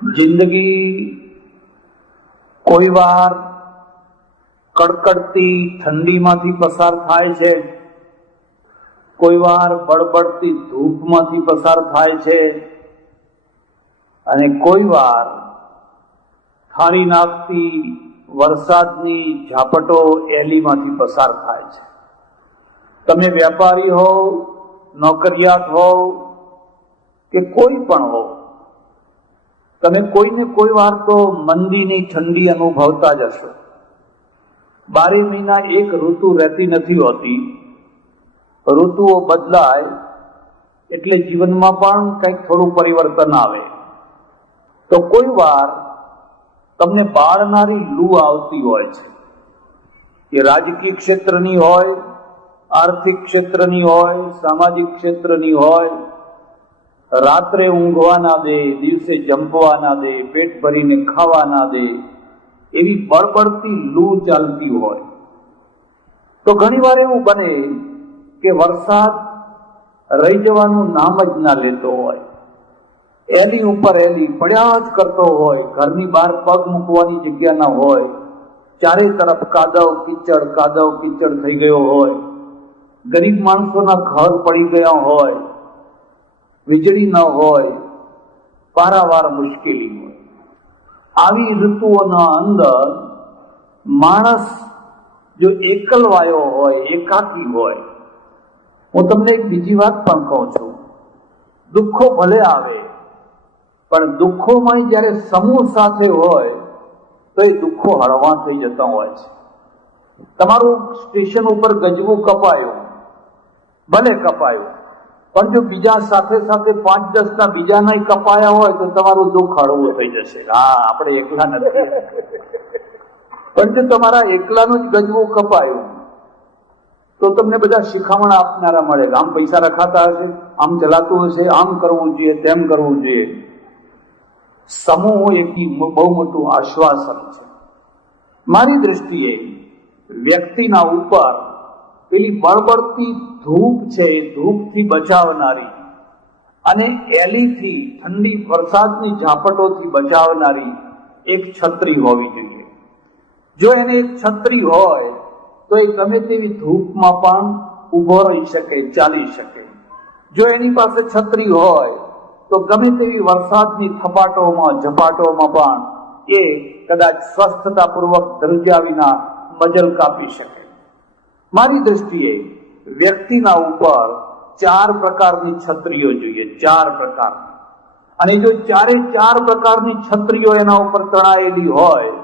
જિંદગી કોઈ વાર કડકડતી ઠંડીમાંથી પસાર થાય છે, કોઈ વાર બળબડતી ધૂપમાંથી પસાર થાય છે, અને કોઈ વાર થાળી નાખતી વરસાદની ઝાપટો એલીમાંથી પસાર થાય છે. તમે વેપારી હો, નોકરિયાત હો કે કોઈ પણ હો, તમે કોઈને કોઈ વાર તો મંદીની ઠંડી અનુભવતા જ હશો. 12 મહિના એક ઋતુ રહેતી નથી હોતી. ઋતુઓ બદલાય એટલે જીવનમાં પણ કંઈક થોડું પરિવર્તન આવે. તો કોઈ વાર તમને બાળનારી લૂ આવતી હોય છે. એ રાજકીય ક્ષેત્રની હોય, આર્થિક ક્ષેત્રની હોય, સામાજિક ક્ષેત્રની હોય. રાત્રે ઊંઘવા ના દે, દિવસે જંપવા ના દે, પેટ ભરીને ખાવા ના દે, એવી બળબડતી લૂ ચાલતી હોય. તો ઘણી વાર એવું બને કે વરસાદ રહી જવાનું નામ જ ના લેતો હોય. એલી ઉપર એલી પડ્યા જ કરતો હોય. ઘરની બહાર પગ મૂકવાની જગ્યા ના હોય. ચારે તરફ કાદવ કીચડ થઈ ગયો હોય. ગરીબ માણસોના ઘર પડી ગયા હોય, વીજળી ન હોય, પારાવાર મુશ્કેલી હોય. આવી ઋતુઓના અંદર માણસ જો એકલવાયો હોય, એકાકી હોય. હું તમને એક બીજી વાત પણ કહું છું. દુઃખો ભલે આવે, પણ દુઃખોમાં જ્યારે સમૂહ સાથે હોય તો એ દુઃખો હળવા થઈ જતા હોય છે. તમારું સ્ટેશન ઉપર ગજવું કપાયું, ભલે કપાયું, પણ જો બીજા સાથે 5-10 ના બીજાના કપાયા હોય તો તમારું દુઃખ હળવું થઈ જશે. હા, આપણે એકલા નથી. પણ જો તમારા એકલાનું જ ગજવું કપાયું તો તમને બધા શિખામણ આપનારા મળે. આમ પૈસા રખાતા હશે, આમ ચલાતું હશે, આમ કરવું જોઈએ, તેમ કરવું જોઈએ. સમૂહ એક બહુ મોટું આશ્વાસન છે. મારી દ્રષ્ટિએ વ્યક્તિના ઉપર પેલી બળબડતી ધૂપ છે, એ ધૂપથી બચાવનારી અને એલીથી, ઠંડી વરસાદની ઝાપટોથી બચાવનારી એક છત્રી હોવી જોઈએ. જો એને એક છત્રી હોય તો એ ગમે તેવી ધૂપમાં પણ ઊભો રહી શકે, ચાલી શકે. જો એની પાસે છત્રી હોય તો ગમે તેવી વરસાદની થપાટોમાં ઝપાટોમાં પણ એ કદાચ સ્વસ્થતાપૂર્વક ધ્રુજ્યા વિના મજલ કાપી શકે. મારી દ્રષ્ટિએ વ્યક્તિના ઉપર 4 પ્રકારની છત્રીઓ જોઈએ, 4 પ્રકાર. અને જો 4 પ્રકારની છત્રીઓ એના ઉપર તણાયેલી હોય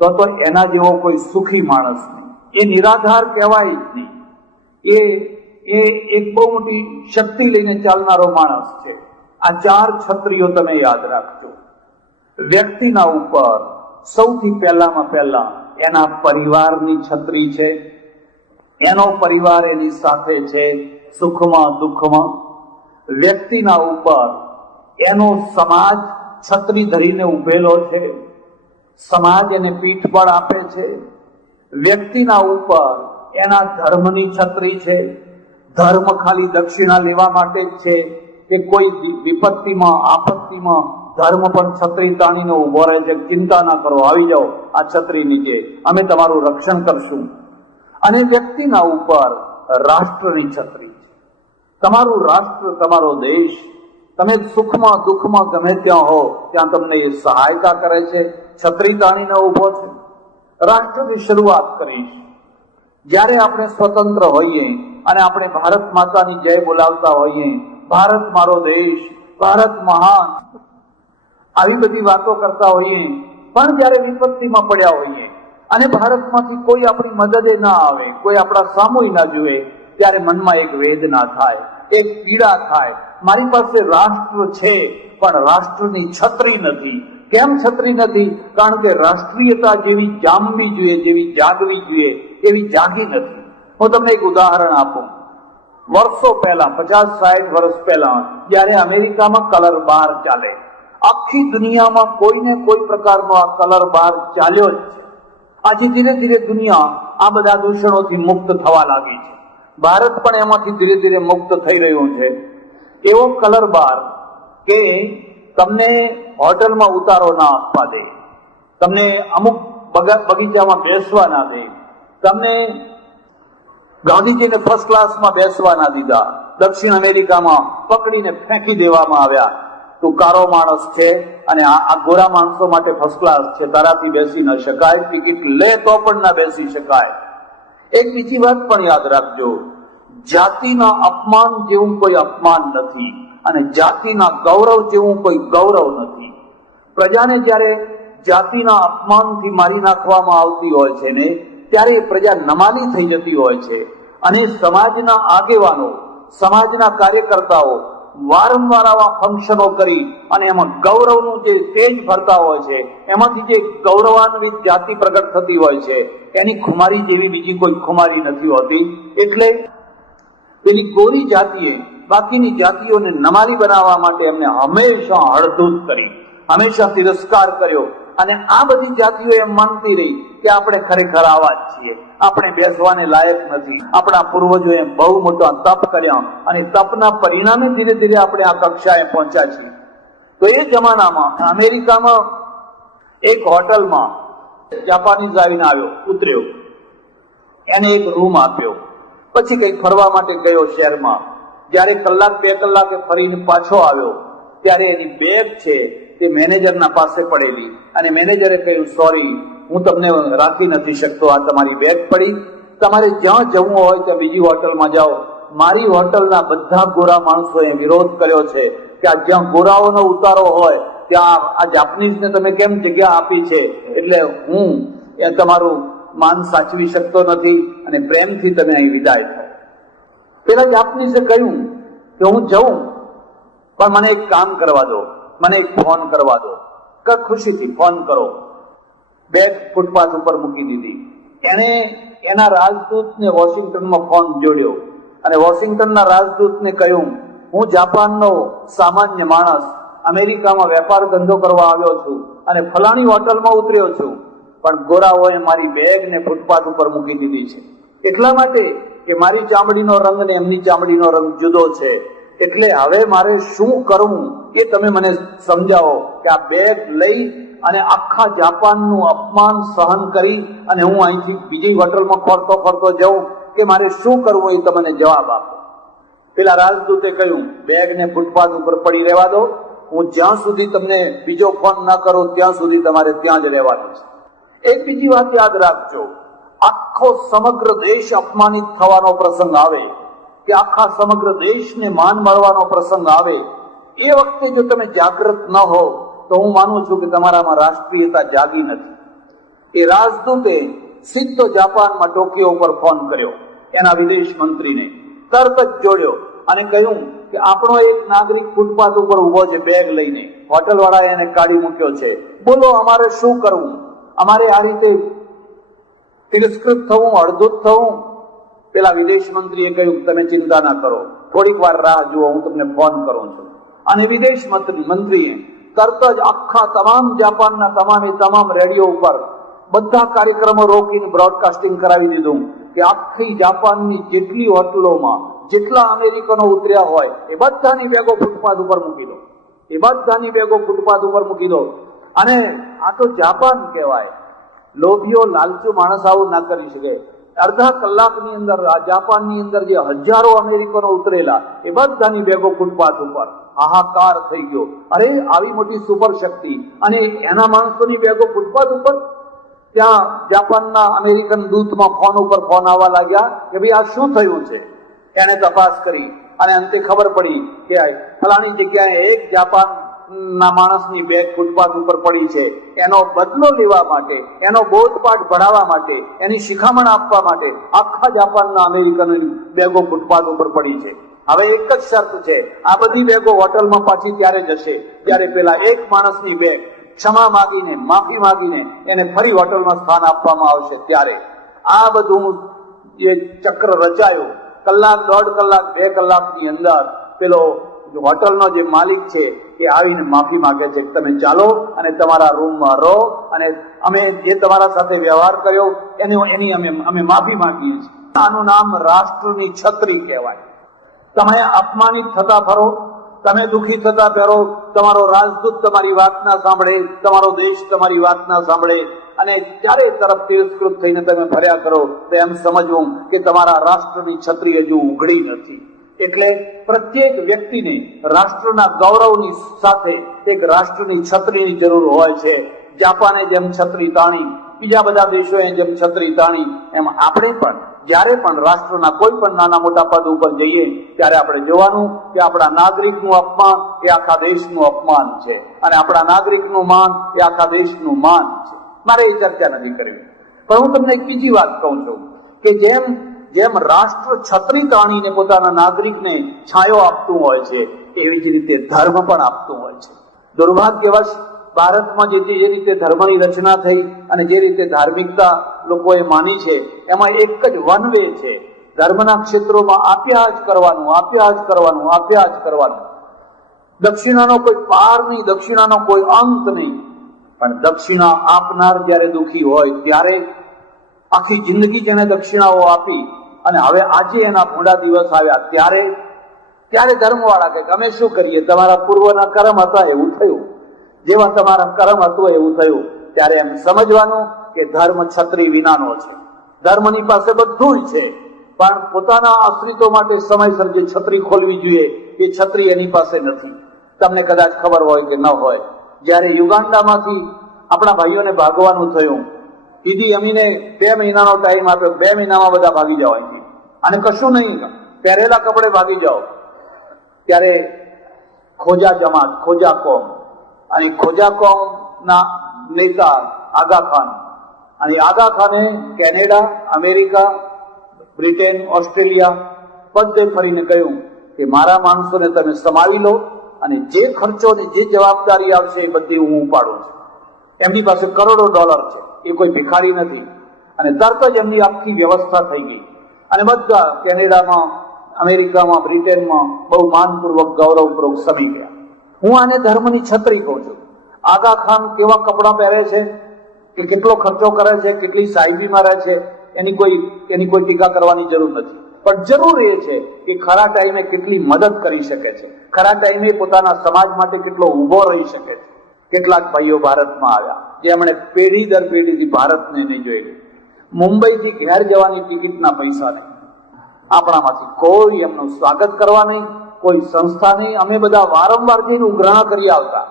તો એના જેવો કોઈ સુખી માણસ નહીં. એ નિરાધાર કહેવાય જ નહીં. એ એક બહુ મોટી શક્તિ લઈને ચાલનારો માણસ છે. આ 4 છત્રીઓ તમે યાદ રાખજો. વ્યક્તિના ઉપર સૌથી પહેલા એના પરિવારની છત્રી છે. એનો પરિવાર એની સાથે છે સુખમાં દુઃખમાં. વ્યક્તિના ઉપર એનો સમાજ છત્રી ધરીને ઉભેલો છે. સમાજ એને પીઠબળ આપે છે. વ્યક્તિના ઉપર એના ધર્મની છત્રી છે. ધર્મ ખાલી દક્ષિણા લેવા માટે જ છે કે કોઈ વિપત્તિમાં, આપત્તિમાં ધર્મ પણ છત્રી તાણીને ઉભો રહે છે. ચિંતા ના કરો, આવી જાઓ આ છત્રી નીચે, અમે તમારું રક્ષણ કરશું. અને વ્યક્તિના ઉપર રાષ્ટ્રની છત્રી છે. તમારું રાષ્ટ્ર, તમારો દેશ, તમે સુખમાં દુઃખમાં ગમે ત્યાં હો ત્યાં તમને એ સહાયતા કરે છે, છત્રી તાણીને ઉભો છે. રાષ્ટ્રની શરૂઆત કરીશ જ્યારે આપણે સ્વતંત્ર હોઈએ અને આપણે ભારત માતાની જય બોલાવતા હોઈએ, ભારત મારો દેશ, ભારત મહાન, આવી બધી વાતો કરતા હોઈએ. પણ જ્યારે વિપત્તિમાં પડ્યા હોઈએ અને ભારતમાંથી કોઈ આપણી મદદે ના આવે, કોઈ આપણા સામુય ના જુએ, ત્યારે મનમાં એક વેદના થાય, એક પીડા થાય. મારી પાસે રાષ્ટ્ર છે પણ રાષ્ટ્રની છત્રી નથી. કેમ છત્રી નથી? કારણ કે રાષ્ટ્રીયતા જેવી જામવી જોઈએ, જેવી જાગવી જોઈએ, એવી જાગી નથી. હું તમને એક ઉદાહરણ આપું. વર્ષો પહેલા, 50-60 વર્ષ પહેલા, જ્યારે અમેરિકામાં કલર બાર ચાલે, આખી દુનિયામાં કોઈને કોઈ પ્રકારનો આ કલર બાર ચાલ્યો જ છે. આજે ધીરે ધીરે દુનિયા આ બધા દૂષણોથી મુક્ત થવા લાગી છે. ભારત પણ એમાંથી ધીરે ધીરે મુક્ત થઈ રહ્યું છે. એવો કલર બાર કે તમને હોટલમાં ઉતારો ના આપવા દે, તમને અમુક બગીચામાં બેસવા ના દે, તમને ગાંધીજીને ફર્સ્ટ ક્લાસમાં બેસવા ના દીધા, દક્ષિણ અમેરિકામાં પકડીને ફેંકી દેવામાં આવ્યા. તું કારો માણસ છે અને આ ગોરા માણસો માટે ફર્સ્ટ ક્લાસ છે, તારાથી બેસી ન શકાય, ટિકિટ લે તો પણ ના બેસી શકાય. એક બીજી વાત પણ યાદ રાખજો, જાતિના અપમાન જેવું કોઈ અપમાન નથી અને જાતિના ગૌરવ જેવું કોઈ ગૌરવ નથી. પ્રજાને જ્યારે જાતિના અપમાનથી મારી નાખવામાં આવતી હોય છે ને, ત્યારે એ પ્રજા નમાલી થઈ જતી હોય છે. અને સમાજના આગેવાનો, સમાજના કાર્યકર્તાઓ વારંવાર આવા ફંક્શનો કરી અને એમાં ગૌરવનું જે તેજ ભરતા હોય છે, એમાંથી જે ગૌરવાન્વિત જાતિ પ્રગટ થતી હોય છે, એની ખુમારી જેવી બીજી કોઈ ખુમારી નથી હોતી. એટલે પેલી ગોરી જાતિએ બાકીની જાતિઓને નમાલી બનાવવા માટે એમને હંમેશા હળધૂત કરી, હંમેશા તિરસ્કાર કર્યો. અને આ બધી જાતિઓ એમ માનતી રહી કે આપણે ખરેખર આવા જ છીએ, આપણે બેસવાને લાયક નથી. આપણા પૂર્વજોએ બહુ મોટા તપ કર્યા અને તપના પરિણામે ધીરે ધીરે આપણે આ કક્ષાએ પહોંચ્યા છીએ. તો એ જમાનામાં અમેરિકામાં એક હોટલમાં જાપાનીઝ આવીને આવ્યો, ઉતર્યો, એને એક રૂમ આપ્યો, પછી કઈ ફરવા માટે ગયો શહેરમાં. જયારે કલાક બે કલાકે ફરીને પાછો આવ્યો ત્યારે એની બેગ છે તે મેનેજરના પાસે પડેલી, અને મેનેજરે કહ્યું, સોરી, હું તમને રાખી નથી શકતો, આ તમારી બેગ પડી, તમારે જ્યાં જવું હોય ત્યાં બીજી હોટલમાં જાઓ. મારી હોટલના બધા ગોરા માણસોએ વિરોધ કર્યો છે કે આ જ્યાં ગોરાઓનો ઉતારો હોય ત્યાં આ જાપનીઝને તમે કેમ જગ્યા આપી છે, એટલે હું એ તમારું માન સાચવી શકતો નથી અને પ્રેમથી તમે અહીં વિદાય થાઓ. પેલા જાપનીઝે કહ્યું કે હું જઉં, પણ મને એક કામ કરવા દો, મને એક ફોન કરવા દો. ખુશીથી ફોન કરો. બેગ ફૂટપાથ ઉપર મૂકી દીધી. એને એના રાજદૂતને વોશિંગ્ટનમાં ફોન જોડ્યો અને વોશિંગ્ટનના રાજદૂતને કહ્યું, હું જાપાનનો સામાન્ય માણસ અમેરિકામાં વેપાર ધંધો કરવા આવ્યો છું અને ફલાણી હોટલમાં ઉતર્યો છું, પણ ગોરાઓએ મારી બેગને ફૂટપાથ ઉપર મૂકી દીધી છે, એટલા માટે કે મારી ચામડીનો રંગ ને એમની ચામડીનો રંગ જુદો છે. એટલે હવે મારે શું કરવું એ તમે મને સમજાવો કે આ બેગ લઈ અને આખા જાપાનનું અપમાન સહન કરી અને હું અહીંથી બીજી હોટલમાં ફરતો ફરતો જાઉં કે મારે શું કરવું એ તમને જવાબ આપો. પેલા રાજદૂતે કહ્યું, બેગને ફૂટપાથ ઉપર પડી રહેવા દો, હું જ્યાં સુધી તમને બીજો ફોન ના કરું ત્યાં સુધી તમારે ત્યાં જ રહેવાનું છે. એક બીજી વાત યાદ રાખજો, આખો સમગ્ર દેશ અપમાનિત થવાનો પ્રસંગ આવે કે આખા સમગ્ર દેશને માન મળવાનો પ્રસંગ આવે, એ વખતે જો તમે જાગૃત ન હો તો હું માનું છું કે તમારામાં રાષ્ટ્રીયતા જાગી નથી. એ રાજદૂતે સીધો જાપાનમાં ટોકિયો ઉપર ફોન કર્યો, એના વિદેશ મંત્રીને તરત જ જોડ્યો અને કહ્યું કે આપણો એક નાગરિક ફૂટપાથ ઉપર ઉભો છે બેગ લઈને, હોટલ વાળાએ એને કાઢી મૂક્યો છે, બોલો અમારે શું કરવું? અમારે આ રીતે તિરસ્કૃત થવું, અડધૂત થવું? પેલા વિદેશ મંત્રીએ કહ્યું, તમે ચિંતા ના કરો, થોડીક વાર રાહ જુઓ, હું તમને ફોન કરું છું. અને વિદેશ મંત્રીએ તરત જ આખા તમામ જાપાનના તમામ રેડિયો ઉપર બધા કાર્યક્રમો રોકીને બ્રોડકાસ્ટિંગ કરાવી દીધું કે આખી જાપાનની જેટલી હોટલોમાં જેટલા અમેરિકનો ઉતર્યા હોય એ બધાની બેગો ફૂટપાથ ઉપર મૂકી દો, એ બધાની બેગો ફૂટપાથ ઉપર મૂકી દો. અને આ તો જાપાન કહેવાય, લોભીઓ લાલચુ માણસ આવું ના કરી શકે. અડધા કલાકની અંદર આ જાપાનની અંદર જે હજારો અમેરિકનો ઉતરેલા એ બધાની બેગો ફૂટપાથ ઉપર. હાહાકાર થઈ ગયો, અરે આવી મોટી સુપર શક્તિ અને એના માણસોની બેગો ફૂટપાથ ઉપર. ત્યાં જાપાનના અમેરિકન દૂતમાં ફોન ઉપર ફોન આવવા લાગ્યા કે ભાઈ આ શું થયું છે. એને તપાસ કરી અને અંતે ખબર પડી કે ફલાણી જગ્યાએ એક જાપાનના માણસની બેગ ફૂટપાથ ઉપર પડી છે. એનો બદલો લેવા માટે, એનો બોધપાઠ ભણાવવા માટે, એની શિખામણ આપવા માટે આખા જાપાનના અમેરિકનોની બેગો ફૂટપાથ ઉપર પડી છે. હવે એક જ શરત છે, આ બધી બેગો હોટલમાં પાછી ત્યારે જશે ત્યારે પેલા એક માણસની બેગ ક્ષમા માગીને, માફી માગીને એને ફરી હોટલમાં સ્થાન આપવામાં આવશે. ત્યારે આ બધું જે ચક્ર રચાયું, કલાક, દોઢ કલાક, 2 કલાકની અંદર પેલો હોટલનો જે માલિક છે એ આવીને માફી માંગે છે કે તમે ચાલો અને તમારા રૂમમાં રહો અને અમે જે તમારા સાથે વ્યવહાર કર્યો એની અમે માફી માંગીએ છીએ. આનું નામ રાષ્ટ્રની છત્રી કહેવાય. તમે અપમાનિત થતા ફરો તમે દુઃખી થતા પહેરો, તમારો રાજદૂત તમારી વાત ના સાંભળે, તમારો દેશ તમારી વાત ના સાંભળે અને ચારે તરફ તિરસ્કૃત થઈને તમે ફર્યા કરો, તો એમ સમજવું કે તમારા રાષ્ટ્રની છત્રી હજુ ઉઘડી નથી. એટલે પ્રત્યેક વ્યક્તિને રાષ્ટ્રના ગૌરવની સાથે એક રાષ્ટ્રની છત્રીની જરૂર હોય છે. જાપાને જેમ છત્રી તાણી, બીજા બધા દેશોએ જેમ છત્રી તાણી, એમ આપણે પણ જ્યારે પણ રાષ્ટ્રના કોઈ પણ નાના મોટા પદ ઉપર જઈએ ત્યારે આપણે જોવાનું કે આપણા નાગરિકનું અપમાન એ આખા દેશનું અપમાન છે અને આપણા નાગરિકનું માન એ આખા દેશનું માન છે. મારે એ ચર્ચા નથી કરવી, પણ હું તમને એક બીજી વાત કહું છું કે જેમ રાષ્ટ્ર છત્રી તાણીને પોતાના નાગરિકને છાંયો આપતું હોય છે, એવી જ રીતે ધર્મ પણ આપતું હોય છે. દુર્ભાગ્યવશ ભારતમાં જે રીતે ધર્મની રચના થઈ અને જે રીતે ધાર્મિકતા લોકોએ માની છે, એમાં એક જ વન વે છે. ધર્મના ક્ષેત્રોમાં આપ્યા જ કરવાનું, આપ્યા જ કરવાનું, આપ્યા જ કરવાનું. દક્ષિણાનો કોઈ પાર નહીં, દક્ષિણાનો કોઈ અંત નહીં. પણ દક્ષિણા આપનાર જ્યારે દુઃખી હોય ત્યારે આખી જિંદગી જેને દક્ષિણાઓ આપી અને હવે આજે એના ભૂંડા દિવસ આવ્યા ત્યારે ધર્મવાળા કહે અમે શું કરીએ, તમારા પૂર્વના કર્મ હતા એવું થયું, જેવા તમારા કર્મ હતું એવું થયું. ત્યારે એમ સમજવાનું કે ધર્મ છત્રી વિનાનો છે. ધર્મની પાસે બધું જ છે, પણ પોતાના આશ્રિતો માટે સમયસર જે છત્રી ખોલવી જોઈએ એ છત્રી એની પાસે નથી. તમને કદાચ ખબર હોય કે ન હોય, જ્યારે યુગાન્ડામાંથી આપણા ભાઈઓને ભાગવાનું થયું, ઈદી અમીને 2 મહિનાનો ટાઈમ આપ્યો, 2 મહિનામાં બધા ભાગી જાઓ અહીંથી અને કશું નહીં, પહેરેલા કપડે ભાગી જાઓ. ત્યારે ખોજા જમાત, ખોજા કોમ, અને ખોજા કોમના નેતા આગા ખાન, અને આગા ખાને કેનેડા, અમેરિકા, બ્રિટેન, ઓસ્ટ્રેલિયા બધે ફરીને કહ્યું કે મારા માણસોને તમે સમાવી લો અને જે ખર્ચો ને જે જવાબદારી આવશે એ બધી હું ઉપાડું છું. એમની પાસે કરોડો ડોલર છે, એ કોઈ ભિખારી નથી. અને તરત જ એમની આખી વ્યવસ્થા થઈ ગઈ અને બધા કેનેડામાં, અમેરિકામાં, બ્રિટેનમાં બહુ માનપૂર્વક, ગૌરવપૂર્વક સમી ગયા. હું આને ધર્મની છત્રી કહું છું. આગા ખાન કેવા કપડાં પહેરે છે, કે કેટલો ખર્ચો કરે છે, કેટલી સાહેબીમાં રહે છે, એની કોઈ ટીકા કરવાની જરૂર નથી. પણ જરૂર એ છે કે ખરા ટાઈમે કેટલી મદદ કરી શકે છે, ખરા ટાઈમે પોતાના સમાજ માટે કેટલો ઉભો રહી શકે છે. કેટલાક ભાઈઓ ભારતમાં આવ્યા જેમણે પેઢી દર પેઢીથી ભારતને નહીં જોયેલું. મુંબઈથી ઘેર જવાની ટિકિટના પૈસા નહીં, આપણામાંથી કોઈ એમનું સ્વાગત કરવા નહીં, કોઈ સંસ્થા નહીં. અમે બધા વારંવાર જઈને ઉઘરાણા કરી આવતા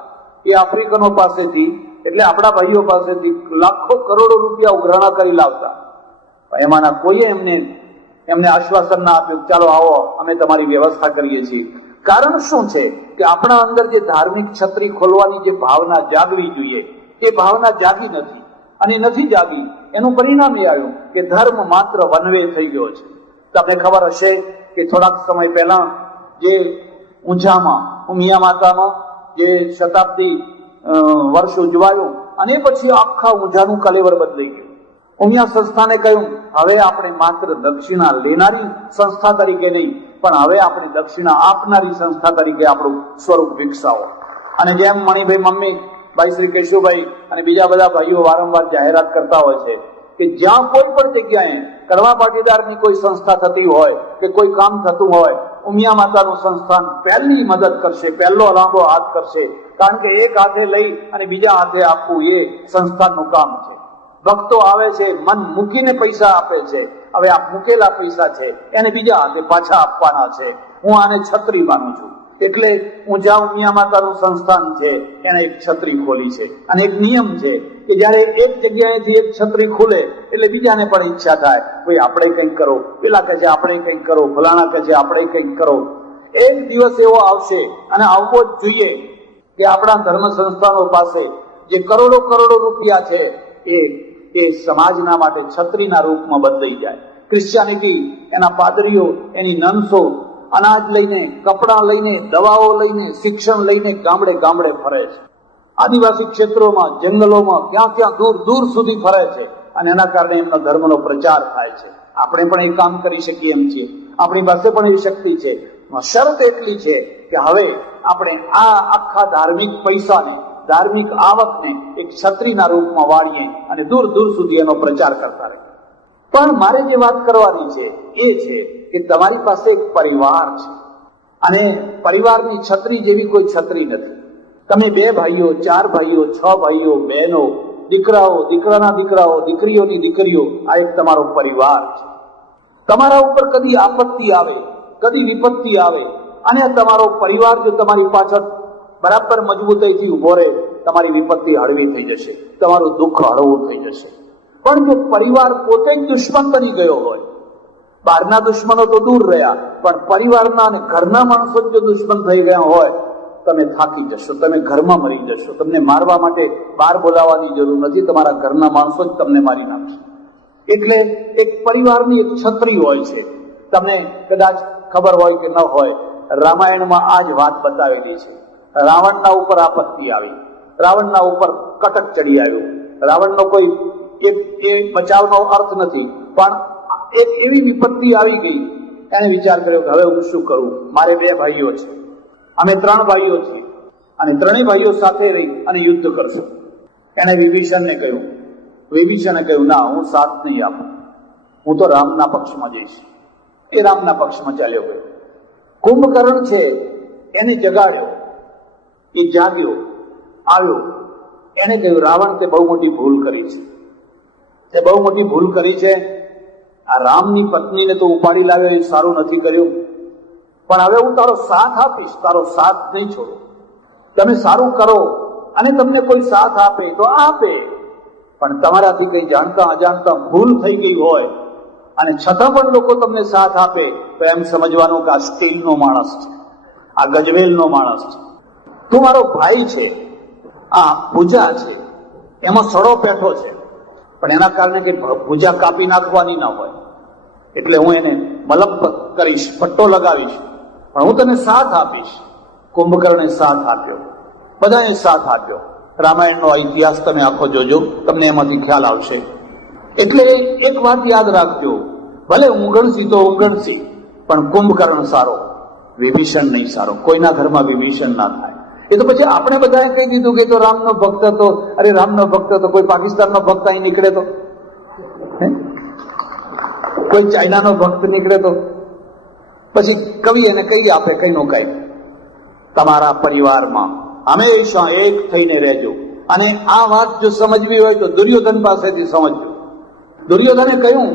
એ આફ્રિકનો પાસેથી, એટલે આપણા ભાઈઓ પાસેથી લાખો કરોડો રૂપિયા ઉઘરાણા કરી લાવતા. એમાંના કોઈએ એમને આશ્વાસન ના આપ્યું ચાલો આવો અમે તમારી વ્યવસ્થા કરીએ છીએ. કારણ શું છે કે આપણા અંદર જે ધાર્મિક છત્રી ખોલવાની જે ભાવના જાગવી જોઈએ એ ભાવના જાગી નથી, અને નથી જાગી એનું પરિણામ એ આવ્યું કે ધર્મ માત્ર વનવે થઈ ગયો છે. તમને ખબર હશે કે થોડાક સમય પહેલા જે ઊંઝામાં ઉમિયા માતામાં જે શતાબ્દી વર્ષ ઉજવાયું અને પછી આખા ઊંઝાનું કલેવર બદલાઈ ગયું. ઉમિયા સંસ્થાને કહ્યું હવે આપણે માત્ર દક્ષિણા લેનારી સંસ્થા તરીકે નહીં, પણ હવે આપણે દક્ષિણા આપનારી સંસ્થા તરીકે આપણું સ્વરૂપ વિકસાવો. અને જેમ મણિભાઈ મમ્મી, ભાઈ શ્રી કેશુભાઈ અને બીજા બધા ભાઈઓ વારંવાર જાહેરાત કરતા હોય છે કે જ્યાં કોઈ પણ જગ્યાએ કડવા પાટીદારની કોઈ સંસ્થા થતી હોય કે કોઈ કામ થતું હોય, ઉમિયા માતાનું સંસ્થાન પહેલી મદદ કરશે, પહેલો લાંબો હાથ કરશે. કારણ કે એક હાથે લઈ અને બીજા હાથે આપવું એ સંસ્થાનનું કામ છે. ભક્તો આવે છે, મન મૂકીને પૈસા આપે છે, હવે આ મૂકેલા પૈસા છે એને બીજા હાથે પાછા આપવાના છે. હું આને છત્રી માનું છું. એટલે ઊંઝા ઉમિયા માતાનું સંસ્થાન છે એને એક છત્રી ખોલી છે. અને એક નિયમ છે કે જયારે એક જગ્યાએથી એક છત્રી ખુલે એટલે બીજાને પણ ઈચ્છા થાય ભાઈ આપણે કંઈક કરો, પેલા કહે છે આપણે કંઈક કરો, ફલાણા કહે છે આપણે કંઈક કરો. એક દિવસ એવો આવશે અને આવવો જ જોઈએ કે આપણા ધર્મ સંસ્થાનો પાસે જે કરોડો કરોડો રૂપિયા છે એ સમાજના માટે છત્રીના રૂપમાં બદલાઈ જાય. ક્રિશ્ચિયાનિટી, એના પાદરીઓ, એની નન્સો અનાજ લઈને, કપડાં લઈને, દવાઓ લઈને, શિક્ષણ લઈને ગામડે ગામડે ફરે છે. આદિવાસી ક્ષેત્રોમાં, જંગલોમાં, ક્યાં દૂર દૂર સુધી ફરે છે અને એના કારણે એમનો ધર્મનો પ્રચાર થાય છે. આપણે પણ એ કામ કરી શકીએ એમ છીએ, આપણી પાસે પણ એવી શક્તિ છે. શરત એટલી છે કે હવે આપણે આ આખા ધાર્મિક પૈસાને, ધાર્મિક આવકને એક છત્રીના રૂપમાં વાળીએ અને દૂર દૂર સુધી એનો પ્રચાર કરતા રહીએ. પણ મારે જે વાત કરવાની છે એ છે કે તમારી પાસે એક પરિવાર છે. અને પરિવારની છત્રી જેવી કોઈ છત્રી નથી. તમે 2 ભાઈઓ, 4 ભાઈઓ, 6 ભાઈઓ, બહેનો, દીકરાઓ, દીકરાના દીકરાઓ, દીકરીઓની દીકરીઓ, આ એક તમારો પરિવાર છે. તમારા ઉપર કદી આપત્તિ આવે, કદી વિપત્તિ આવે અને તમારો પરિવાર જો તમારી પાછળ બરાબર મજબૂતાઈથી ઉભો રહે, તમારી વિપત્તિ હળવી થઈ જશે, તમારું દુઃખ હળવું થઈ જશે. પણ જો પરિવાર પોતે જ દુશ્મન બની ગયો હોય, બહારના દુશ્મનો તો દૂર રહ્યા, પણ પરિવારના અને ઘરના માણસો જો દુશ્મન થઈ ગયા હોય, તમે થાકી જશો, તમે ઘરમાં મરી જશો. તમને મારવા માટે બહાર બોલાવવાની જરૂર નથી, તમારા ઘરના માણસો જ તમને મારી નાખશે. એટલે એક પરિવારની એક છત્રી હોય છે. તમને કદાચ ખબર હોય કે ન હોય, રામાયણમાં આ જ વાત બતાવેલી છે. રાવણના ઉપર આપત્તિ આવી, રાવણના ઉપર કટક ચડી આવ્યું. રાવણનો કોઈ એ બચાવનો અર્થ નથી, પણ એક એવી વિપત્તિ આવી ગઈ, એને વિચાર કર્યો કે હવે હું શું કરું? મારે 2 ભાઈઓ છે, અમે 3 ભાઈઓ છીએ અને 3 ભાઈઓ સાથે રહી અને યુદ્ધ કરશું. એને વિભીષણને કહ્યું. વિભીષણે કહ્યું, ના, હું સાથ નહીં આપું, હું તો રામના પક્ષમાં જઈશ. એ રામના પક્ષમાં ચાલ્યો ગયો. કુંભકર્ણ છે એને જગાડ્યો, એ જાગ્યો, આવ્યો. એને કહ્યું, રાવણ તે બહુ મોટી ભૂલ કરી છે, તે બહુ મોટી ભૂલ કરી છે. આ રામની પત્નીને તો ઉપાડી લાવ્યો, એ સારું નથી કર્યું, પણ હવે હું તારો સાથ આપીશ, તારો સાથ નહીં છોડો. તમે સારું કરો અને તમને કોઈ સાથ આપે તો આપે, પણ તમારાથી કઈ જાણતા અજાણતા ભૂલ થઈ ગઈ હોય અને છતાં પણ લોકો તમને સાથ આપે તો એમ સમજવાનું કે આ સ્ટીલનો માણસ છે, આ ગજવેલનો માણસ છે. તું મારો ભાઈ છે, આ પૂજા છે, એમાં સડો પેઠો છે, પણ એના કારણે કે પૂજા કાપી નાખવાની ના હોય, એટલે હું એને મલમ કરીશ, પટ્ટો લગાવીશ, પણ હું તને સાથ આપીશ. કુંભકર્ણે સાથ આપ્યો, બધાએ સાથ આપ્યો. રામાયણનો ઇતિહાસ તમે આખો જોજો, તમને એમાંથી ખ્યાલ આવશે. એટલે એક વાત યાદ રાખજો, ભલે ઊંઘણસી તો ઊંઘણસી, પણ કુંભકર્ણ સારો, વિભીષણ નહીં સારો. કોઈના ઘરમાં વિભીષણ ના થાય. એ તો પછી આપણે બધાએ કહી દીધું કે તો રામનો ભક્ત હતો, અરે રામનો ભક્ત હતો. કોઈ પાકિસ્તાનનો ભક્ત અહીં નીકળે તો, કોઈ ચાઇનાનો ભક્ત નીકળે તો પછી કવિ એને કહી આપે કઈ નો કઈ, તમારા પરિવારમાં હંમેશા એક થઈને રહેજો. અને આ વાત જો સમજવી હોય તો દુર્યોધન પાસેથી સમજજો. દુર્યોધને કહ્યું,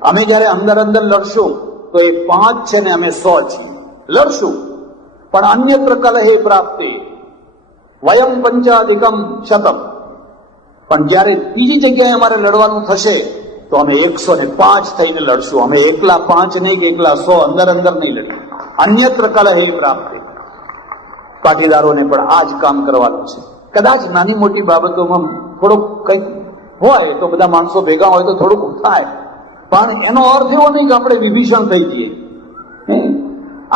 અમે જયારે અંદર અંદર લડશું તો એ 5 છે ને અમે 100 છીએ, લડશું, પણ અન્યત્ર કલહે પ્રાપ્તિ વયમ પંચાધિકમ શતમ. પણ જયારે બીજી જગ્યાએ અમારે લડવાનું થશે તો અમે 105 થઈને લડશું. અમે એકલા 5 નહીં કે એકલા 100 અંદર અંદર નહીં લડશું. અન્યત્ર કલહે પ્રાપ્તિ. પાટીદારોને પણ આ જ કામ કરવાનું છે. કદાચ નાની મોટી બાબતોમાં થોડુંક કંઈક હોય તો બધા માણસો ભેગા હોય તો થોડુંક થાય, પણ એનો અર્થ એવો નહીં કે આપણે વિભીષણ થઈ જઈએ.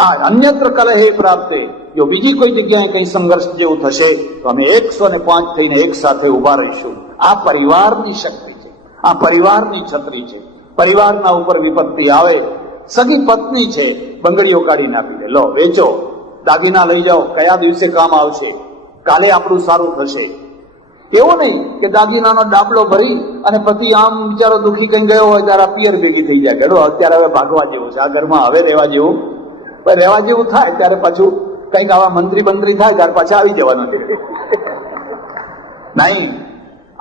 આ અન્યત્ર કલહે પ્રાપ્તે. જો બીજી કોઈ જગ્યાએ કઈ સંઘર્ષ જેવું થશે તો અમે 105 થઈને એક સાથે ઉભા રહીશું. આ પરિવારની શક્તિ છે, આ પરિવારની છત્રી છે. પરિવારના ઉપર વિપત્તિ આવે, સગી પત્ની છે, બંગડીઓ કાઢી નાખી દે, લો વેચો, દાદીના લઈ જાઓ, કયા દિવસે કામ આવશે, કાલે આપણું સારું થશે. એવો નહીં કે દાદીનાનો ડાબલો ભરી અને પતિ આમ બિચારો દુખી કઈ ગયો હોય ત્યારે પિયર ભેગી થઈ જાય, કે અત્યારે હવે ભાગવા જેવું છે, આ ઘરમાં હવે રહેવા જેવું, રહેવા જેવું થાય ત્યારે પાછું કઈક આવા મંત્રી બંત્રી થાય ત્યારે પાછા આવી જવાનું. નહીં,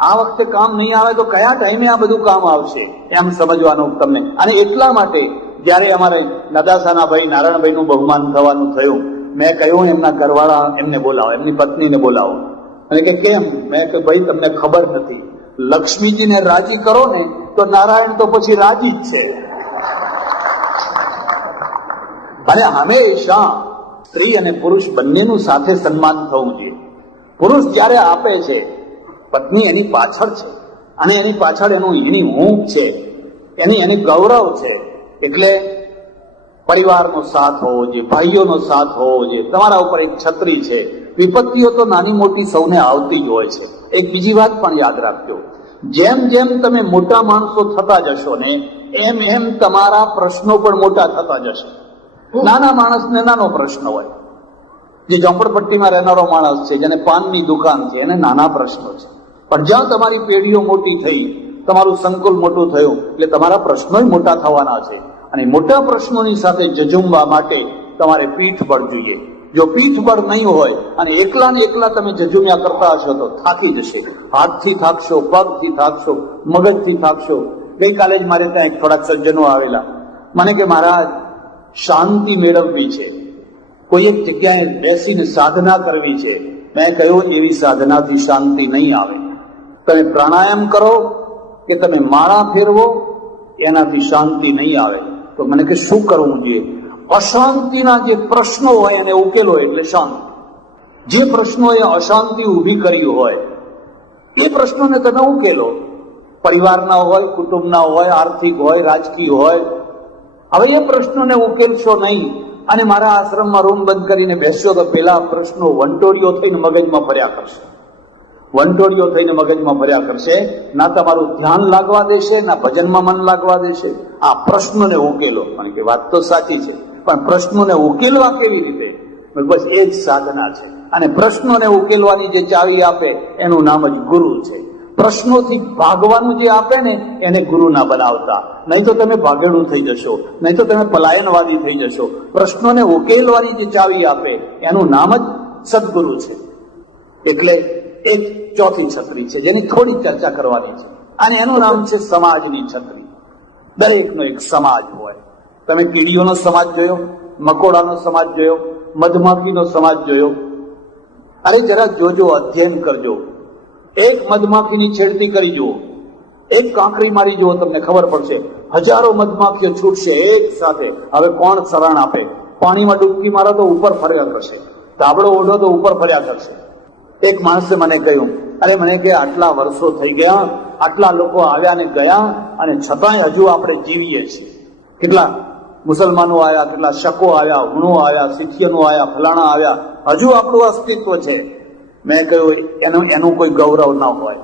આ વખતે કામ નહીં આવે તો કયા ટાઈમે આ બધું કામ આવશે એમ સમજવાનું તમને. અને એટલા માટે જયારે અમારે નદાસાના ભાઈ નારાયણભાઈ નું બહુમાન થવાનું થયું, મેં કહ્યું એમના ઘરવાળા એમને બોલાવો, એમની પત્નીને બોલાવો. અને કે કેમ? મેં કે ભાઈ તમને ખબર નથી, લક્ષ્મીજીને રાજી કરો ને તો નારાયણ તો પછી રાજી જ છે. અને હંમેશા સ્ત્રી અને પુરુષ બંનેનું સાથે સન્માન થવું જોઈએ. પુરુષ જયારે આપે છે, પત્ની એની પાછળ છે, અને એની પાછળ એની ઊંઘ છે, એની ગૌરવ છે. એટલે પરિવારનો સાથ હોવો જોઈએ, ભાઈઓનો સાથ હોવો જોઈએ. તમારા ઉપર એક છત્રી છે. વિપત્તિઓ તો નાની મોટી સૌને આવતી જ હોય છે. એક બીજી વાત પણ યાદ રાખજો, જેમ જેમ તમે મોટા માણસો થતા જશો ને એમ એમ તમારા પ્રશ્નો પણ મોટા થતા જશે. નાના માણસને નાનો પ્રશ્ન હોય, જે ઝોંપડપટ્ટીમાં રહેનારો માણસ છે, જેને પાનની દુકાન છે, એને નાના પ્રશ્નો છે. પણ જ્યાં તમારી પેઢીઓ મોટી થઈ, તમારું સંકુલ મોટું થયું, એટલે તમારા પ્રશ્નો મોટા થવાના છે. અને મોટા પ્રશ્નોની સાથે જજુમવા માટે તમારે પીઠબળ જોઈએ. જો પીઠબળ નહીં હોય અને એકલા ને એકલા તમે જજુમ્યા કરતા હશો તો થાકી જશો. હાથથી થાકશો, પગથી થાકશો, મગજથી થાકશો. ગઈકાલે જ મારે ત્યાં થોડાક સજ્જનો આવેલા, મને કે મહારાજ શાંતિ મેળવવી છે, કોઈ એક જગ્યાએ બેસીને સાધના કરવી છે. મેં કહ્યું એવી સાધનાથી શાંતિ નહીં આવે. તમે પ્રાણાયામ કરો કે તમે માળા ફેરવો, એનાથી શાંતિ નહીં આવે. તો મને કે શું કરવું જોઈએ? અશાંતિના જે પ્રશ્નો હોય એને ઉકેલો એટલે શાંતિ. જે પ્રશ્નોએ અશાંતિ ઊભી કરી હોય એ પ્રશ્નોને તમે ઉકેલો. પરિવારના હોય, કુટુંબના હોય, આર્થિક હોય, રાજકીય હોય. હવે એ પ્રશ્નોને ઉકેલશો નહીં અને મારા આશ્રમમાં રૂમ બંધ કરીને બેસ્યો તો પેલા પ્રશ્નો વંટોળીઓ થઈને મગજમાં ફર્યા કરશે. વંટોળીઓ થઈને મગજમાં ફર્યા કરશે. ના તમારું ધ્યાન લાગવા દેશે, ના ભજનમાં મન લાગવા દેશે. આ પ્રશ્નોને ઉકેલો. કારણ કે વાત તો સાચી છે, પણ પ્રશ્નોને ઉકેલવા કેવી રીતે? બસ એ જ સાધના છે. અને પ્રશ્નોને ઉકેલવાની જે ચાવી આપે એનું નામ જ ગુરુ છે. પ્રશ્નોથી ભાગવાનું જે આપે ને એને ગુરુ ના બનાવતા, નહીં તો તમે ભાગેડું થઈ જશો, નહીં તો તમે પલાયનવાદી થઈ જશો. પ્રશ્નોને ઉકેલવાની જે ચાવી આપે એનું નામ જ સદગુરુ છે. એટલે એક ચોથી છત્રી છે જેની થોડી ચર્ચા કરવાની છે, અને એનું નામ છે સમાજની છત્રી. દરેકનો એક સમાજ હોય. તમે કીડીઓનો સમાજ જોયો, મકોડાનો સમાજ જોયો, મધમાખીનો સમાજ જોયો? અરે જરા જોજો, અધ્યયન કરજો. એક મધમાખીની છેડતી કરી જુઓ, એક કાંકરી મારી જુઓ, તમને ખબર પડશે હજારો મધમાખીઓ છૂટશે એક સાથે. હવે કોણ શરણ આપે? પાણીમાં ડૂબકી મારો તો ઉપર ફર્યા કરશે, ધાબળો ઓઢો તો ઉપર ફર્યા કરશે. એક માણસે મને કહ્યું, અરે મને કે આટલા વર્ષો થઈ ગયા, આટલા લોકો આવ્યા ને ગયા, અને છતાંય હજુ આપણે જીવીએ છીએ. કેટલા મુસલમાનો આવ્યા, કેટલા શકો આવ્યા, હુણો આવ્યા, શીખીયનો આવ્યા, ફલાણા આવ્યા, હજુ આપણું અસ્તિત્વ છે. મેં કહ્યું એનું કોઈ ગૌરવ ના હોય.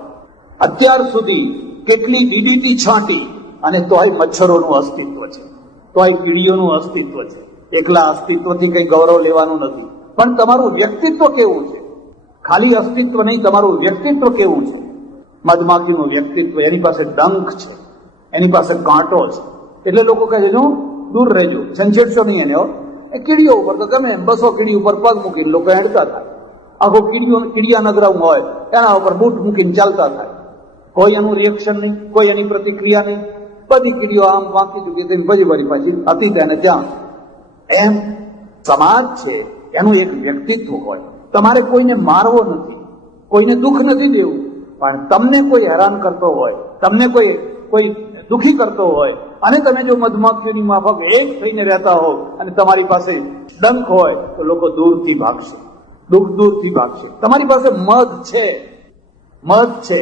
અત્યાર સુધી કેટલી ડીડીટી છાંટી અને તોય મચ્છરોનું અસ્તિત્વ છે, તોય કીડીઓનું અસ્તિત્વ છે. એકલા અસ્તિત્વથી કઈ ગૌરવ લેવાનું નથી. પણ તમારું વ્યક્તિત્વ કેવું છે? ખાલી અસ્તિત્વ નહીં, તમારું વ્યક્તિત્વ કેવું છે? મધમાખીનું વ્યક્તિત્વ, એની પાસે ડંખ છે, એની પાસે કાંટો છે. એટલે લોકો કહે છે દૂર રહેજો, છંછેડશો નહીં એને. એ કીડીઓ ઉપર તો ગમે એમ 200 કીડી ઉપર પગ મૂકીને લોકો હેડતા થાય. આખો કીડિયા નગરાઉ હોય એના ઉપર બૂટ મૂકીને ચાલતા થાય. કોઈ એનું રિએક્શન નહીં, કોઈ એની પ્રતિક્રિયા નહીં. બધી કીડીઓ આમ વાંકી ચૂકી થઈને પછી પાછી હતી તેને ત્યાં. એમ સમાજ છે એનું એક વ્યક્તિત્વ હોય. તમારે કોઈને મારવો નથી, કોઈને દુઃખ નથી દેવું, પણ તમને કોઈ હેરાન કરતો હોય, તમને કોઈ દુઃખી કરતો હોય, અને તમે જો મધમાખીઓની માફક એક થઈને રહેતા હો અને તમારી પાસે ડંખ હોય તો લોકો દૂરથી ભાગશે, દૂરથી ભાગશે. તમારી પાસે મધ છે,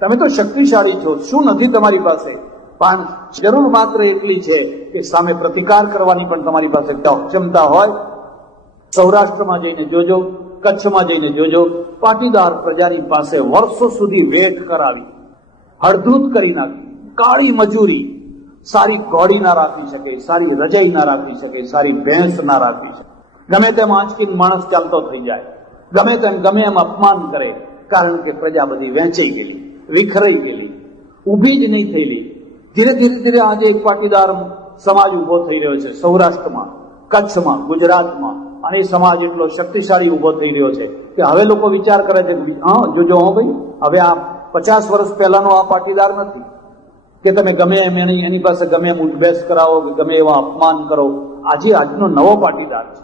તમે તો શક્તિશાળી છો. શું નથી તમારી પાસે? પણ જરૂર માત્ર એટલી છે કે સામે પ્રતિકાર કરવાની પણ તમારી પાસે ક્ષમતા હોય. સૌરાષ્ટ્રમાં જઈને જોજો, કચ્છમાં જઈને જોજો, પાટીદાર પ્રજાની પાસે વર્ષો સુધી વેઠ કરાવી, હળધૂત કરી નાખી, કાળી મજૂરી. સારી ઘોડી ના રાખી શકે, સારી રજાઈ ના રાખી શકે, સારી ભેંસ ના રાખી શકે. ગમે તેમ આંચકીને માણસ ચાલતો થઈ જાય, ગમે એમ અપમાન કરે. કારણ કે પ્રજા બધી વેચાઈ ગયેલી, વિખરાઈ ગયેલી, ઊભી જ નહીં થયેલી. ધીરે આજે એક પાટીદાર સમાજ ઉભો થઈ રહ્યો છે સૌરાષ્ટ્રમાં, કચ્છમાં, ગુજરાતમાં. અને એ સમાજ એટલો શક્તિશાળી ઉભો થઈ રહ્યો છે કે હવે લોકો વિચાર કરે છે કે જોજો ભાઈ, હવે આ 50 વર્ષ પહેલાનો આ પાટીદાર નથી કે તમે ગમે એમ એની પાસે ગમે એમ ઉઠબેસ કરાવો, ગમે એવા અપમાન કરો. આજનો નવો પાટીદાર છે.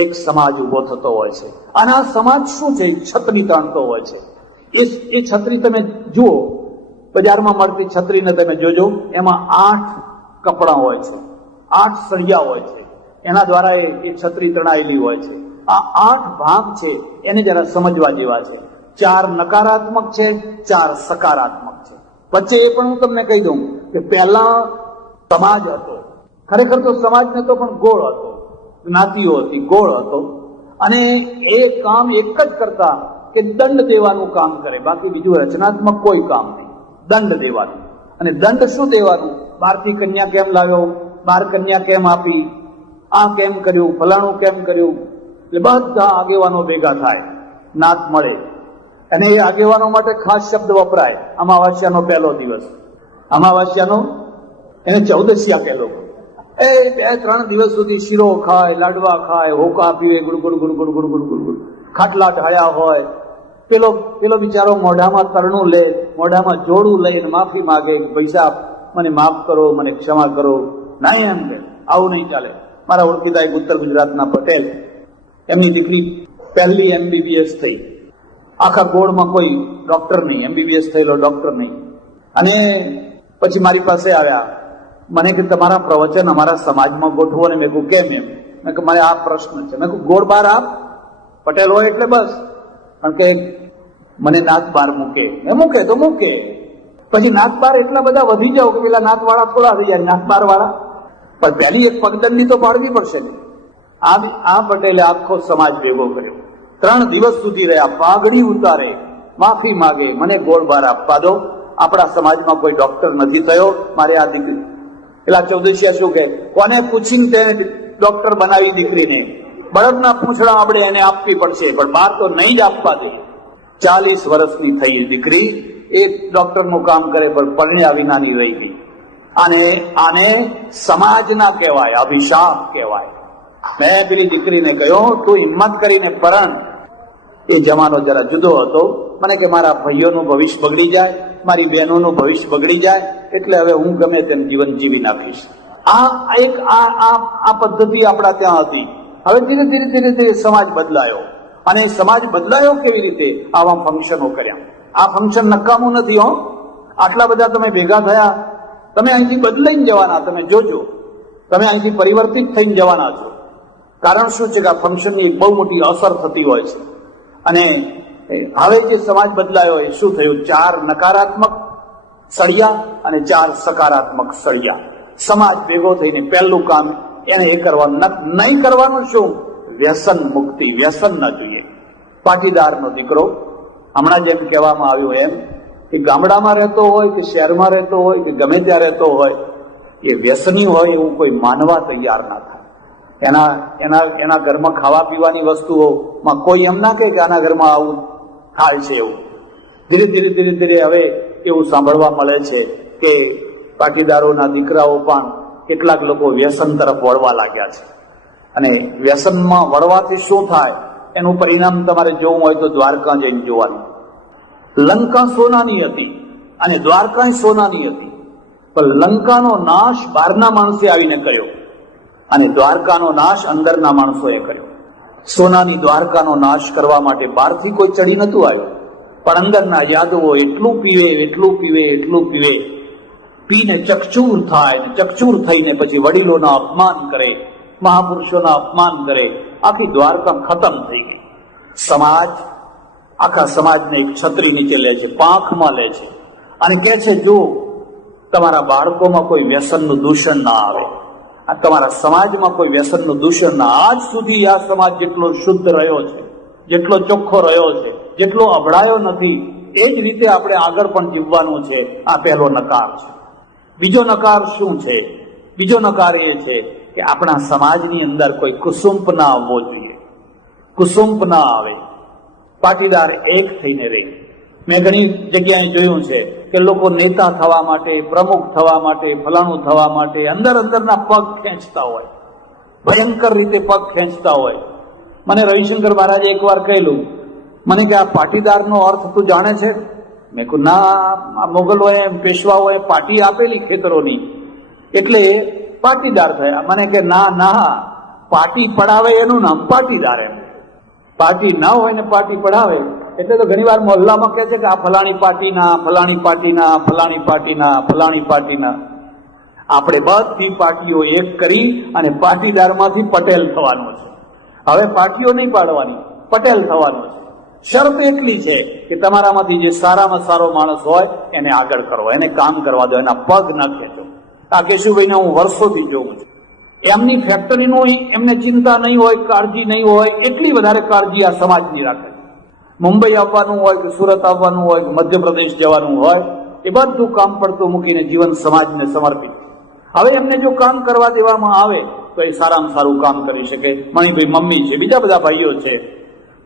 એક સમાજ ઉભો થતો હોય છે, અને આ સમાજ શું છે? છત્રી તાણતો હોય છે. એ છત્રી તમે જુઓ, બજારમાં મળતી છત્રીને તમે જોજો, એમાં 8 કપડા હોય છે, 8 સળિયા હોય છે. એના દ્વારા એ છત્રી તણાયેલી હોય છે. આ 8 ભાગ છે, એને જરા સમજવા જેવા છે. 4 નકારાત્મક છે, 4 સકારાત્મક છે. વચ્ચે એ પણ હું તમને કહી દઉં કે પહેલા સમાજ હતો. ખરેખર તો સમાજને તો પણ ગોળ હતો, જ્ઞાતિઓ હતી, ગોળ હતો. અને એ કામ એક જ કરતા કે દંડ દેવાનું કામ કરે, બાકી બીજું રચનાત્મક કોઈ કામ નહીં. દંડ દેવાનું. અને દંડ શું દેવાનું? બહારથી કન્યા કેમ લાવ્યો, બહાર કન્યા કેમ આપી, આ કેમ કર્યું, ફલાણું કેમ કર્યું. એટલે બધા આગેવાનો ભેગા થાય, નાત મળે. અને એ આગેવાનો માટે ખાસ શબ્દ વપરાય. અમાવાસ્યાનો પહેલો દિવસ, અમાવાસ્યાનો એને ચૌદસ્યા કહે લોકો. એ 2-3 દિવસ સુધી શીરો ખાય, લાડવા ખાય, હોકા પીવે, ગુડગુડ ગુડગુડ ગુડગુડ ગુડગુડ, ખાટલા ઢાળ્યા હોય. પેલો બિચારો મોઢામાં તરણું લે, મોઢામાં જોડું લઈને માફી માગે, પૈસા મને માફ કરો, મને ક્ષમા કરો. નહીં, એમ કે આવું નહીં ચાલે. મારા ઓળખીતા એક ઉત્તર ગુજરાતના પટેલ, એમની દીકરી પહેલી MBBS થઈ. આખા ગોળમાં કોઈ ડોક્ટર નહીં, MBBS થયેલો ડોક્ટર નહીં. અને પછી મારી પાસે આવ્યા, મને કે તમારા પ્રવચન અમારા સમાજમાં ગોઠવો. ને મેં કહું કેમ? એમ મેં કે મારે આ પ્રશ્ન છે. મેં કહું ગોળ બાર આપ, પટેલ હોય એટલે બસ. કારણ કે મને નાત બાર મૂકે, એ મૂકે તો મૂકે, પછી નાત બાર એટલા બધા વધી જાવ કે પેલા નાત વાળા થોડા થઈ જાય, નાત બાર વાળા. પણ પહેલી એક પગદંડી તો પાડવી પડશે ને. આ પટેલે આખો સમાજ ભેગો કર્યો. 3 દિવસ સુધી રહ્યા, પાઘડી ઉતારે, માફી માગે, મને ગોળ બાર આપવા દો, આપણા સમાજમાં કોઈ ડોક્ટર નથી થયો, મારે આ દીકરી. પેલા ચૌદસિયા શું કે, કોને પૂછીને તેને ડોક્ટર બનાવી દીકરીને? બળદના પૂંછડા આપણે એને આપવી પડશે, પણ બાર તો નહીં જ આપવા દે. 40 વર્ષની થઈ દીકરી, એક ડોક્ટરનું કામ કરે પણ પરણ્યા વિનાની રહી ગઈ. આને સમાજ ના કહેવાય, અભિશાપ કહેવાય. મેં પેલી દીકરીને કહ્યું, તું હિંમત કરીને પરણ. એ જમાનો જરા જુદો હતો. મને કે મારા ભાઈઓનું ભવિષ્ય બગડી જાય, મારી બહેનોનું ભવિષ્ય બગડી જાય, એટલે હવે હું ગમે તેમ જીવન જીવી નાખીશ. આ પદ્ધતિ આપણા ત્યાં હતી. હવે ધીરે ધીરે ધીરે ધીરે સમાજ બદલાયો. અને સમાજ બદલાયો કેવી રીતે? આવા ફંક્શનો કર્યા. આ ફંક્શન નકામું નથી હો. આટલા બધા તમે ભેગા થયા, તમે અહીંથી બદલાઈને જવાના, તમે જોજો. તમે અહીંથી પરિવર્તિત થઈને જવાના છો. કારણ શું છે કે આ ફંક્શનની એક બહુ મોટી અસર થતી હોય છે. અને હવે જે સમાજ બદલાયો એ શું થયું? 4 નકારાત્મક સળિયા અને 4 સકારાત્મક સળિયા. સમાજ ભેગો થઈને પહેલું કામ એને એ કરવાનું. નહીં કરવાનું શું? વ્યસન મુક્તિ. વ્યસન ન જોઈએ. પાટીદારનો દીકરો, હમણાં જેમ કહેવામાં આવ્યું એમ, કે ગામડામાં રહેતો હોય કે શહેરમાં રહેતો હોય કે ગમે ત્યાં રહેતો હોય, એ વ્યસની હોય એવું કોઈ માનવા તૈયાર ના થાય. એના ઘરમાં ખાવા પીવાની વસ્તુઓમાં કોઈ એમ ના કે આના ઘરમાં આવું થાય છે. એવું ધીરે ધીરે ધીરે ધીરે હવે એવું સાંભળવા મળે છે કે પાટીદારોના દીકરાઓ પણ કેટલાક લોકો વ્યસન તરફ વળવા લાગ્યા છે. અને વ્યસનમાં વળવાથી શું થાય એનું પરિણામ તમારે જોવું હોય તો દ્વારકા જઈને જોવાનું. લંકા સોનાની હતી અને દ્વારકા સોનાની હતી, પણ લંકાનો નાશ બહારના માણસે આવીને કર્યો અને દ્વારકાનો નાશ અંદરના માણસોએ કર્યો. સોનાની દ્વારકાનો નાશ કરવા માટે બહારથી કોઈ ચડી નતું આવ્યું, પણ અંદરના યાદવો એટલું પીવે એટલું પીવે એટલું પીવે, પીને ચકચૂર થાય, ચકચૂર થઈને પછી વડીલોના અપમાન કરે, મહાપુરુષોના અપમાન કરે. આખી દ્વારકા ખતમ થઈ ગઈ. સમાજ આખા સમાજને એક છત્રી નીચે લે છે, પાંખમાં લે છે અને કહે છે જો તમારા બાળકોમાં કોઈ વ્યસનનું દૂષણ ના આવે, આ તમારા સમાજમાં કોઈ વ્યસનનું દૂષણ ના. આજ સુધી આ સમાજ જેટલો શુદ્ધ રહ્યો છે, જેટલો ચોખ્ખો રહ્યો છે, જેટલો અભડાયો નથી, એ જ રીતે આપણે આગળ પણ જીવવાનું છે. આ પહેલો નકાર છે. બીજો નકાર શું છે? બીજો નકાર એ છે કે આપણા સમાજની અંદર કોઈ કુસુંપ ના આવવો જોઈએ. કુસુંપ ના આવે, પાટીદાર એક થઈને રહે. મેં ઘણી જગ્યાએ જોયું છે કે લોકો નેતા થવા માટે, પ્રમુખ થવા માટે, ફલાણું થવા માટે અંદરના પગ ખેંચતા હોય, ભયંકર રીતે પગ ખેંચતા હોય. મને રવિશંકર મહારાજે એકવાર કહેલું, મને કે આ પાટીદારનો અર્થ તું જાણે છે? મેં કહ્યું ના, આ મોગલોએ પેશવાઓએ પાટી આપેલી ખેતરોની એટલે પાટીદાર થયા. મને કે ના, પાટી પડાવે એનું નામ પાટીદાર. એમ પાટી ના હોય ને પાટી પડાવે એટલે તો ઘણી વાર મોહલ્લામાં કહે છે કે આ ફલાણી પાર્ટીના, ફલાણી પાર્ટીના, ફલાણી પાર્ટીના, ફલાણી પાર્ટીના. આપણે બધી પાર્ટીઓ એક કરી અને પાટીદારમાંથી પટેલ થવાનું છે. હવે પાર્ટીઓ નહીં પાડવાની, પટેલ થવાનું છે. શરત એટલી છે કે તમારામાંથી જે સારામાં સારો માણસ હોય એને આગળ કરો, એને કામ કરવા દો, એના પગ ન ખેંચો. આ કેશુભાઈને હું વર્ષોથી જોઉં છું. એમની ફેક્ટરીનું એમને ચિંતા નહીં હોય, કાળજી નહીં હોય, એટલી વધારે કાળજી આ સમાજની રાખે. મુંબઈ આવવાનું હોય કે સુરત આવવાનું હોય કે મધ્યપ્રદેશ જવાનું હોય, એ બધું કામ પડતું મૂકીને જીવન સમાજને સમર્પિત. હવે એમને જો કામ કરવા દેવામાં આવે તો એ સારામાં સારું કામ કરી શકે. મણિભાઈ મમ્મી છે, બીજા બધા ભાઈઓ છે,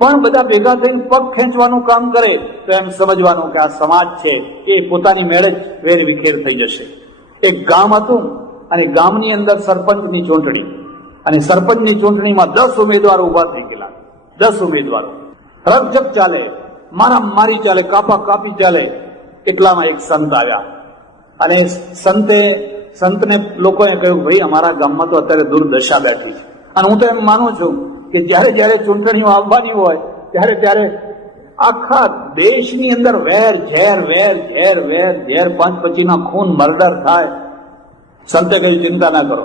પણ બધા ભેગા થઈને પગ ખેંચવાનું કામ કરે તો એમ સમજવાનું કે આ સમાજ છે એ પોતાની મેળે જ વેર વિખેર થઈ જશે. એક ગામ હતું અને ગામની અંદર સરપંચની ચૂંટણી, અને સરપંચની ચૂંટણીમાં 10 ઉમેદવારો ઉભા થઈ ગયેલા. 10 ઉમેદવારો, રકઝક ચાલે, મારી ચાલે, કાપા કાપી ચાલે. એટલામાં એક સંત આવ્યા, અને સંતને લોકોએ કહ્યું, ભાઈ અમારા ગામમાં તો અત્યારે દુર્દશા બેઠી છે, અને હું તો એમ માનું છું કે જ્યારે ચૂંટણીઓ આવવાની હોય ત્યારે આખા દેશની અંદર વેર ઝેર પાંચ પછીના ખૂન, મર્ડર થાય. સંતે કહ્યું, ચિંતા ના કરો,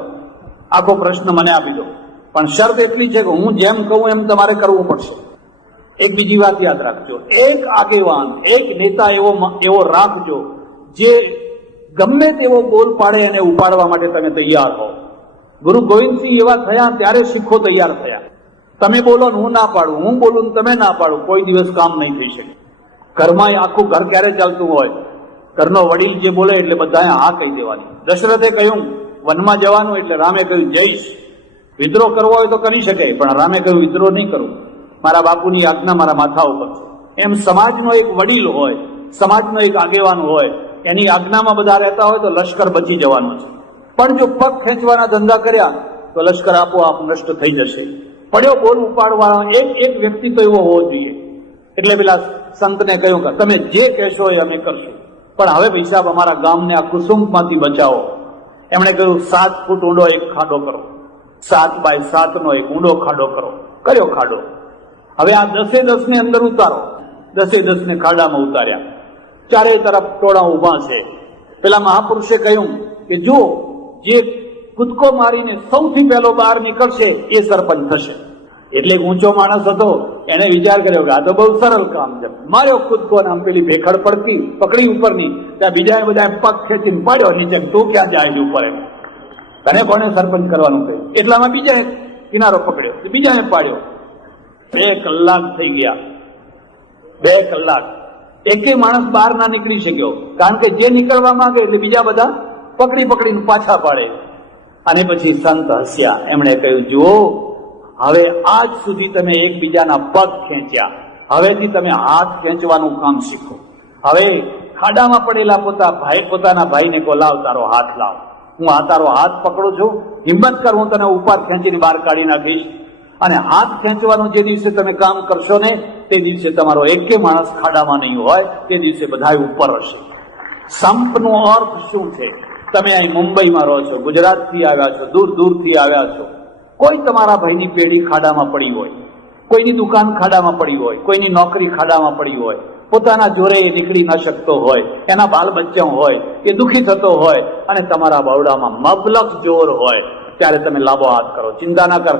આખો પ્રશ્ન મને આપી દો, પણ શરત એટલી છે કે હું જેમ કહું એમ તમારે કરવું પડશે. એક બીજી વાત યાદ રાખજો, એક આગેવાન, એક નેતા એવો રાખજો જે ગમે તેવો બોલ પાડે અને ઉપાડવા માટે તમે તૈયાર હો. ગુરુ ગોવિંદસિંહ એવા થયા ત્યારે શીખો તૈયાર થયા. તમે બોલો ને હું ના પાડું, હું બોલું ને તમે ના પાડું, કોઈ દિવસ કામ નહીં થઈ શકે. ઘરમાં આખું ઘર ક્યારે ચાલતું હોય, ઘરનો વડીલ જે બોલે એટલે બધાએ હા કહી દેવાની. દશરથે કહ્યું વનમાં જવાનું, એટલે રામે કહ્યું જઈશ. વિદ્રોહ કરવો હોય તો કરી શકે, પણ રામે કહ્યું વિદ્રોહ નહીં કરવું, મારા બાપુની આજ્ઞા મારા માથા ઉપર છે. એમ સમાજનો એક વડીલ હોય, સમાજનો એક આગેવાન હોય, એની આજ્ઞામાં બધા રહેતા હોય તો લશ્કર બચી જવાનો છે. પણ જો પગ ખેંચવાના ધંધા કર્યા તો લશ્કર આપોઆપ નષ્ટ થઈ જશે. પડ્યો બોલ ઉપાડવાનો એક વ્યક્તિ તો એવો હોવો જોઈએ. એટલે પેલા સંતને કહ્યું કે તમે જે કહેશો એ અમે કરશું, પણ હવે ભાઈ સાહેબ અમારા ગામને આ કુસુમમાંથી બચાવો. એમણે કહ્યું 7 ફૂટ ઊંડો એક ખાડો કરો, 7 બાય 7 નો એક ઊંડો ખાડો કરો. કર્યો ખાડો. હવે આ 10 ને અંદર ઉતારો. 10 ને ખાડામાં ઉતાર્યા. ચારે તરફ ટોળા ઉભા છે. પેલા મહાપુરુષે કહ્યું કે જો જે કૂદકો મારીને સૌથી પહેલો બહાર નીકળશે એ સરપંચ થશે. એટલે ઊંચો માણસ હતો, એને વિચાર કર્યો કે આ તો બહુ સરળ કામ છે. માર્યો કૂદકો, આમ પેલી ભેખડ પડતી પકડી ઉપરની, ત્યાં બીજા બધા પગ ખેંચીને પાડ્યો નીચે. તું ક્યાં જાય ઉપર? એમ તને કોને સરપંચ કરવાનું કહ્યું? એટલામાં બીજાએ કિનારો પકડ્યો, બીજાએ પાડ્યો. 2 કલાક થઈ ગયા. 2 કલાક એકે માણસ બહાર ના નીકળી શક્યો, કારણ કે જે નીકળવા માંગે એટલે બીજા બધા પકડીને પાછા પાડે. અને પછી સંત હસ્યા. એમણે કહ્યું, જુઓ હવે આજ સુધી તમે એકબીજાના પગ ખેંચ્યા, હવેથી તમે હાથ ખેંચવાનું કામ શીખો. હવે ખાડામાં પડેલા પોતાના ભાઈને કહો, લાવ તારો હાથ લાવ, હું આ તારો હાથ પકડું છું, હિંમત કર, હું તને ઉપર ખેંચીને બહાર કાઢી નાખીશ. અને હાથ ખેંચવાનું જે દિવસે તમે કામ કરશો ને તે દિવસે તમારો એકે માણસ ખાડામાં નહીં હોય, તે દિવસે બધા ઉપર હશે. સંપનો અર્થ શું છે? તમે અહીં મુંબઈમાં રહો છો, ગુજરાતથી આવ્યા છો, દૂરથી આવ્યા છો. કોઈ તમારા ભાઈની પેઢી ખાડામાં પડી હોય, કોઈની દુકાન ખાડામાં પડી હોય, કોઈની નોકરી ખાડામાં પડી હોય, પોતાના જોરે એ નીકળી ન શકતો હોય, એના બાલ બચ્ચા હોય, એ દુઃખી થતો હોય, અને તમારા બરોડામાં મબલખ જોર હોય, ત્યારે તમે લાંબો હાથ કરો. ચિંતા ના કર,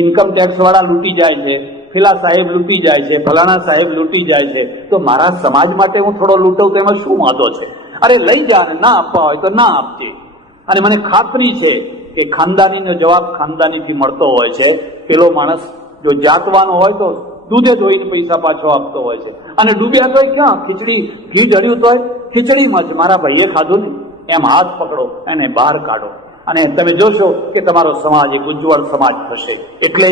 ઇન્કમ ટેક્સ વાળા લૂંટી જાય છે, પેલા સાહેબ લૂંટી જાય છે, ફલાણા સાહેબ લૂંટી જાય છે, તો મારા સમાજ માટે હું થોડો લૂંટું તો એમાં શું વાંધો છે? અરે લઈ જા, ને ના આપવા હોય તો ના આપજે. અને મને ખાતરી છે કે ખાનદાનીનો જવાબ ખાનદાનીથી મળતો હોય છે. પેલો માણસ જો જાતવાનો હોય તો દૂધે ધોઈને પૈસા પાછો આપતો હોય છે, અને ડૂબ્યા તોય ક્યાં? ખીચડી ઘી ઢળ્યું તોય ખીચડીમાં જ મારા ભાઈએ ખાધું ને. એમ હાથ પકડો અને બહાર કાઢો, અને તમે જોશો કે તમારો સમાજ એક ઉજ્જવળ સમાજ થશે. એટલે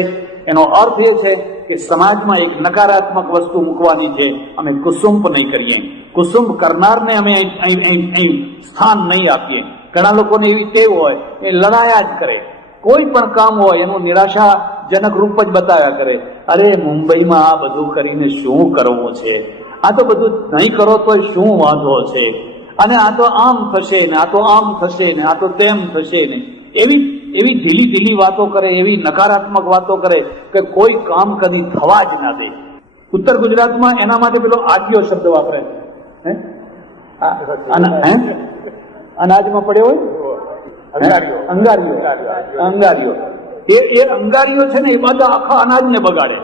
એનો અર્થ એ છે કે સમાજમાં એક નકારાત્મક વસ્તુ મૂકવાની છે. અમે કુસુંબ નહીં કરીએ, કુસુંબ કરનારને અમે અહીં સ્થાન નહીં આપીએ. ઘણા લોકોને એવી ટેવ હોય, એ લડાયા જ કરે. કોઈ પણ કામ હોય એનું નિરાશાજનક રૂપ જ બતાવ્યા કરે. અરે મુંબઈમાં આ બધું કરીને શું કરવું છે? આ તો બધું નહીં કરો તો શું વાંધો છે? અને આ તો આમ થશે ને, આ તો આમ થશે ને, આ તો તેમ થશે ને. એવી ઢીલી વાતો કરે, એવી નકારાત્મક વાતો કરે કે કોઈ કામ કદી થવા જ ના દે. ઉત્તર ગુજરાતમાં એના માટે પેલો આગ્યો શબ્દ વાપરે છે. અનાજમાં પડ્યો હોય અંગારીઓ. એ અંગારીઓ છે ને, એ બધા આખા અનાજને બગાડે.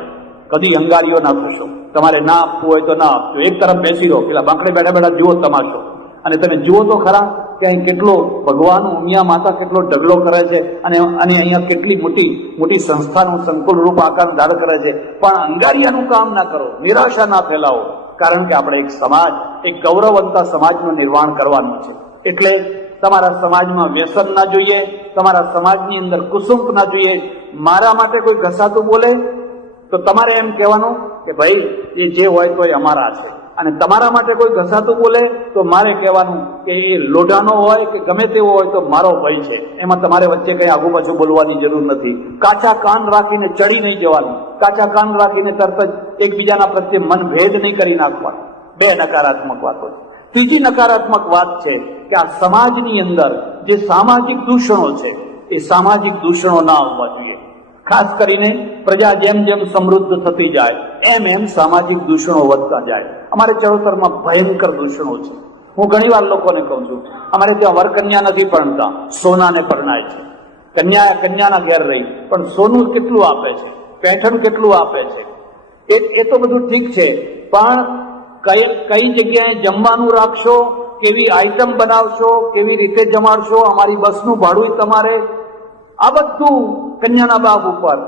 કદી અંગારીઓ ના ખુશો. તમારે ના આપવું હોય તો ના આપજો, એક તરફ બેસી રહો, પેલા બાંકડે બેઠા જુઓ તમાશો. અને તમે જુઓ તો ખરા કે અહીં કેટલો ભગવાન ઉમિયા માતા કેટલો ઢગલો કરે છે, અને અહીંયા કેટલી મોટી સંસ્થાનું સંકુલ રૂપ આકાર ધારણ કરે છે. પણ અંગારિયાનું કામ ના કરો, નિરાશા ના ફેલાવો, કારણ કે આપણે એક સમાજ, એક ગૌરવવંતા સમાજનું નિર્માણ કરવાનું છે. એટલે તમારા સમાજમાં વ્યસન ના જોઈએ, તમારા સમાજની અંદર કુસુંબ ના જોઈએ. મારા માટે કોઈ ઘસાતું બોલે તો તમારે એમ કહેવાનું કે ભાઈ એ જે હોય તો અમારા છે, અને તમારા માટે કોઈ ઘસાતું બોલે તો મારે કહેવાનું કે એ લોઢાનો હોય કે ગમે તેવો હોય તો મારો ભય છે, એમાં તમારે વચ્ચે કઈ આગુ પાછું બોલવાની જરૂર નથી. કાચા કાન રાખીને ચડી નહીં જવાનું, કાચા કાન રાખીને તરત જ એકબીજાના પ્રત્યે મનભેદ નહીં કરી નાખવાનું. બે નકારાત્મક વાતો. ત્રીજી નકારાત્મક વાત છે કે આ સમાજની અંદર જે સામાજિક દૂષણો છે એ સામાજિક દૂષણો ના આવવા જોઈએ. ખાસ કરીને પ્રજા જેમ જેમ સમૃદ્ધ થતી જાય એમ એમ સામાજિક દૂષણો વધતા જાય. અમારે ચરોતરમાં ભયંકર દૂષણો છે. હું ઘણી વાર લોકોને કહું છું, અમારે ત્યાં વરકન્યા નથી પરણતા, સોનાને પરણાય છે. કન્યાના ઘેર રહી પણ સોનું કેટલું આપે છે, પેઠણ કેટલું આપે છે, એ તો બધું ઠીક છે, પણ કઈ જગ્યાએ જમવાનું રાખશો, કેવી આઈટમ બનાવશો, કેવી રીતે જમાડશો, અમારી બસનું ભાડું તમારે, આ બધું કન્યાના બાપ ઉપર.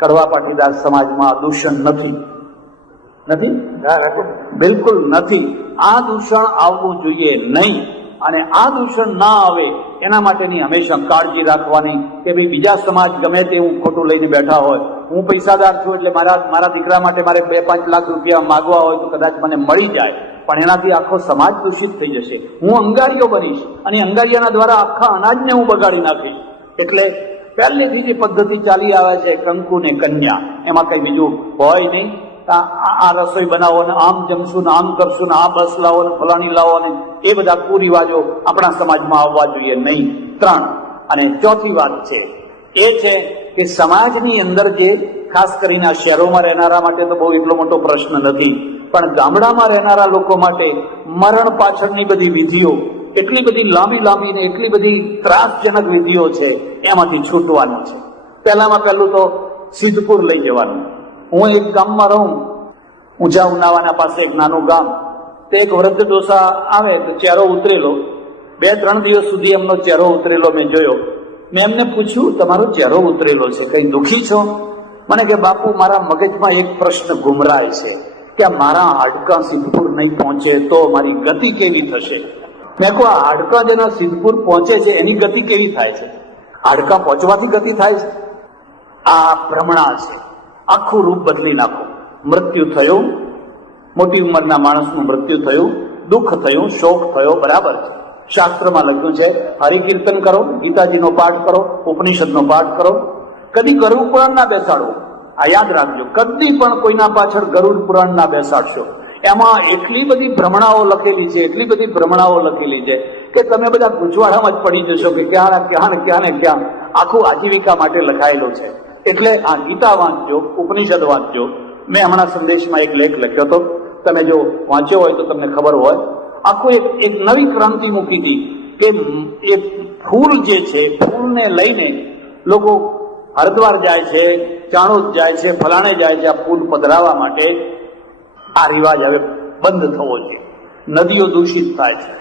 કડવા પાટીદાર સમાજમાં આ દૂષણ નથી, બિલકુલ નથી. આ દૂષણ આવવું જોઈએ નહીં, અને આ દૂષણ ના આવે એના માટેની હંમેશા કાળજી રાખવાની કે ભાઈ બીજા સમાજ ગમે તે હું ખોટું લઈને બેઠા હોય, હું પૈસાદાર છું એટલે મારા દીકરા માટે મારે 2-5 લાખ રૂપિયા માગવા હોય તો કદાચ મને મળી જાય, પણ એનાથી આખો સમાજ દૂષિત થઈ જશે. હું અંગારીઓ બનીશ અને અંગારીઓના દ્વારા આખા અનાજને હું બગાડી નાખીશ. એટલે પહેલેથી જે પદ્ધતિ ચાલી આવે છે કંકુ ને કન્યા, એમાં કઈ બીજું હોય નહીં. આ રસોઈ બનાવો ને આમ જમશું ને આમ કરશું ને આ બસ લાવો ને ફલાણી લાવો ને એ બધા કુરિવાજો આપણા સમાજમાં આવવા જોઈએ નહીં. 3 અને ચોથી વાત છે એ છે કે સમાજની અંદર જે ખાસ કરીને આ શહેરોમાં રહેનારા માટે તો બહુ એટલો મોટો પ્રશ્ન નથી, પણ ગામડામાં રહેનારા લોકો માટે મરણ પાછળની બધી વિધિઓ એટલી બધી લાંબી ને એટલી બધી ત્રાસજનક વિધિઓ છે, એમાંથી છૂટવાનું છે. પહેલું તો સિદ્ધપુર લઈ જવાનું. હું એક ગામમાં રહું, ઊંઝા ઉનાવાના પાસે એક નાનું ગામ. તે એક વૃદ્ધ ડોસા આવે તો ચહેરો ઉતરેલો, 2-3 દિવસ સુધી એમનો ચહેરો ઉતરેલો મેં જોયો. મેં એમને પૂછ્યું, તમારો ચહેરો ઉતરેલો છે, કઈ દુઃખી છો? મને કે બાપુ, મારા મગજમાં એક પ્રશ્ન ગુમરાય છે કે મારા હાડકાં સિદ્ધપુર નહીં પહોંચે તો મારી ગતિ કેવી થશે? મેં કહું, આ હાડકાં જેના સિદ્ધપુર પહોંચે છે એની ગતિ કેવી થાય છે? હાડકાં પહોંચવાથી ગતિ થાય છે? આ ભ્રમણા છે. આખું રૂપ બદલી નાખો. મૃત્યુ થયું, મોટી ઉંમરના માણસનું મૃત્યુ થયું, દુઃખ થયું, શોક થયો, બરાબર છે. શાસ્ત્રમાં લખ્યું છે હરિકીર્તન કરો, ગીતાજીનો પાઠ કરો, ઉપનિષદનો પાઠ કરો. કદી ગરુડ પુરાણ ના બેસાડો. આ યાદ રાખજો, કદી પણ કોઈના પાછળ ગરુડ પુરાણ ના બેસાડશો. એમાં એટલી બધી ભ્રમણાઓ લખેલી છે કે તમે બધા ગુજવાડામાં જ પડી જશો કે ક્યાં આખું આજીવિકા માટે લખાયેલું છે. એટલે આ ગીતા વાંચજો, ઉપનિષદ વાંચજો. મેં હમણાં સંદેશમાં એક લેખ લખ્યો હતો, તમે જો વાંચ્યો હોય તો તમને ખબર હોય. આખું એક નવી ક્રાંતિ મૂકી હતી કે એ ફૂલ જે છે, ફૂલને લઈને લોકો હરિદ્વાર જાય છે, ચાણોદ જાય છે, ફલાણે જાય છે આ ફૂલ પધરાવવા માટે. આ રિવાજ હવે બંધ થવો જોઈએ. નદીઓ દૂષિત થાય છે.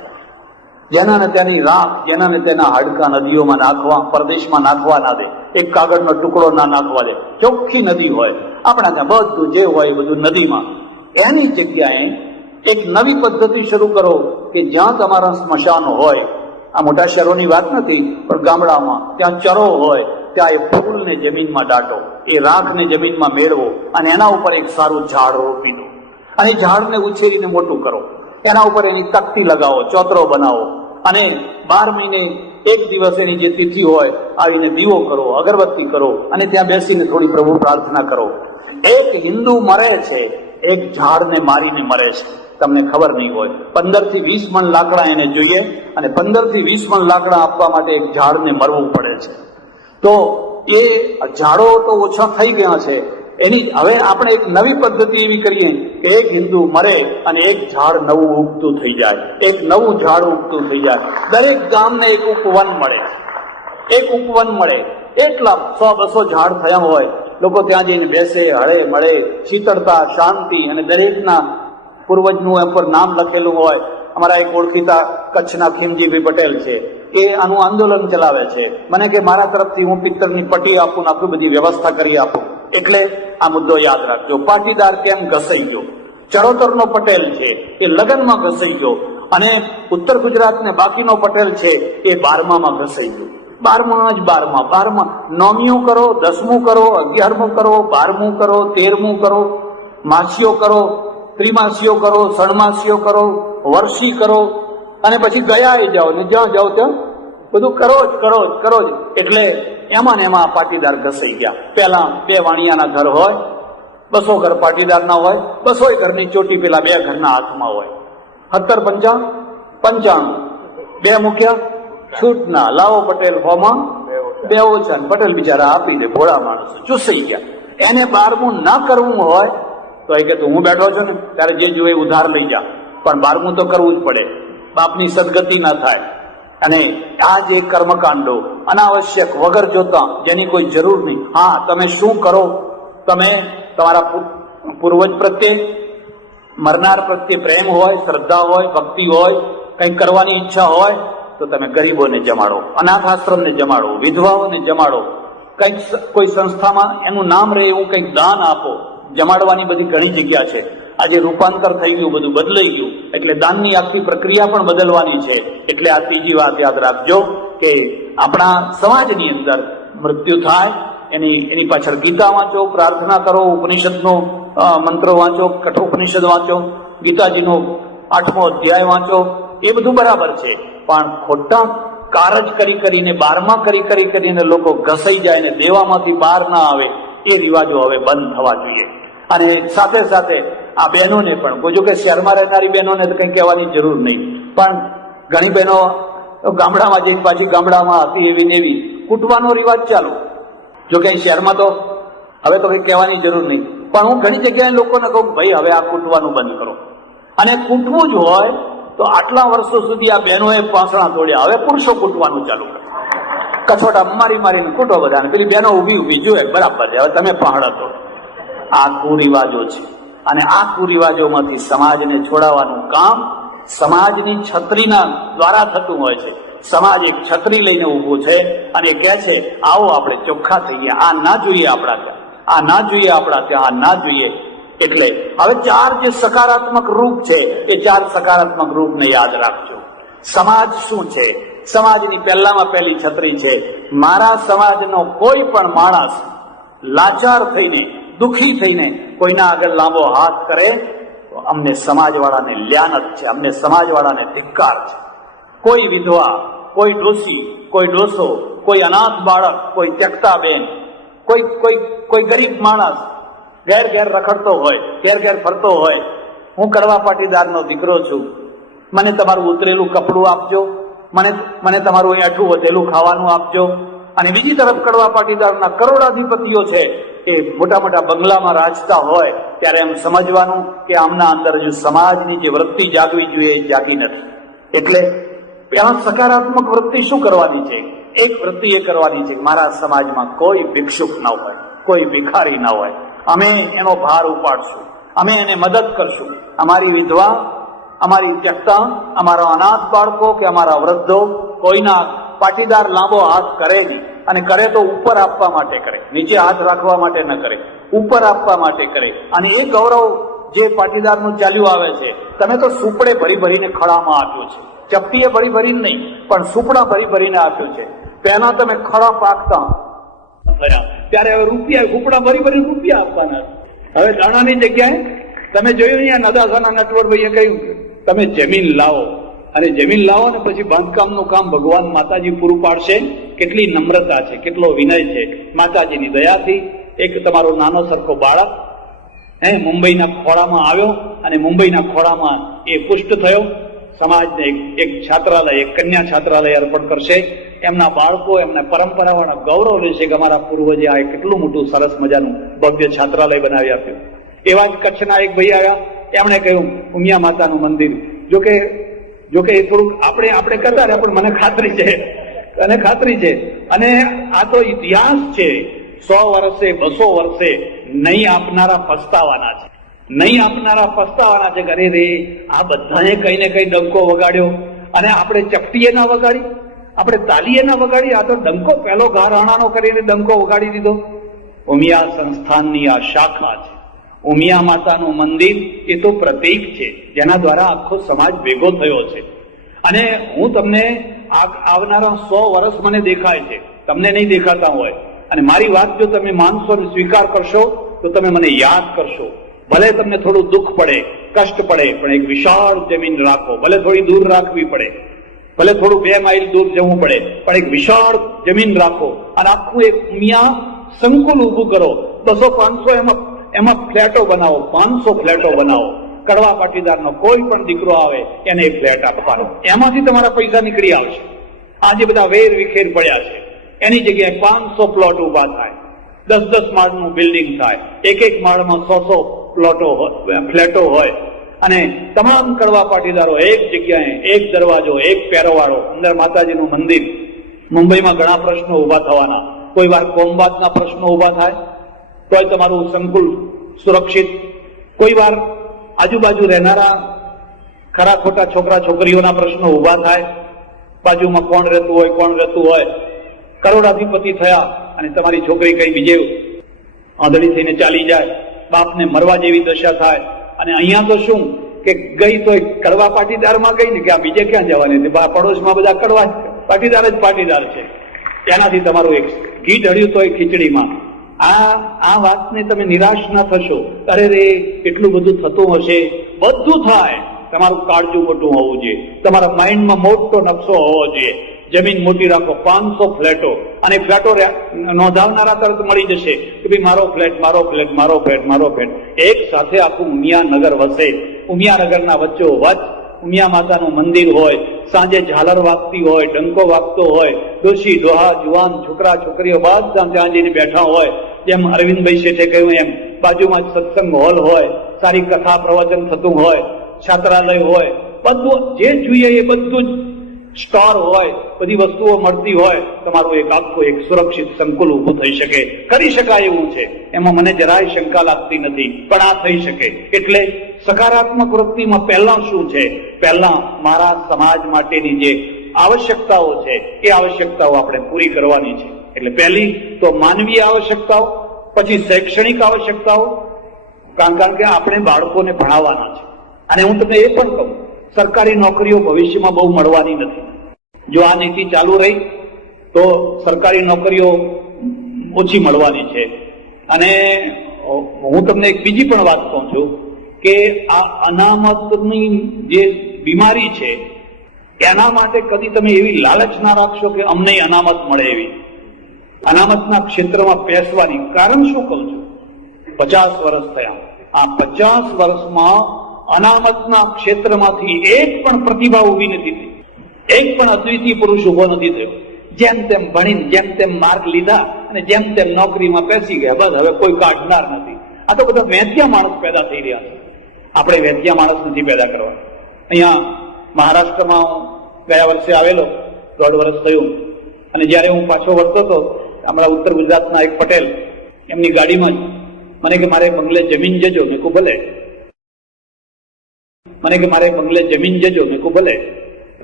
જેના ને તેની રાખ, જેના ને તેના હાડકા નદીઓમાં નાખવા, પરદેશમાં નાખવા ના દે. એક કાગળનો ટુકડો ના નાખવા દે. ચોખ્ખી નદી હોય, આપણા ત્યાં બધું જે હોય એ બધું નદીમાં. એની જગ્યાએ એક નવી પદ્ધતિ શરૂ કરો કે જ્યાં તમારા સ્મશાનો હોય, આ મોટા શહેરોની વાત નથી, પણ ગામડામાં ત્યાં ચરો હોય, ત્યાં એ ફૂલને જમીનમાં દાટો, એ રાખને જમીનમાં મેળવો અને એના ઉપર એક સારું ઝાડ રોપી દો અને ઝાડને ઉછેરીને મોટું કરો. એના ઉપર એની તકતી લગાવો, ચોતરો બનાવો અને 12 મહિને એક દિવસ એની જે તિથિ હોય આવીને દીવો કરો, અગરબત્તી કરો અને ત્યાં બેસીને થોડી પ્રભુ પ્રાર્થના કરો. એક હિન્દુ મરે છે, એક ઝાડને મારીને મરે છે. તમને ખબર નહીં હોય, 15 થી 20 મણ લાકડા એને જોઈએ અને 15 થી 20 મણ લાકડા આપવા માટે એક ઝાડને મરવું પડે છે. તો એ ઝાડો તો ઓછા થઈ ગયા છે. એની હવે આપણે એક નવી પદ્ધતિ એવી કરીએ કે એક હિન્દુ મરે અને એક ઝાડ નવું ઉગતું થઈ જાય, એક નવું ઝાડ ઉગતું થઈ જાય. દરેક ગામને એક ઉપવન મળે. એટલા 100-200 ઝાડ થયા હોય, લોકો ત્યાં જઈને બેસે, હળે મળે, શીતળતા, શાંતિ, અને દરેકના પૂર્વજનું એમ પર નામ લખેલું હોય. અમારા એક ઓળખીતા કચ્છના ખીમજીભાઈ પટેલ છે, એ આનું આંદોલન ચલાવે છે. મને કે મારા તરફથી હું પિત્તળની પટ્ટી આપું ને આટલી બધી વ્યવસ્થા કરી આપું. એટલે આ મુદ્દો યાદ રાખજો. પાટીદાર કેમ ઘસાઈ ગયો? ચરોતરનો પટેલ છે એ લગ્નમાં ઘસાઈ ગયો, અને ઉત્તર ગુજરાત ને બાકીનો પટેલ છે એ 12માં ઘસાઈ ગયો. 12માં 9મીઓ કરો, 10મું કરો, 11મું કરો, 12મું કરો, 13મું કરો, માસીઓ કરો, ત્રિમાસીઓ કરો, ષણમાસીઓ કરો, વર્ષી કરો, અને પછી ગયા જાઓ ને જ્યાં જાઓ ત્યાં બધું કરો જ. એટલે એમાં ને એમાં પાટીદાર ઘસાઈ ગયા. પેલા 2 વાણિયાના ઘર હોય, 200 ઘર પાટીદાર ના હોય, 200 ઘરની ચોટી પેલા 2 ઘરના હાથમાં હોય. 70 55 2 મૂક્યા છૂટના, લાવો પટેલ ફોમાં 2 ઓછા. પટેલ બિચારા આપી દે, ભોળા માણસો ચૂસાઈ ગયા. એને 12મું ના કરવું હોય તો એ કે તું હું બેઠો છું ને ત્યારે જે જોઈએ ઉધાર લઈ જા, પણ 12મું તો કરવું જ પડે, બાપની સદગતિ ના થાય. અને આ જે કર્મકાંડો અનાવશ્યક વગર જોતા, જેની કોઈ જરૂર નહીં. હા, તમે શું કરો, તમે તમારા પૂર્વજ પ્રત્યે, મરનાર પ્રત્યે પ્રેમ હોય, શ્રદ્ધા હોય, ભક્તિ હોય, કંઈક કરવાની ઈચ્છા હોય તો તમે ગરીબોને જમાડો, અનાથ આશ્રમને જમાડો, વિધવાઓને જમાડો, કંઈક કોઈ સંસ્થામાં એનું નામ રહે એવું કંઈક દાન આપો. જમાડવાની બધી ઘણી જગ્યા છે. આજે રૂપાંતર થઈ ગયું, બધું બદલાઈ ગયું, એટલે દાનની આખી પ્રક્રિયા પણ બદલવાની છે. એટલે આ ત્રીજી વાત યાદ રાખજો કે આપણા સમાજની અંદર મૃત્યુ થાય એની પાછળ ગીતા વાંચો, પ્રાર્થના કરો, ઉપનિષદનો મંત્રો વાંચો, કઠોપનિષદ વાંચો, ગીતાજીનો 8મો અધ્યાય વાંચો, એ બધું બરાબર છે. પણ ખોટા કારજ કરીને, બારમાં કરીને લોકો ઘસાઈ જાય ને દેવામાંથી બહાર ના આવે, એ રિવાજો હવે બંધ થવા જોઈએ. અને સાથે સાથે આ બહેનોને પણ, જો કે શહેરમાં રહેનારી બહેનોને તો કંઈ કહેવાની જરૂર નહીં, પણ ઘણી બહેનો ગામડામાં જઈને પાછી ગામડામાં હતી એવી કૂટવાનો રિવાજ ચાલુ. જો કે શહેરમાં તો હવે તો કંઈ કહેવાની જરૂર નહીં, પણ હું ઘણી જગ્યાએ લોકોને કહું ભાઈ હવે આ કૂટવાનું બંધ કરો. અને કૂટવું જ હોય તો આટલા વર્ષો સુધી આ બહેનોએ પાસણા તોડ્યા, હવે પુરુષો કૂટવાનું ચાલુ કરે. કછોટા મારીને કૂટો બધાને, પેલી બહેનો ઊભી જોયે બરાબર છે, હવે તમે પહાડા તોડો. આ કુરિવાજો છે. અને આ કુરિવાજોમાંથી સમાજને છોડાવવાનું કામ સમાજની છત્રીના દ્વારા થતું હોય છે. સમાજ એક છત્રી લઈને ઊભું છે અને કહે છે આવો આપણે ચોખ્ખા થઈએ, આ ના જોઈએ આપણા ત્યાં, આ ના જોઈએ આપણા ત્યાં, આ ના જોઈએ. એટલે હવે 4 જે સકારાત્મક રૂપ છે એ 4 સકારાત્મક રૂપને યાદ રાખજો. સમાજ શું છે? સમાજની પહેલામાં પહેલી છત્રી છે, મારા સમાજનો કોઈ પણ માણસ લાચાર થઈને, દુઃખી થઈને કોઈના આગળ લાંબો હાથ કરે તો અમને સમાજવાળાને લ્યાનત છે, અમને સમાજવાળાને ધિક્કાર છે. કોઈ વિધવા, કોઈ ડોસી, કોઈ ડોસો, કોઈ અનાથ બાળક, કોઈ ત્યક્તા બેન, કોઈ ગરીબ માણસ ઘેર રખડતો હોય, ઘેર ફરતો હોય, હું કડવા પાટીદારનો દીકરો છું, મને તમારું ઉતરેલું કપડું આપજો, મને તમારું એઠું વધેલું ખાવાનું આપજો. અને બીજી તરફ કડવા પાટીદારના કરોડાધિપતિઓ છે, એ મોટા બંગલામાં રાજતા હોય, ત્યારે એમ સમજવાનું કે આમના અંદર જો સમાજની જે વૃત્તિ જાગવી જોઈએ એ જાગી નથી. એટલે પેલા સકારાત્મક વૃત્તિ શું કરવાની છે? એક વૃત્તિ એ કરવાની છે મારા સમાજમાં કોઈ ભિક્ષુક ન હોય, કોઈ ભિખારી ન હોય, અમે એનો ભાર ઉપાડશું, અમે એને મદદ કરશું. અમારી વિધવા, અમારી ત્યક્તા, અમારા અનાથ બાળકો કે અમારા વૃદ્ધો કોઈના પાટીદાર લાંબો હાથ કરે નહીં, અને કરે તો ઉપર આપવા માટે કરે, નીચે હાથ રાખવા માટે ન કરે, ઉપર આપવા માટે કરે. અને એ ગૌરવ જે પાટીદારનું ચાલ્યું આવે છે, તમે તો સુપડે ભરીને ખડામાં આપ્યું છે, ચપટીએ ભરીને નહીં, પણ સુપડા ભરીને આપ્યું છે. પહેલા તમે ખડા પાકતા ત્યારે હવે રૂપિયા, સુપડા ભરી રૂપિયા આપવાના. હવે દાણાની જગ્યાએ તમે જોયું અહીંયા નદાસાના નટવરભાઈએ કહ્યું તમે જમીન લાવો, અને જમીન લાવો ને પછી બાંધકામનું કામ ભગવાન માતાજી પૂરું પાડશે. કેટલી નમ્રતા છે, કેટલો વિનય છે. માતાજીની દયાથી એક તમારો નાનો સરખો બાળક મુંબઈના ખોળામાં આવ્યો, અને મુંબઈના ખોળામાં એ પુષ્ટ થયો. સમાજને એક છાત્રાલય, એક કન્યા છાત્રાલય અર્પણ કરશે. એમના બાળકો એમને પરંપરાવાળા ગૌરવ લેશે કે અમારા પૂર્વજે આ કેટલું મોટું સરસ મજાનું ભવ્ય છાત્રાલય બનાવી આપ્યું. એવા જ કચ્છના એક ભાઈ આવ્યા, એમણે કહ્યું ઉમિયા માતાનું મંદિર. જોકે એ થોડુંક આપણે કરતા રહ્યા, પણ મને ખાતરી છે અને આ તો ઇતિહાસ છે. 100 વર્ષે 200 વર્ષે નહીં આપનારા પસ્તાવાના છે, નહીં આપનારા પસ્તાવાના છે. અરે રે, આ બધાએ કઈ ને કઈ ડંકો વગાડ્યો, અને આપણે ચપટીએ ના વગાડી, આપણે તાલીએ ના વગાડી, આ તો ડંકો પહેલો ઘારાણાનો કરીને ડંકો વગાડી દીધો. ઉમિયા સંસ્થાનની આ શાખા છે. ઉમિયા માતાનું મંદિર એ તો પ્રતીક છે, જેના દ્વારા આખો સમાજ ભેગો થયો છે. અને હું તમને આવનારા 100 વર્ષ મને દેખાય છે, તમને નહીં દેખાતા હોય. અને મારી વાત જો તમે માનશો અને સ્વીકાર કરશો તો તમે મને યાદ કરશો. ભલે તમને થોડું દુઃખ પડે, કષ્ટ પડે, પણ એક વિશાળ જમીન રાખો, ભલે થોડી દૂર રાખવી પડે, ભલે થોડું 2 માઇલ દૂર જવું પડે, પણ એક વિશાળ જમીન રાખો અને આખું એક ઉમિયા સંકુલ ઊભું કરો. 200-500 એમાં ફ્લેટો બનાવો, 500 ફ્લેટો બનાવો. કડવા પાટીદારનો કોઈ પણ દીકરો આવે એને એક ફ્લેટ આપવાનો, એમાંથી તમારા પૈસા નીકળી આવશે. આજે બધા વેર વિખેર પડ્યા છે, એની જગ્યાએ 500 પ્લોટ ઉભા થાય, 10-10 માળનું બિલ્ડિંગ થાય, એક માળમાં 100 પ્લોટો ફ્લેટો હોય અને તમામ કડવા પાટીદારો એક જગ્યાએ, એક દરવાજો, એક પેરોવાળો, અંદર માતાજીનું મંદિર. મુંબઈમાં ઘણા પ્રશ્નો ઉભા થવાના, કોઈ વાર કોમવાદના પ્રશ્નો ઉભા થાય તોય તમારું સંકુલ સુરક્ષિત, કોઈ વાર આજુબાજુ રહેનારા ખરા ખોટા છોકરા છોકરીઓના પ્રશ્નો ઉભા થાય, બાજુમાં કોણ રહેતું હોય. કરોડાધિપતિ થયા અને તમારી છોકરી કઈ બીજે આંધળી થઈને ચાલી જાય, બાપને મરવા જેવી દશા થાય. અને અહીંયા તો શું કે ગઈ તો કડવા પાટીદારમાં ગઈ ને કે આ બીજે ક્યાં જવાની હતી, પડોશમાં બધા કડવા પાટીદાર જ પાટીદાર છે, એનાથી તમારું એક ઘી ઢળ્યું તો ખીચડીમાં. આ વાતને તમે નિરાશ ના થશો. અરે રે એટલું બધું થતું હશે, બધું થાય. તમારું કાળજું મોટું હોવું જોઈએ, તમારા માઇન્ડમાં મોટો નકશો હોવો જોઈએ. જમીન મોટી રાખો, 500 ફ્લેટો, અને ફ્લેટો નોંધાવનારા તરત મળી જશે કે ભાઈ મારો ફ્લેટ, મારો ફ્લેટ, મારો ફ્લેટ, મારો ફ્લેટ. એક સાથે આખું ઉમિયાનગર વસે. ઉમિયાનગરના વચ્ચોવચ્ચ ઉમિયા માતાનું મંદિર હોય, સાંજે ઝાલર વાગતી હોય, ડંકો વાગતો હોય, ડોશી ડોહા જુવાન છોકરા છોકરીઓ બધા ત્યાં જઈને બેઠા હોય. જેમ અરવિંદભાઈ શેઠે કહ્યું એમ બાજુમાં જ સત્સંગ હોલ હોય, સારી કથા પ્રવચન થતું હોય, છાત્રાલય હોય, બધું જે જોઈએ એ બધું જ સ્ટોર હોય, બધી વસ્તુઓ મળતી હોય. તમારું એક આખું એક સુરક્ષિત સંકુલ ઉભું થઈ શકે, કરી શકાય એવું છે, એમાં મને જરાય શંકા લાગતી નથી. પણ આ થઈ શકે એટલે સકારાત્મક વૃત્તિમાં પહેલા શું છે, પહેલા મારા સમાજ માટેની જે આવશ્યકતાઓ છે એ આવશ્યકતાઓ આપણે પૂરી કરવાની છે. એટલે પહેલી તો માનવીય આવશ્યકતાઓ, પછી શૈક્ષણિક આવશ્યકતાઓ, કારણ કે આપણે બાળકોને ભણાવવાના છે. અને હું તમને એ પણ કહું, સરકારી નોકરીઓ ભવિષ્યમાં બહુ મળવાની નથી. જો આ નીતિ ચાલુ રહી તો સરકારી નોકરીઓ ઓછી મળવાની છે. અને હું તમને એક બીજી પણ વાત કહું છું કે આ અનામતની જે બીમારી છે એના માટે કદી તમે એવી લાલચ ના રાખશો કે અમને અનામત મળે એવી. અનામતના ક્ષેત્રમાં પેસવાની કારણ શું કહું છું, 50 વર્ષ થયા. આ 50 વર્ષમાં અનામતના ક્ષેત્રમાંથી એક પણ પ્રતિભા ઉભી નથી થઈ, એક પણ અદ્વિતીય પુરુષ ઉભો નથી થયો. જેમ તેમ ભણીને જેમ તેમ માર્ક લીધા અને જેમ તેમ નોકરીમાં પેસી ગયા, બસ હવે કોઈ કાઢનાર નથી. આ તો બધા વેદ્યા માણસ પેદા થઈ રહ્યા છે. આપણે વેદ્યા માણસ નથી પેદા કરવા. અહીંયા મહારાષ્ટ્રમાં હું ગયા વર્ષે આવેલો, 1.5 વર્ષ થયું. અને જયારે હું પાછો વળતો હતો, હમણાં ઉત્તર ગુજરાતના એક પટેલ એમની ગાડીમાં જ મને કે મારે બંગલે જમીન જજો. મેં કહું ભલે. મને કે મારે બંગલે જમીન જજો. મેં કહું ભલે.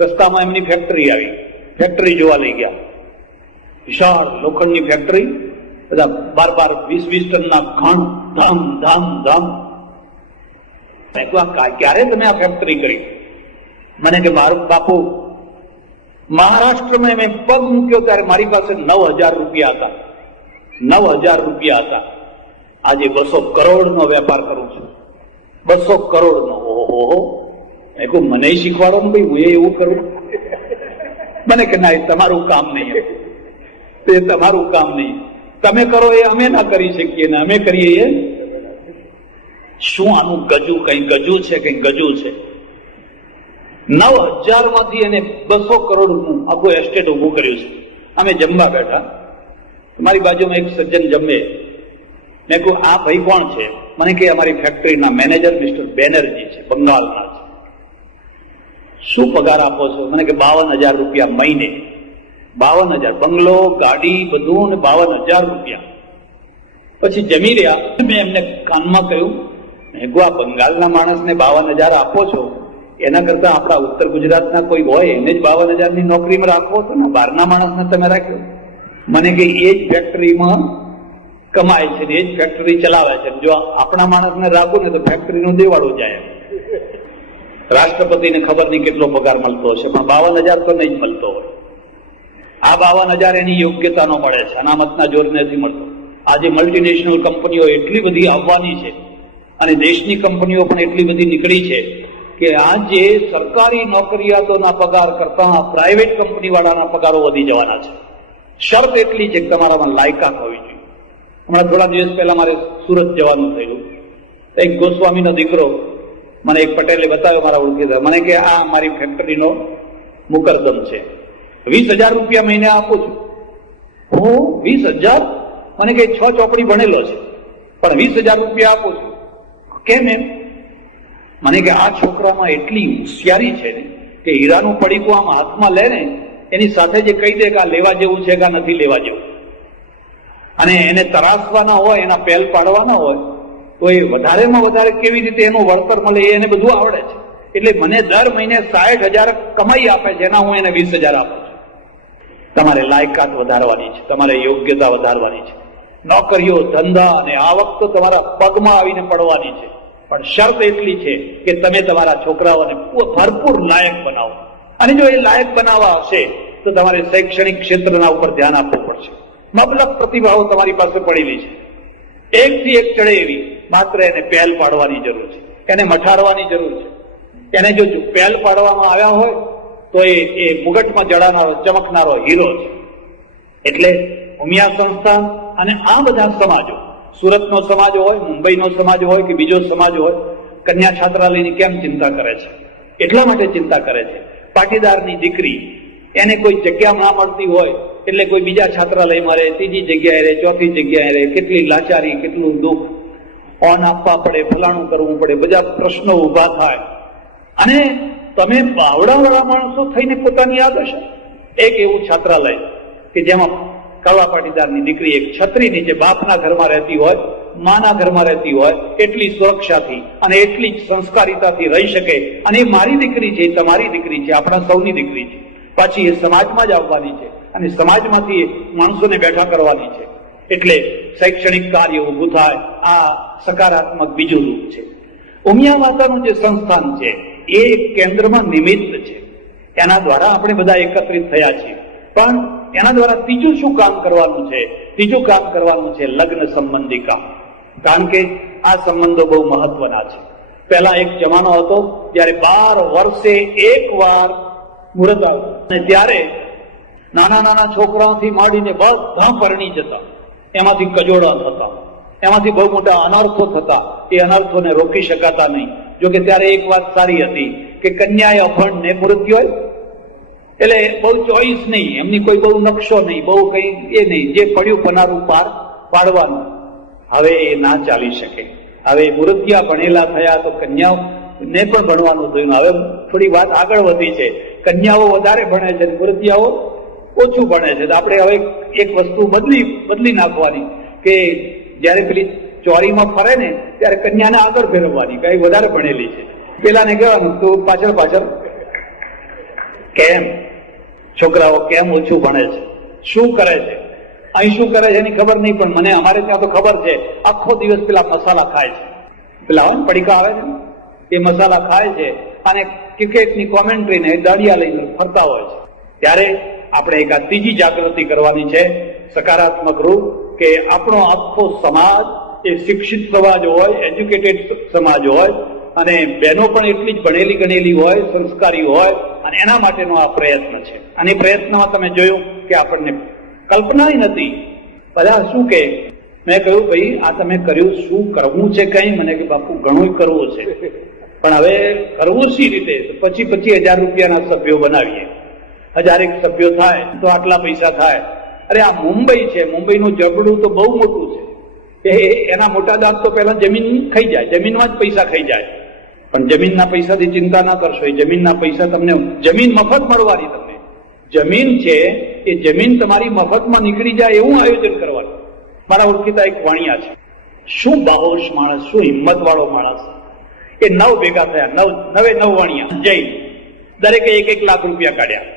રસ્તામાં એમની ફેક્ટરી આવી, ફેક્ટરી જોવા લઈ ગયા. વિશાળ લોખંડની ફેક્ટરી, બધા 12-20 ટનના ઘણ, ધામ ધામ ધામ. મેં કહું ક્યારે તમે આ ફેક્ટરી કરી? મને કે મારું બાપુ મહારાષ્ટ્રમાં મેં પગ મૂક્યો ત્યારે મારી પાસે 9,000 રૂપિયા હતા. 9,000 રૂપિયા હતા. આજે 200 કરોડનો વેપાર કરું છું. 200 કરોડનો. ઓહો. મેં કહું મને શીખવાડો ને ભાઈ, હું એવું કરું? મને કે ના, એ તમારું કામ નહીં, એ તમારું કામ નહીં. તમે કરો એ અમે ના કરી શકીએ ને અમે કરીએ એ શું? આનું ગજુ કઈ ગજુ છે, કઈ ગજુ છે. 9,000 માંથી એને 200 કરોડનું આખું એસ્ટેટ ઉભું કર્યું છે. અમે જમવા બેઠા, મારી બાજુમાં એક સજ્જન જમે. મેં કહું આ ભાઈ કોણ છે? મને કે અમારી ફેક્ટરીના મેનેજર મિસ્ટર બેનર્જી છે, બંગાળના છે. શું પગાર આપો છો? મને કે 52,000 રૂપિયા મહિને. 52,000, બંગલો, ગાડી, બધું, ને 52,000 રૂપિયા. પછી જમી રહ્યા, મેં એમને કાનમાં કહ્યું, મેં કહું આ બંગાળના માણસને 52,000 આપો છો, એના કરતા આપણા ઉત્તર ગુજરાતના કોઈ હોય એને જ 52,000 ની નોકરીમાં રાખવો હતો ને, બહારના માણસને તમે રાખ્યો. મને કે એ જ ફેક્ટરીમાં કમાય છે ને એ જ ફેક્ટરી ચલાવે છે. જો આપણા માણસને રાખો ને તો ફેક્ટરીનું દેવાળું જાય. રાષ્ટ્રપતિને ખબર નહીં કેટલો પગાર મળતો હશે, પણ 52,000 તો નહીં જ મળતો હોય. આ 52,000 એની યોગ્યતાનો મળે છે, અનામતના જોર નથી મળતો. આજે મલ્ટીનેશનલ કંપનીઓ એટલી બધી આવવાની છે અને દેશની કંપનીઓ પણ એટલી બધી નીકળી છે કે આજે સરકારી નોકરિયાતોના પગાર કરતા પ્રાઇવેટ કંપની વાળાના પગારો વધી જવાના છે. શરત એટલી છે કે તમારામાં લાયકાત હોવી જોઈએ. હમણાં થોડા દિવસ પહેલા મારે સુરત જવાનું થયું. એક ગોસ્વામીનો દીકરો મને એક પટેલે બતાવ્યો, મારા ઓળખીતા, મને કે આ મારી ફેક્ટરીનો મુકરદમ છે, 20,000 રૂપિયા મહિને આપું છું. હું 20,000? મને કે 6 ચોપડી ભણેલો છે પણ 20,000 રૂપિયા આપું છું. કેમ એમ? મને કે આ છોકરામાં એટલી હોશિયારી છે ને કે હીરાનું પડીકું આમ હાથમાં લે ને એની સાથે જે કહી દે કે આ લેવા જેવું છે કે નથી લેવા જેવું, અને એને તરાસવાના હોય, એના પેલ પાડવાના હોય તો એ વધારેમાં વધારે કેવી રીતે એનું વળતર મળે એને બધું આવડે છે. એટલે મને દર મહિને 60,000 કમાઈ આપે છે, એના હું એને 20,000 આપું છું. તમારે લાયકાત વધારવાની છે, તમારે યોગ્યતા વધારવાની છે. નોકરીઓ, ધંધા અને આવક તો તમારા પગમાં આવીને પડવાની છે, પણ શરત એટલી છે કે તમે તમારા છોકરાઓને ભરપૂર લાયક બનાવો. અને જો એ લાયક બનાવવા હશે તો તમારે શૈક્ષણિક ક્ષેત્રના ઉપર ધ્યાન આપવું પડશે. મબલક પ્રતિભાઓ તમારી પાસે પડેલી છે, એકથી એક ચડે એવી, માત્ર એને પહેલ પાડવાની જરૂર છે, એને મઠારવાની જરૂર છે. એને જો પહેલ પાડવામાં આવ્યા હોય તો એ મુગટમાં જડાનારો, ચમકનારો હીરો છે. એટલે ઉમિયા સંસ્થા અને આ બધા સમાજો, સુરતનો સમાજ હોય, મુંબઈનો સમાજ હોય કે બીજો સમાજ હોય, કન્યા છાત્રાલયની કેમ ચિંતા કરે છે? એટલા માટે ચિંતા કરે છે, પાટીદારની દીકરી એને કોઈ જગ્યા ના મળતી હોય એટલે કોઈ બીજા છાત્રાલયમાં રહે, ત્રીજી જગ્યાએ રહે, ચોથી જગ્યાએ રહે, કેટલી લાચારી, કેટલું દુઃખ, ઓન આપવા પડે, ફલાણું કરવું પડે, બધા પ્રશ્નો ઉભા થાય. અને તમે બાવડાવાળા માણસો થઈને પોતાની આદર્શ એક એવું છાત્રાલય કે જેમાં કાળવા પાટીદારની દીકરી એક છત્રી નીચે બાપના ઘરમાં રહેતી હોય, માના ઘરમાં રહેતી હોય, એટલી સુરક્ષાથી અને એટલી જ સંસ્કારિતાથી રહી શકે. અને એ મારી દીકરી છે, તમારી દીકરી છે, આપણા સૌની દીકરી છે. પાછી એ સમાજમાં જ આવવાની છે અને સમાજમાંથી માણસોને બેઠા કરવાની છે. એટલે શૈક્ષણિક કાર્ય ઊભું થાય. આ સકારાત્મક બીજું રૂપ છે. ઉમિયા માતાનું જે સંસ્થાન છે એ એક કેન્દ્રમાં નિમિત્ત છે. એના દ્વારા આપણે બધા એકત્રિત થયા છીએ. પણ એના દ્વારા ત્રીજું શું કામ કરવાનું છે? ત્રીજું કામ કરવાનું છે લગ્ન સંબંધી કામ. કારણ કે આ સંબંધો બહુ મહત્વના છે. પહેલા એક જમાનો હતો જયારે 12 વર્ષે એક વાર મુહૂર્ત આવતું, અને ત્યારે નાના નાના છોકરાઓથી માંડીને બધા પરણી જતા, એમાંથી કજોડા થતા, એમાંથી બહુ મોટા અનર્થો થતા. એ અનર્થોને રોકી શકાતા નહીં. જોકે ત્યારે એક વાત સારી હતી કે કન્યાએ અભણ ને મૃત્યુ હોય, એટલે બહુ ચોઈસ નહીં, એમની કોઈ બહુ નકશો નહીં, બહુ કઈ એ નહીં, જે પડ્યું પનારું પાર પાડવાનું. હવે એ ના ચાલી શકે. હવે મૃત્યા ભણેલા થયા તો કન્યાઓને પણ ભણવાનું થયું. હવે થોડી વાત આગળ વધી છે, કન્યાઓ વધારે ભણે છે, મૃત્યાઓ ઓછું ભણે છે. તો આપણે હવે એક વસ્તુ બદલી નાખવાની કે જયારે પેલી ચોરીમાં ફરે ને ત્યારે કન્યાને આગળ ફેરવવાની, કઈ વધારે ભણેલી છે. પેલાને કહેવાનું તું પાછળ પાછળ. કેમ છોકરાઓ કેમ ઓછું ભણે છે? શું કરે છે? અહીં શું કરે છે એની ખબર નહીં, પણ મને અમારે ત્યાં તો ખબર છે. આખો દિવસ પેલા મસાલા ખાય છે, પેલા આવે ને પડીકા આવે છે, એ મસાલા ખાય છે અને ક્રિકેટની કોમેન્ટ્રીને દાડિયા લઈને ફરતા હોય છે. ત્યારે આપણે એક આ ત્રીજી જાગૃતિ કરવાની છે, સકારાત્મક રૂપ, કે આપણો આખો સમાજ એ શિક્ષિત સમાજ હોય, એજ્યુકેટેડ સમાજ હોય, અને બહેનો પણ એટલી જ ભણેલી ગણેલી હોય, સંસ્કારી હોય, અને એના માટેનો આ પ્રયત્ન છે. અને પ્રયત્નમાં તમે જોયું કે આપણને કલ્પના નથી. બધા શું કે, મેં કહ્યું ભાઈ આ તમે કર્યું, શું કરવું છે? કઈ મને કે બાપુ ઘણું કરવું છે, પણ હવે કરવું સી રીતે? પછી 25,000 રૂપિયાના સભ્યો બનાવીએ, 1000 સભ્યો થાય તો આટલા પૈસા થાય. અરે આ મુંબઈ છે, મુંબઈનું જબડું તો બહુ મોટું છે. એના મોટા દાંત તો પહેલા જમીન ખાઈ જાય, જમીનમાં જ પૈસા ખાઈ જાય. પણ જમીનના પૈસાથી ચિંતા ના કરશો. એ જમીનના પૈસા તમને, જમીન મફત મળવાની. તમને જમીન છે એ જમીન તમારી મફતમાં નીકળી જાય એવું આયોજન કરવાનું. મારા ઓળખીતા એક વાણિયા છે, શું બાહોશ માણસ, શું હિંમત વાળો માણસ. એ 9 ભેગા થયા, 9 વાણિયા જૈન, દરેકે 1-1 લાખ રૂપિયા કાઢ્યા,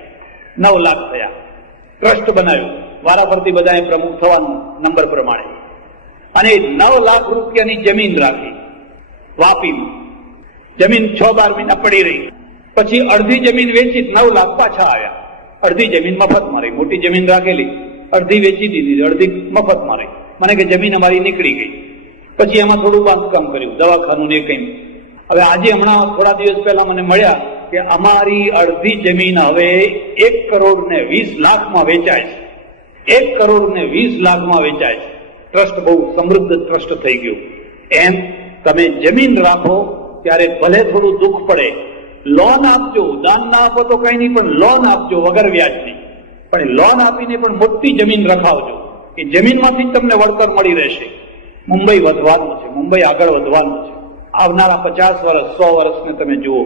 9 લાખ થયા. ટ્રસ્ટ બનાવ્યું, વારાફરતી બધાએ પ્રમુખ થવાનું નંબર પ્રમાણે, અને 9 લાખ રૂપિયાની જમીન રાખી વાપીમાં. જમીન 6-12 મહિના પડી રહી. પછી અડધી જમીન વેચી 9 લાખ પાછા આવ્યા. અડધી જમીન મફતમાં રહી, મોટી જમીન રાખેલી, અડધી વેચી દીધી, અડધી મફતમાં રહી. મને કે જમીન અમારી નીકળી ગઈ. પછી એમાં થોડું બાંધકામ કર્યું, દવાખાનું ને કંઈ. હવે આજે હમણાં થોડા દિવસ પહેલા મને મળ્યા કે અમારી અડધી જમીન હવે 1,20,00,000 વેચાય છે. 1,20,00,000 વેચાય છે. ટ્રસ્ટ બહુ સમૃદ્ધ ટ્રસ્ટ થઈ ગયું. એમ તમે જમીન રાખો ત્યારે ભલે થોડું દુઃખ પડે, લોન આપજો, દાન ના આપો તો કઈ નહીં, પણ લોન આપજો વગર વ્યાજની. પણ લોન આપીને પણ મોટી જમીન રખાવજો, એ જમીનમાંથી જ તમને વળતર મળી રહેશે. મુંબઈ વધવાનું છે, મુંબઈ આગળ વધવાનું છે. આવનારા 50 વર્ષ 100 વર્ષને તમે જુઓ,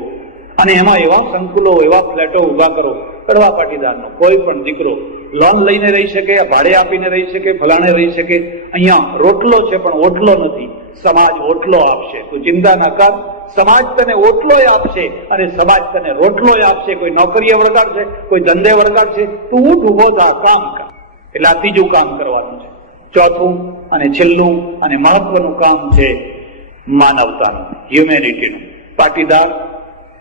અને એમાં એવા સંકુલો, એવા ફ્લેટો ઉભા કરો. કડવા પાટીદારનો કોઈ પણ દીકરો લોન લઈને રહી શકે, ભાડે આપીને રહી શકે, ફલાણે રહી શકે. અહીંયા રોટલો છે પણ ઓટલો નથી. સમાજ ઓટલો આપશે. તું ચિંતા ના કર, સમાજ તને ઓટલો આપશે અને સમાજ તને રોટલો આપશે. કોઈ નોકરીએ વળગાડશે, કોઈ ધંધે વળગાડશે. તું ઉઠ, ઉભો થા, કામ કર. એટલે આ ત્રીજું કામ કરવાનું છે. ચોથું અને છેલ્લું અને મહત્વનું કામ છે માનવતાનું, હ્યુમેનિટીનું. પાટીદાર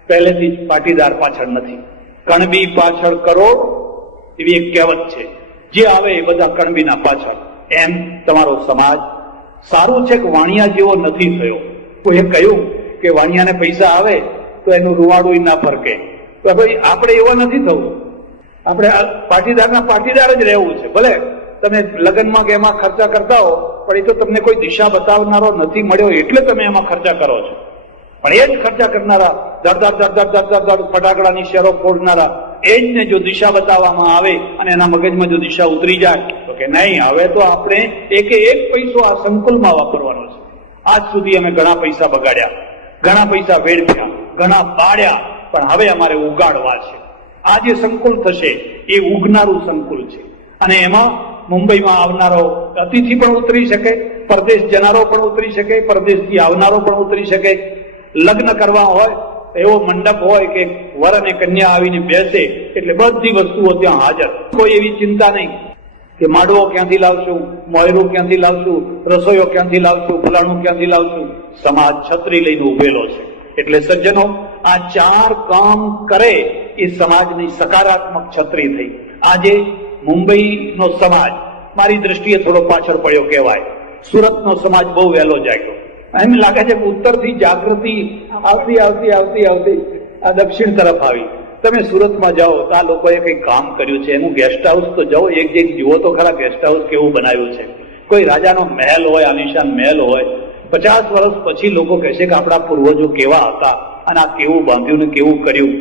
પહેલેથી જ પાટીદાર પાછળ નથી. કણબી પાછળ કરોડ, એવી એક કહેવત છે. જે આવે એ બધા કણબીના પાછળ. એમ તમારો સમાજ સારું છે કે વાણિયા જેવો નથી થયો. કોઈએ કહ્યું કે વાણિયાને પૈસા આવે તો એનું રૂવાડું ના ફરકે. તો ભાઈ આપણે એવો નથી થવું. આપણે પાટીદારના પાટીદાર જ રહેવું છે. ભલે તમે લગ્નમાં કે એમાં ખર્ચા કરતા હો, પણ એ તો તમને કોઈ દિશા બતાવનારો નથી મળ્યો એટલે તમે એમાં ખર્ચા કરો છો. પણ એ જ ખર્ચા કરનારા, ધડ ફટાકડાની શેરો ફોડનારા, એ જ ને જો દિશા બતાવવામાં આવે અને એના મગજમાં જો દિશા ઉતરી જાય તો કે નહીં, હવે તો આપણે એક પૈસો આ સંકુલમાં વાપરવાનો છે. આજ સુધી અમે ઘણા પૈસા બગાડ્યા, ઘણા પૈસા વેડફ્યા, ઘણા બાળ્યા, પણ હવે અમારે ઉગાડવા છે. આ જે સંકુલ થશે એ ઉગનારું સંકુલ છે. અને એમાં મુંબઈમાં આવનારો અતિથિ પણ ઉતરી શકે, પરદેશ જનારો પણ ઉતરી શકે, પરદેશથી આવનારો પણ ઉતરી શકે. લગ્ન કરવા હોય, એવો મંડપ હોય કે વર અને કન્યા આવીને બેસે એટલે બધી વસ્તુઓ ત્યાં હાજર. કોઈ એવી ચિંતા નહીં કે માડવો ક્યાંથી લાવશું, મોયરું ક્યાંથી લાવશું, રસોઈઓ ક્યાંથી લાવશું, ફલાણું ક્યાંથી લાવશું. સમાજ છત્રી લઈને ઉભેલો છે. એટલે સજ્જનો, આ 4 કામ કરે એ સમાજની સકારાત્મક છત્રી થઈ. આજે મુંબઈનો સમાજ મારી દ્રષ્ટિએ થોડો પાછળ પડ્યો કહેવાય. સુરતનો સમાજ બહુ વહેલો જાગ્યો. એમ લાગે છે કે ઉત્તરથી જાગૃતિ આવતી આવતી આવતી આવતી આ દક્ષિણ તરફ આવી. તમે સુરતમાં જાઓ તો આ લોકોએ કંઈક કામ કર્યું છે. એનું ગેસ્ટ હાઉસ તો જાઓ, એક જુઓ તો ખરા ગેસ્ટ હાઉસ કેવું બનાવ્યું છે. કોઈ રાજાનો મહેલ હોય, આલિશાન મહેલ હોય. 50 વર્ષ પછી લોકો કહેશે કે આપણા પૂર્વજો કેવા હતા અને આ કેવું બાંધ્યું ને કેવું કર્યું.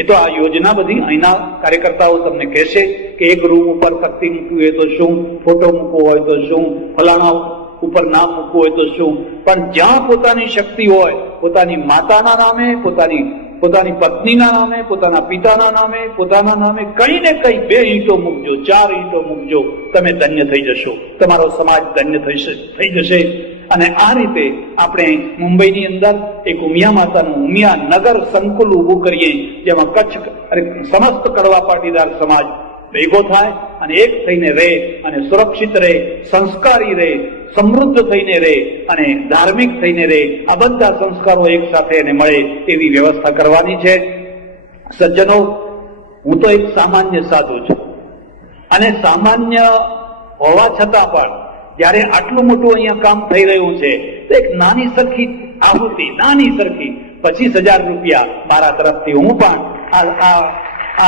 એ તો આ યોજના બધી અહીંના કાર્યકર્તાઓ તમને કહેશે કે એક રૂમ ઉપર તકતી મૂકવી હોય તો શું, ફોટો મૂકવો હોય તો શું, ફલાણા ઉપર નામ મૂકવું હોય તો શું. પણ જ્યાં પોતાની શક્તિ હોય, પોતાની માતાના નામે, પોતાની પત્નીના નામે, પોતાના પિતાના નામે, પોતાના નામે કઈ ને કઈ 2 ઈંટો મૂકજો, 4 ઈંટો મૂકજો, તમે ધન્ય થઈ જશો. તમારો સમાજ ધન્ય થઈ જશે. અને આ રીતે આપણે મુંબઈની અંદર એક ઉમિયા માતાનું ઉમિયા નગર સંકુલ ઉભું કરીએ, જેમાં સમસ્ત કડવા પાટીદાર સમાજ ભેગો થાય અને એક થઈને રહે અને સુરક્ષિત રહે, સંસ્કારી રહે, સમૃદ્ધ થઈને રહે અને ધાર્મિક થઈને રહે. આ બધા સંસ્કારો એક સાથે એને મળે એવી વ્યવસ્થા કરવાની છે. સજ્જનો, હું તો એક સામાન્ય સાધુ છું અને સામાન્ય હોવા છતાં પણ જયારે આટલું મોટું અહીંયા કામ થઈ રહ્યું છે તો એક નાની સરખી આહુતિ, નાની સરખી 25,000 રૂપિયા મારા તરફથી હું પણ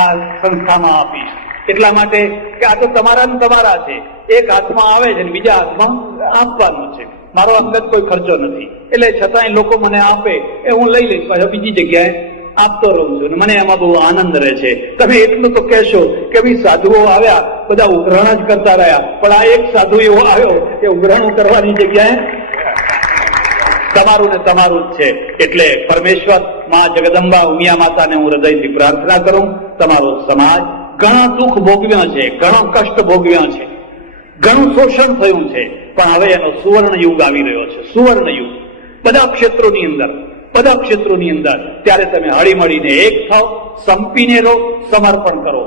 આ સંસ્થામાં આપીશ. એટલા માટે કે આ તો તમારા ને તમારા છે. એક હાથમાં આવે છે ને બીજા હાથમાં આપવાનું છે. મારો અંગત કોઈ ખર્ચો નથી. એટલે છતાંય લોકો મને આપે એ હું લઈ લઈશ, પાછો બીજી જગ્યાએ આપતો રહું છું. મને એમાં બહુ આનંદ રહે છે. તમે એટલું તો કહેશો કે ભાઈ સાધુઓ આવ્યા, બધા ઉઘરાણ જ કરતા રહ્યા, પણ આ એક સાધુ એવો આવ્યો કે ઉઘરાણું કરવાની જગ્યાએ તમારું ને તમારું જ છે. એટલે પરમેશ્વર માં જગદંબા ઉમિયા માતાને હું હૃદયથી પ્રાર્થના કરું, તમારો સમાજ ઘણા દુઃખ ભોગવ્યા છે, ઘણા કષ્ટ ભોગવ્યા છે, ઘણું શોષણ થયું છે, પણ હવે એનો સુવર્ણ યુગ આવી રહ્યો છે. સુવર્ણ યુગ બધા ક્ષેત્રોની અંદર. ત્યારે તમે હળી મળીને એક થાવ, સંપીને રહો, સમર્પણ કરો,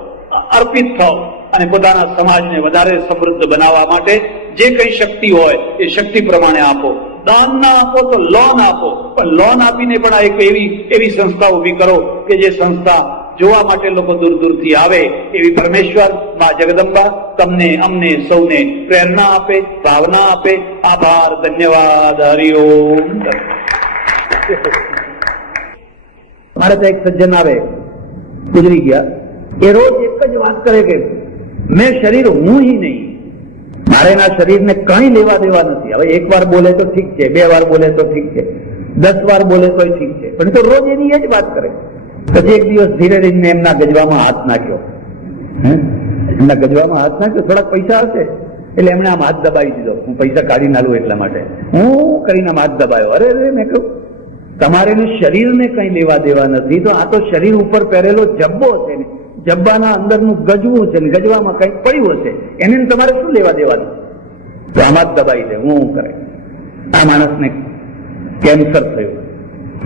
અર્પિત થાવ અને પોતાના સમાજને વધારે સમૃદ્ધ બનાવવા માટે જે કઈ શક્તિ હોય એ શક્તિ પ્રમાણે આપો. દાન ના આપો તો લોન આપો, પણ લોન આપીને પણ આ એક એવી સંસ્થા ઉભી કરો કે જે સંસ્થા જોવા માટે લોકો દૂર દૂરથી આવે એવી પરમેશ્વર માં જગદંબા તમને અમને સૌને પ્રેરણા આપે, ભાવના આપે. આભાર, ધન્યવાદ. હરિઓમ. મારે તો એક સજ્જન આવે, ગુજરી ગયા, એ રોજ એક જ વાત કરે કે મેં શરીર હું ही નહીં, મારે એના શરીરને કઈ લેવા દેવા નથી. હવે એક વાર બોલે તો ઠીક છે, 2 વાર બોલે તો ઠીક છે, 10 વાર બોલે તો ઠીક છે, પણ તો રોજ એની એ જ વાત કરે. પછી એક દિવસ ધીરે ધીરે એમના ગજવામાં હાથ નાખ્યો. એમના ગજવામાં હાથ નાખ્યો, થોડાક પૈસા હશે એટલે એમણે આમ હાથ દબાવી દીધો. હું પૈસા કાઢી ના લઉં એટલા માટે હું કરીને આમ હાથ દબાયો. અરે મેં કહ્યું તમારે શરીરને કઈ લેવા દેવા નથી, તો આ તો શરીર ઉપર પહેરેલો જબ્બો છે ને, જબ્બાના અંદરનું ગજવું છે ને, ગજવામાં કઈ પડ્યું છે, એને તમારે શું લેવા દેવાનું? તો આમ હાથ દબાવી દે. હું કરે આ માણસને કેન્સર થયું,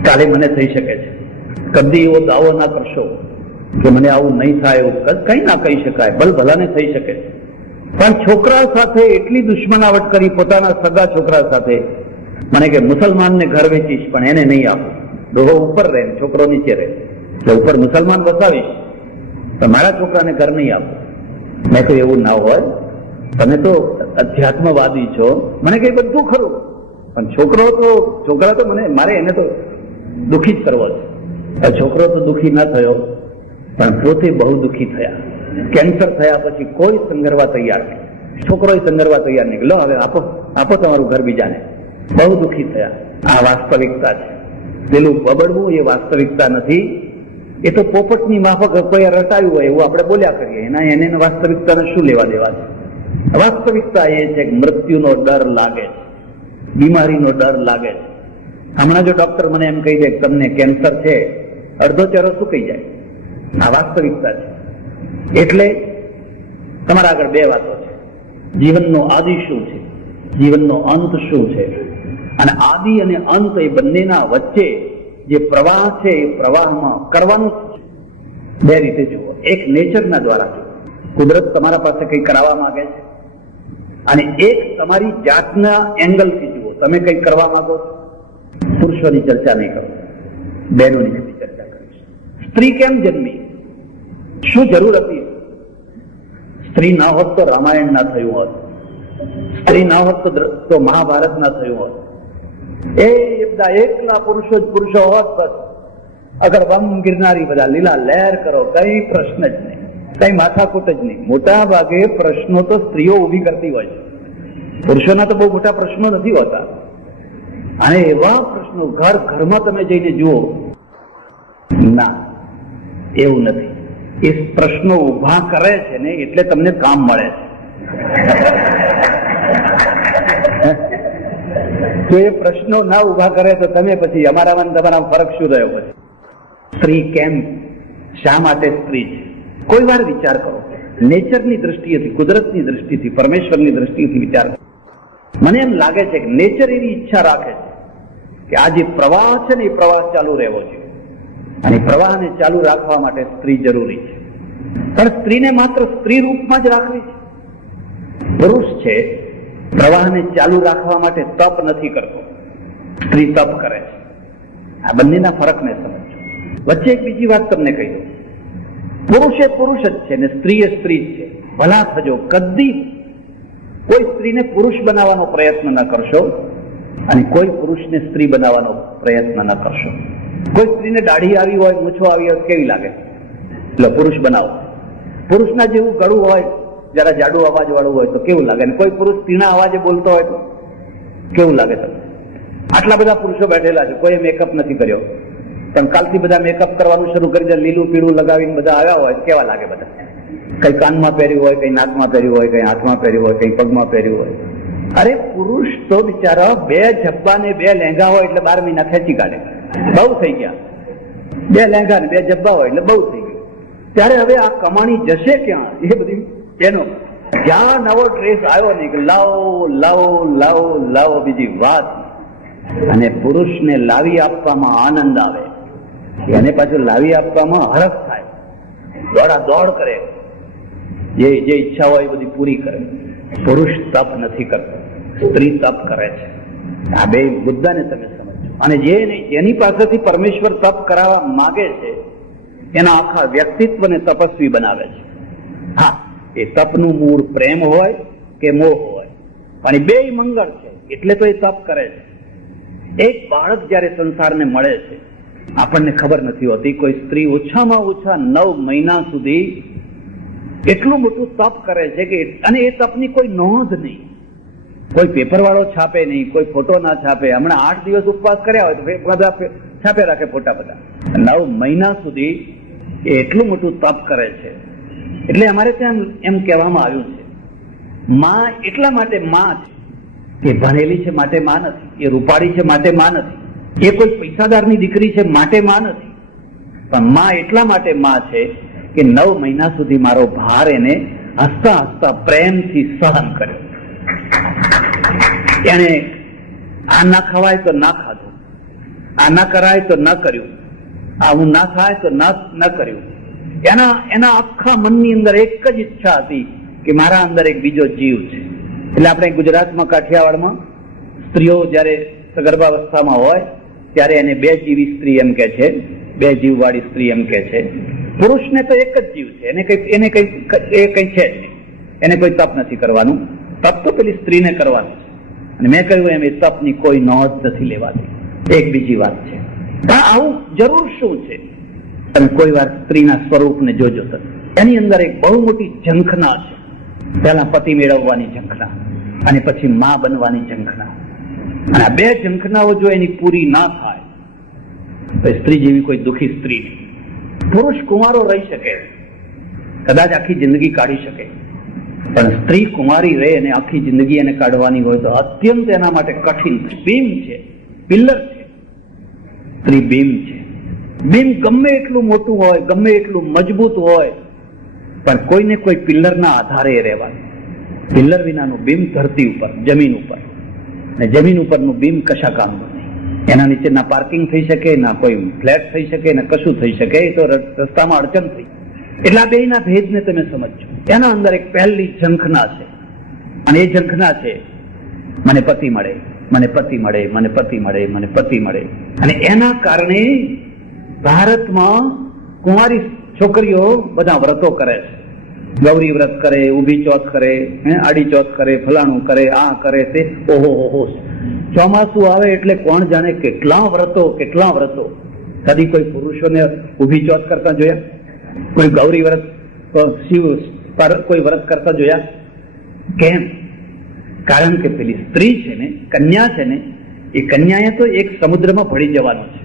કાલે મને થઈ શકે છે. કદી એવો દાવો ના કરશો કે મને આવું નહીં થાય, એવું કઈ ના કહી શકાય, ભલભલાને થઈ શકે. પણ છોકરા સાથે એટલી દુશ્મનાવટ કરી, પોતાના સગા છોકરા સાથે. મને કે મુસલમાનને ઘર વેચીશ પણ એને નહીં આપું, ડોહો ઉપર રહે છોકરો નીચે રહે, એટલે ઉપર મુસલમાન બસાવીશ તો મારા છોકરાને ઘર નહીં આપું. મેં કહ્યું એવું ના હોય, તમે તો અધ્યાત્મવાદી છો. મને કઈ બધું ખરું, પણ છોકરા તો મારે એને તો દુઃખી જ કરવો છે. છોકરો તો દુઃખી ના થયો, પણ પોતે બહુ દુઃખી થયા. કેન્સર થયા પછી કોઈ સંગરવા તૈયાર નહીં, છોકરો સંગરવા તૈયાર નહીં. લો હવે આપો તમારું ઘર બીજાને. બહુ દુઃખી થયા. આ વાસ્તવિકતા છે. પેલું બબડવું એ વાસ્તવિકતા નથી, એ તો પોપટની માફક કોઈ રટાયું હોય એવું આપણે બોલ્યા કરીએ. એને વાસ્તવિકતાને શું લેવા દેવા છે? વાસ્તવિકતા એ છે કે મૃત્યુનો ડર લાગે છે, બીમારીનો ડર લાગે છે. હમણાં જો ડોક્ટર મને એમ કહી દે કે તમને કેન્સર છે, અડધો ચહેરો સુકાઈ જાય. આ વાસ્તવિકતા છે. એટલે તમારા આગળ 2 વાતો છે. જીવનનો આદિ શું છે, જીવનનો અંત શું છે, અને આદિ અને અંત એ બંનેના વચ્ચે જે પ્રવાહ છે એ પ્રવાહમાં કરવાનું 2 રીતે જુઓ. એક નેચરના દ્વારા જુઓ, કુદરત તમારા પાસે કંઈ કરાવવા માંગે છે, અને એક તમારી જાતના એંગલથી જુઓ, તમે કંઈ કરવા માંગો છો. પુરુષોની ચર્ચા નહીં કરું, બહેનોની ચર્ચા કરીશ. સ્ત્રી કેમ જન્મી, શું જરૂર હતી? સ્ત્રી ના હોત તો રામાયણ ના થયું હોત, સ્ત્રી ના હોત તો મહાભારત ના થયું હોત. એ બધા એકલા પુરુષો જ પુરુષો હોત, બસ અગર બમ ગિરનારી બધા લીલા લહેર કરો, કઈ પ્રશ્ન જ નહીં, કઈ માથાકૂટ જ નહીં. મોટા ભાગે પ્રશ્નો તો સ્ત્રીઓ ઉભી કરતી હોય છે, પુરુષોના તો બહુ મોટા પ્રશ્નો નથી હોતા. અને એવા પ્રશ્નો ઘરમાં તમે જઈને જુઓ, ના એવું નથી. એ પ્રશ્નો ઉભા કરે છે ને એટલે તમને કામ મળે છે. જો એ પ્રશ્નો ના ઉભા કરે તો તમે પછી અમારામાં તમારા ફરક શું રહ્યો? પછી સ્ત્રી કેમ, શા માટે સ્ત્રી છે? કોઈ વાર વિચાર કરો, નેચરની દ્રષ્ટિએથી, કુદરતની દ્રષ્ટિથી, પરમેશ્વરની દ્રષ્ટિથી વિચાર કરો. મને એમ લાગે છે કે નેચર એવી ઈચ્છા રાખે છે કે આ જે પ્રવાહ છે ને એ પ્રવાહ ચાલુ રહેવો જોઈએ, અને પ્રવાહને ચાલુ રાખવા માટે સ્ત્રી જરૂરી છે. પણ સ્ત્રીને માત્ર સ્ત્રી રૂપમાં જ રાખવી છે. પુરુષ છે પ્રવાહને ચાલુ રાખવા માટે તપ નથી કરતો, સ્ત્રી તપ કરે છે. આ બંનેના ફરકને સમજો. વચ્ચે એક બીજી વાત તમને કહી દઉં, પુરુષ એ પુરુષ જ છે ને સ્ત્રી એ સ્ત્રી જ છે. ભલા થજો, કદી કોઈ સ્ત્રીને પુરુષ બનાવવાનો પ્રયત્ન ન કરશો, અને કોઈ પુરુષને સ્ત્રી બનાવવાનો પ્રયત્ન ન કરશો. કોઈ સ્ત્રીને દાઢી આવી હોય, મૂછો આવી હોય, કેવી લાગે? એટલે પુરુષ બનાવો. પુરુષના જેવું ગળું હોય, જરા જાડું અવાજ વાળું હોય તો કેવું લાગે? અને કોઈ પુરુષ સ્ત્રીના અવાજે બોલતો હોય તો કેવું લાગે? તમને આટલા બધા પુરુષો બેઠેલા છે, કોઈ મેકઅપ નથી કર્યો, પણ કાલથી બધા મેકઅપ કરવાનું શરૂ કરી દે, લીલું પીળું લગાવીને બધા આવ્યા હોય, કેવા લાગે બધા? કઈ કાનમાં પહેર્યું હોય, કઈ નાકમાં પહેર્યું હોય, કઈ હાથમાં પહેર્યું હોય, કઈ પગમાં પહેર્યું હોય. અરે પુરુષ તો બિચારા 2 જબ્બા ને 2 લહેંગા હોય એટલે 12 મહિના ખેંચી કાઢે, બહુ થઈ ગયા. 2 લહેંગા ને 2 જબ્બા હોય એટલે બહુ થઈ ગયું. ત્યારે હવે આ કમાણી જશે ક્યાં? એ બધી એનો જ્યાં નવો ડ્રેસ આવ્યો ને કે લાવો લાવો લાવો લાવો, બીજી વાત. અને પુરુષને લાવી આપવામાં આનંદ આવે, એને પાછું લાવી આપવામાં હરખ થાય, દોડા દોડ કરે, જે ઈચ્છા હોય એ બધી પૂરી કરે. પુરુષ તપ નથી કરતો, સ્ત્રી તપ કરે છે. આ 2 મુદ્દાને તમે સમજો. અને જેની પાસેથી પરમેશ્વર તપ કરાવવા માંગે છે એના આખા વ્યક્તિત્વને તપસ્વી બનાવે છે. હા, એ તપનું મૂળ પ્રેમ હોય કે મોહ હોય, પણ એ બેય મંગળ છે એટલે તો એ તપ કરે છે. એક બાળક જયારે સંસારને મળે છે, આપણને ખબર નથી હોતી, કોઈ સ્ત્રી ઓછામાં ઓછા 9 મહિના સુધી એટલું મોટું તપ કરે છે કે, અને એ તપની કોઈ નોંધ નહીં, કોઈ પેપર વાળો છાપે નહીં, કોઈ ફોટો ના છાપે. હમણાં 8 દિવસ ઉપવાસ કર્યા હોય તો બધા છાપે રાખે ફોટા બધા. 9 મહિના સુધી એ એટલું મોટું તપ કરે છે. એટલે અમારે ત્યાં એમ કહેવામાં આવ્યું છે, માં એટલા માટે માં છે, એ ભણેલી છે માટે માં નથી, એ રૂપાળી છે માટે માં નથી, એ કોઈ પૈસાદારની દીકરી છે માટે માં નથી, પણ માં એટલા માટે માં છે કે 9 મહિના સુધી મારો ભાર એને હસતા હસતા પ્રેમથી સહન કર્યો. એને આ ના ખવાય તો ના ખાધું, આ ના કરાય તો ન કર્યું, આવું ના થાય તો ન કર્યું. એના આખા મનની અંદર એક જ ઈચ્છા હતી કે મારા અંદર એક બીજો જીવ છે. એટલે આપણે ગુજરાતમાં, કાઠિયાવાડમાં સ્ત્રીઓ જયારે સગર્ભાવસ્થામાં હોય ત્યારે એને 2 જીવી સ્ત્રી એમ કે છે, 2 જીવવાળી સ્ત્રી એમ કે છે. પુરુષને તો એક જ જીવ છે, એને કઈ છે જ નહીં, એને કોઈ તપ નથી કરવાનું. તપ તો પેલી સ્ત્રીને કરવાનું છે. અને મેં કહ્યું એમ, એ તપની કોઈ નોંધ નથી લેવાતી. એક બીજી વાત છે, પણ આવું જરૂર શું છે? તમે કોઈ વાર સ્ત્રીના સ્વરૂપને જોજો તો એની અંદર એક બહુ મોટી ઝંખના છે. પહેલા પતિ મેળવવાની ઝંખના, અને પછી માં બનવાની ઝંખના. અને આ 2 ઝંખનાઓ જો એની પૂરી ના થાય તો સ્ત્રી જેવી કોઈ દુઃખી સ્ત્રી નહીં. પુરુષ કુંવારો રહી શકે, કદાચ આખી જિંદગી કાઢી શકે, પણ સ્ત્રી કુંવારી રહે અને આખી જિંદગી એને કાઢવાની હોય તો અત્યંત એના માટે કઠિન. બીમ છે, પિલ્લર છે સ્ત્રી, બીમ છે. બીમ ગમે એટલું મોટું હોય, ગમે એટલું મજબૂત હોય, પણ કોઈને કોઈ પિલ્લરના આધારે રહેવાનું. પિલ્લર વિનાનું બીમ ધરતી ઉપર, જમીન ઉપર, અને જમીન ઉપરનું બીમ કશા કામનું નહીં. એના નીચે ના પાર્કિંગ થઈ શકે, ના કોઈ ફ્લેટ થઈ શકે, ના કશું થઈ શકે. એ તો રસ્તામાં અડચણ થઈ. એટલે આ બેયના ભેદને તમે સમજો. એના અંદર એક પહેલી ઝંખના છે, અને એ ઝંખના છે મને પતિ મળે, મને પતિ મળે, મને પતિ મળે, મને પતિ મળે. અને એના કારણે ભારતમાં કુંવારી છોકરીઓ બધા વ્રતો કરે છે. ગૌરી વ્રત કરે, ઊભી ચોથ કરે, આડી ચોથ કરે, ફલાણું કરે, આ કરે તે. ઓહો, ચોમાસું આવે એટલે કોણ જાણે કેટલા વ્રતો. કદી કોઈ પુરુષોને ઊભી ચોથ કરતા જોયા? કોઈ ગૌરી વ્રત, શિવ કોઈ વ્રત કરતા જોયા? કેમ? કારણ કે પેલી સ્ત્રી છે ને, કન્યા છે ને, એ કન્યાએ તો એક સમુદ્રમાં ભળી જવાનું છે,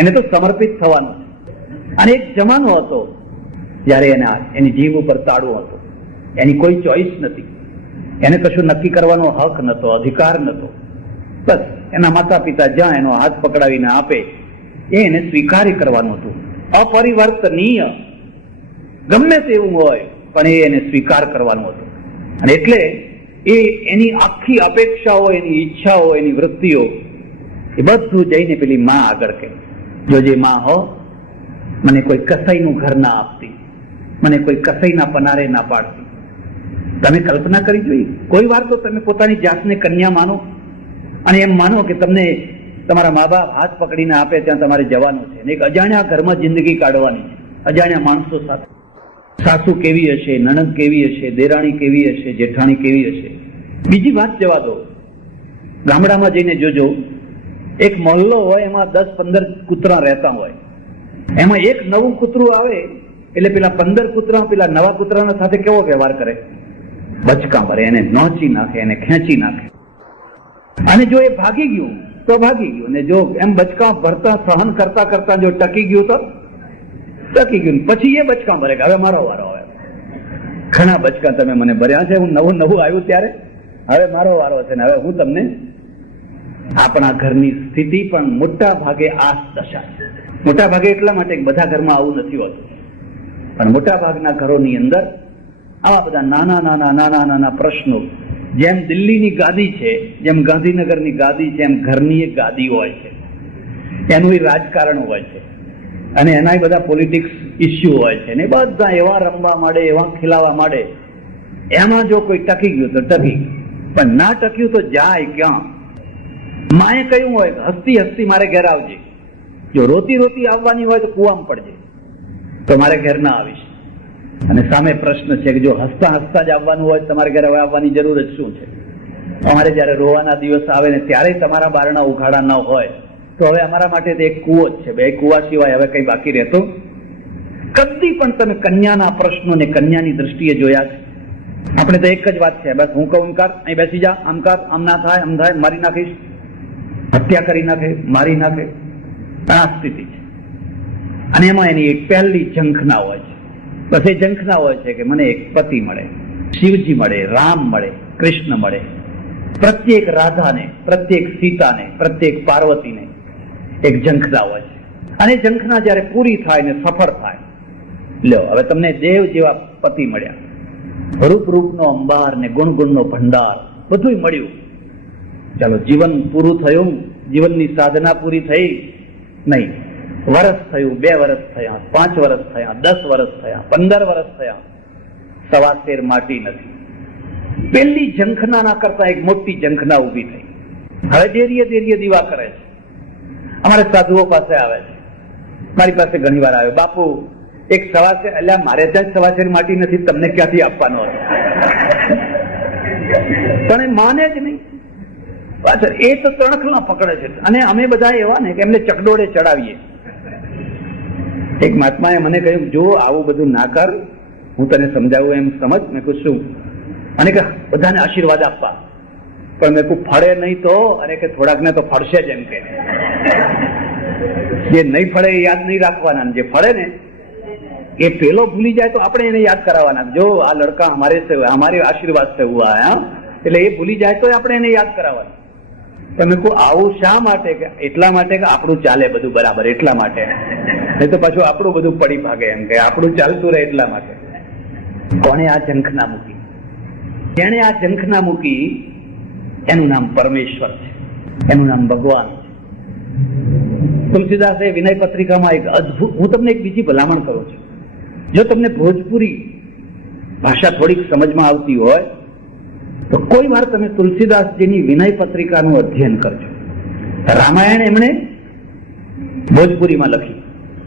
એને તો સમર્પિત થવાનું છે. અને એક જમાનો હતો જયારે એની જીવ ઉપર તાળું હતું, એની કોઈ ચોઈસ નથી, એને કશું નક્કી કરવાનો હક નતો, અધિકાર નતો. બસ એના માતા પિતા જ્યાં એનો હાથ પકડાવીને આપે એ એને સ્વીકારી કરવાનું હતું. અપરિવર્તનીય, ગમે તેવું હોય પણ એ એને સ્વીકાર કરવાનું હતું. અને એટલે એની આખી અપેક્ષાઓ, એની ઈચ્છાઓ, એની વૃત્તિઓ, એ બધું જઈને પેલી માં આગળ કે, જોજે માં હો, મને કોઈ કસાઈનું ઘર ના આપતી, મને કોઈ કસાઈના પનારે ના પાડતી. તમે કલ્પના કરી જોઈ? કોઈ વાર તો તમે પોતાની જાતને કન્યા માનો અને એમ માનો કે તમને તમારા મા બાપ હાથ પકડીને આપે ત્યાં તમારે જવાનું છે, એક અજાણ્યા ઘરમાં જિંદગી કાઢવાની છે, અજાણ્યા માણસો સાથે. સાસુ કેવી હશે, નણંદ કેવી હશે, દેરાણી કેવી હશે, જેઠાણી કેવી હશે. બીજી વાત જવા દો, ગામડામાં જઈને જોજો, એક મહોલ્લો હોય, એમાં 10-15 કૂતરા રહેતા હોય, એમાં એક નવું કૂતરું આવે એટલે પેલા 15 કૂતરા પેલા નવા કૂતરાના સાથે કેવો વ્યવહાર કરે? બચકા ભરે, એને નોચી નાખે, એને ખેંચી નાખે. અને જો એ ભાગી ગયું તો ભાગી ગયું, અને જો એમ બચકા ભરતા સહન કરતા કરતા જો ટકી ગયું તો ટકી ગયું. પછી એ બચકા ભરે કે હવે મારો વારો આવે. ઘણા બચકા તમે મને ભર્યા છે, હું નવું આવ્યું ત્યારે, હવે મારો વારો છે ને હવે હું તમને. આપણા ઘરની સ્થિતિ પણ મોટા ભાગે આ દશા છે. મોટા ભાગે એટલા માટે બધા ઘરમાં આવું નથી હોતું, પણ મોટા ભાગના ઘરોની અંદર આવા બધા નાના પ્રશ્નો, જેમ દિલ્હીની ગાદી છે, જેમ ગાંધીનગરની ગાદી છે, એમ ઘરની એક ગાદી હોય છે, એનું રાજકારણ હોય છે, અને એના બધા પોલિટિક્સ ઇસ્યુ હોય છે, ને બધા એવા રમવા માંડે, એવા ખીલાવા માંડે. એમાં જો કોઈ ટકી ગયું તો ટકી, પણ ના ટક્યું તો જાય ક્યાં? માએ કહ્યું હોય હસતી હસતી મારે ઘેર આવજે, જો રોતી રોતી આવવાની હોય તો કુવામાં પડજે. તો મારે ઘેર ના આવીશ. અને સામે પ્રશ્ન છે કે જો હસતા હસતા જ આવવાનું હોય તમારે ઘરે હવે આવવાની જરૂર જ શું છે? અમારે જયારે રોવાના દિવસ આવે ને ત્યારે તમારા બારણા ઉઘાડા ન હોય તો હવે અમારા માટે તો એક કૂવો જ છે. બે કૂવા સિવાય હવે કઈ બાકી રહેતું. કદી પણ તમે કન્યાના પ્રશ્નોને કન્યાની દ્રષ્ટિએ જોયા છે? આપણે તો એક જ વાત છે, બસ હું કહું કર, અહીં બેસી જા, આમ કર, આમ ના થાય, આમ થાય, મારી નાખીશ, હત્યા કરી નાખે, મારી નાખે. આ સ્થિતિ છે. અને એમાં એની એક પહેલી ઝંખના હોય છે. બસ એ ઝંખના હોય છે કે મને એક પતિ મળે, શિવજી મળે, રામ મળે, કૃષ્ણ મળે. પ્રત્યેક રાધાને, પ્રત્યેક સીતાને, પ્રત્યેક પાર્વતીને એક ઝંખના હોય છે. અને ઝંખના જયારે પૂરી થાય ને સફળ થાય, લ્યો હવે તમને દેવ જેવા પતિ મળ્યા, રૂપ રૂપનો અંબાર ને ગુણ ગુણનો ભંડાર બધું મળ્યું. ચાલો જીવન પૂરું થયું, જીવનની સાધના પૂરી થઈ નહીં. વર્ષ થયું, 2 વર્ષ થયા, 5 વર્ષ થયા, 10 વર્ષ થયા, 15 વર્ષ થયા, સવા શેર માટી નથી. પેલી ઝંખના કરતા એક મોટી ઝંખના ઉભી થઈ. હવે દેરીએ દેરીએ દીવા કરે છે. અમારે સાધુઓ પાસે આવે છે, મારી પાસે ઘણી વાર આવે, બાપુ એક સવાશેર, એટલે મારે ત્યાં જ સવાશેર માટી નથી, તમને ક્યાંથી આપવાનો હતો? પણ એ માને જ નહીં. પાછળ એ તો તણખલા પકડે છે. અને અમે બધા એવા ને કે એમને ચકડોળે ચડાવીએ. એક મહાત્માએ મને કહ્યું, જો આવું બધું ના કર, હું તને સમજાવું એમ સમજ. મેં કહ્યું શું? અને કે બધાને આશીર્વાદ આપવા. પણ મેં કહ્યું ફળે નહીં તો? અને કે થોડાક ને તો ફળશે જ એમ કે. જે નહીં ફળે એ યાદ નહીં રાખવાના, જે ફળે ને એ પેલો ભૂલી જાય તો આપણે એને યાદ કરાવવાના. જો આ લડકા हमारे आशीर्वाद से हुआ है, એટલે એ ભૂલી જાય તો આપણે એને યાદ કરાવવાના. તમે કહો આવું શા માટે? કે એટલા માટે કે આપણું ચાલે બધું બરાબર, એટલા માટે. નહીં તો પાછું આપણું બધું પડી ભાગે, એમ કે આપણું ચાલતું રહે એટલા માટે. કોણે આ ઝંખના મૂકી? જેણે આ ઝંખના મૂકી એનું નામ પરમેશ્વર છે, એનું નામ ભગવાન છે. તુલસીદાસે વિનય પત્રિકામાં એક અદભુત, હું તમને એક બીજી ભલામણ કરું છું. જો તમને ભોજપુરી ભાષા થોડીક સમજમાં આવતી હોય તો કોઈ વાર તમે તુલસીદાસજીની વિનય પત્રિકાનું અધ્યયન કરજો. રામાયણ એમણે ભોજપુરીમાં લખી,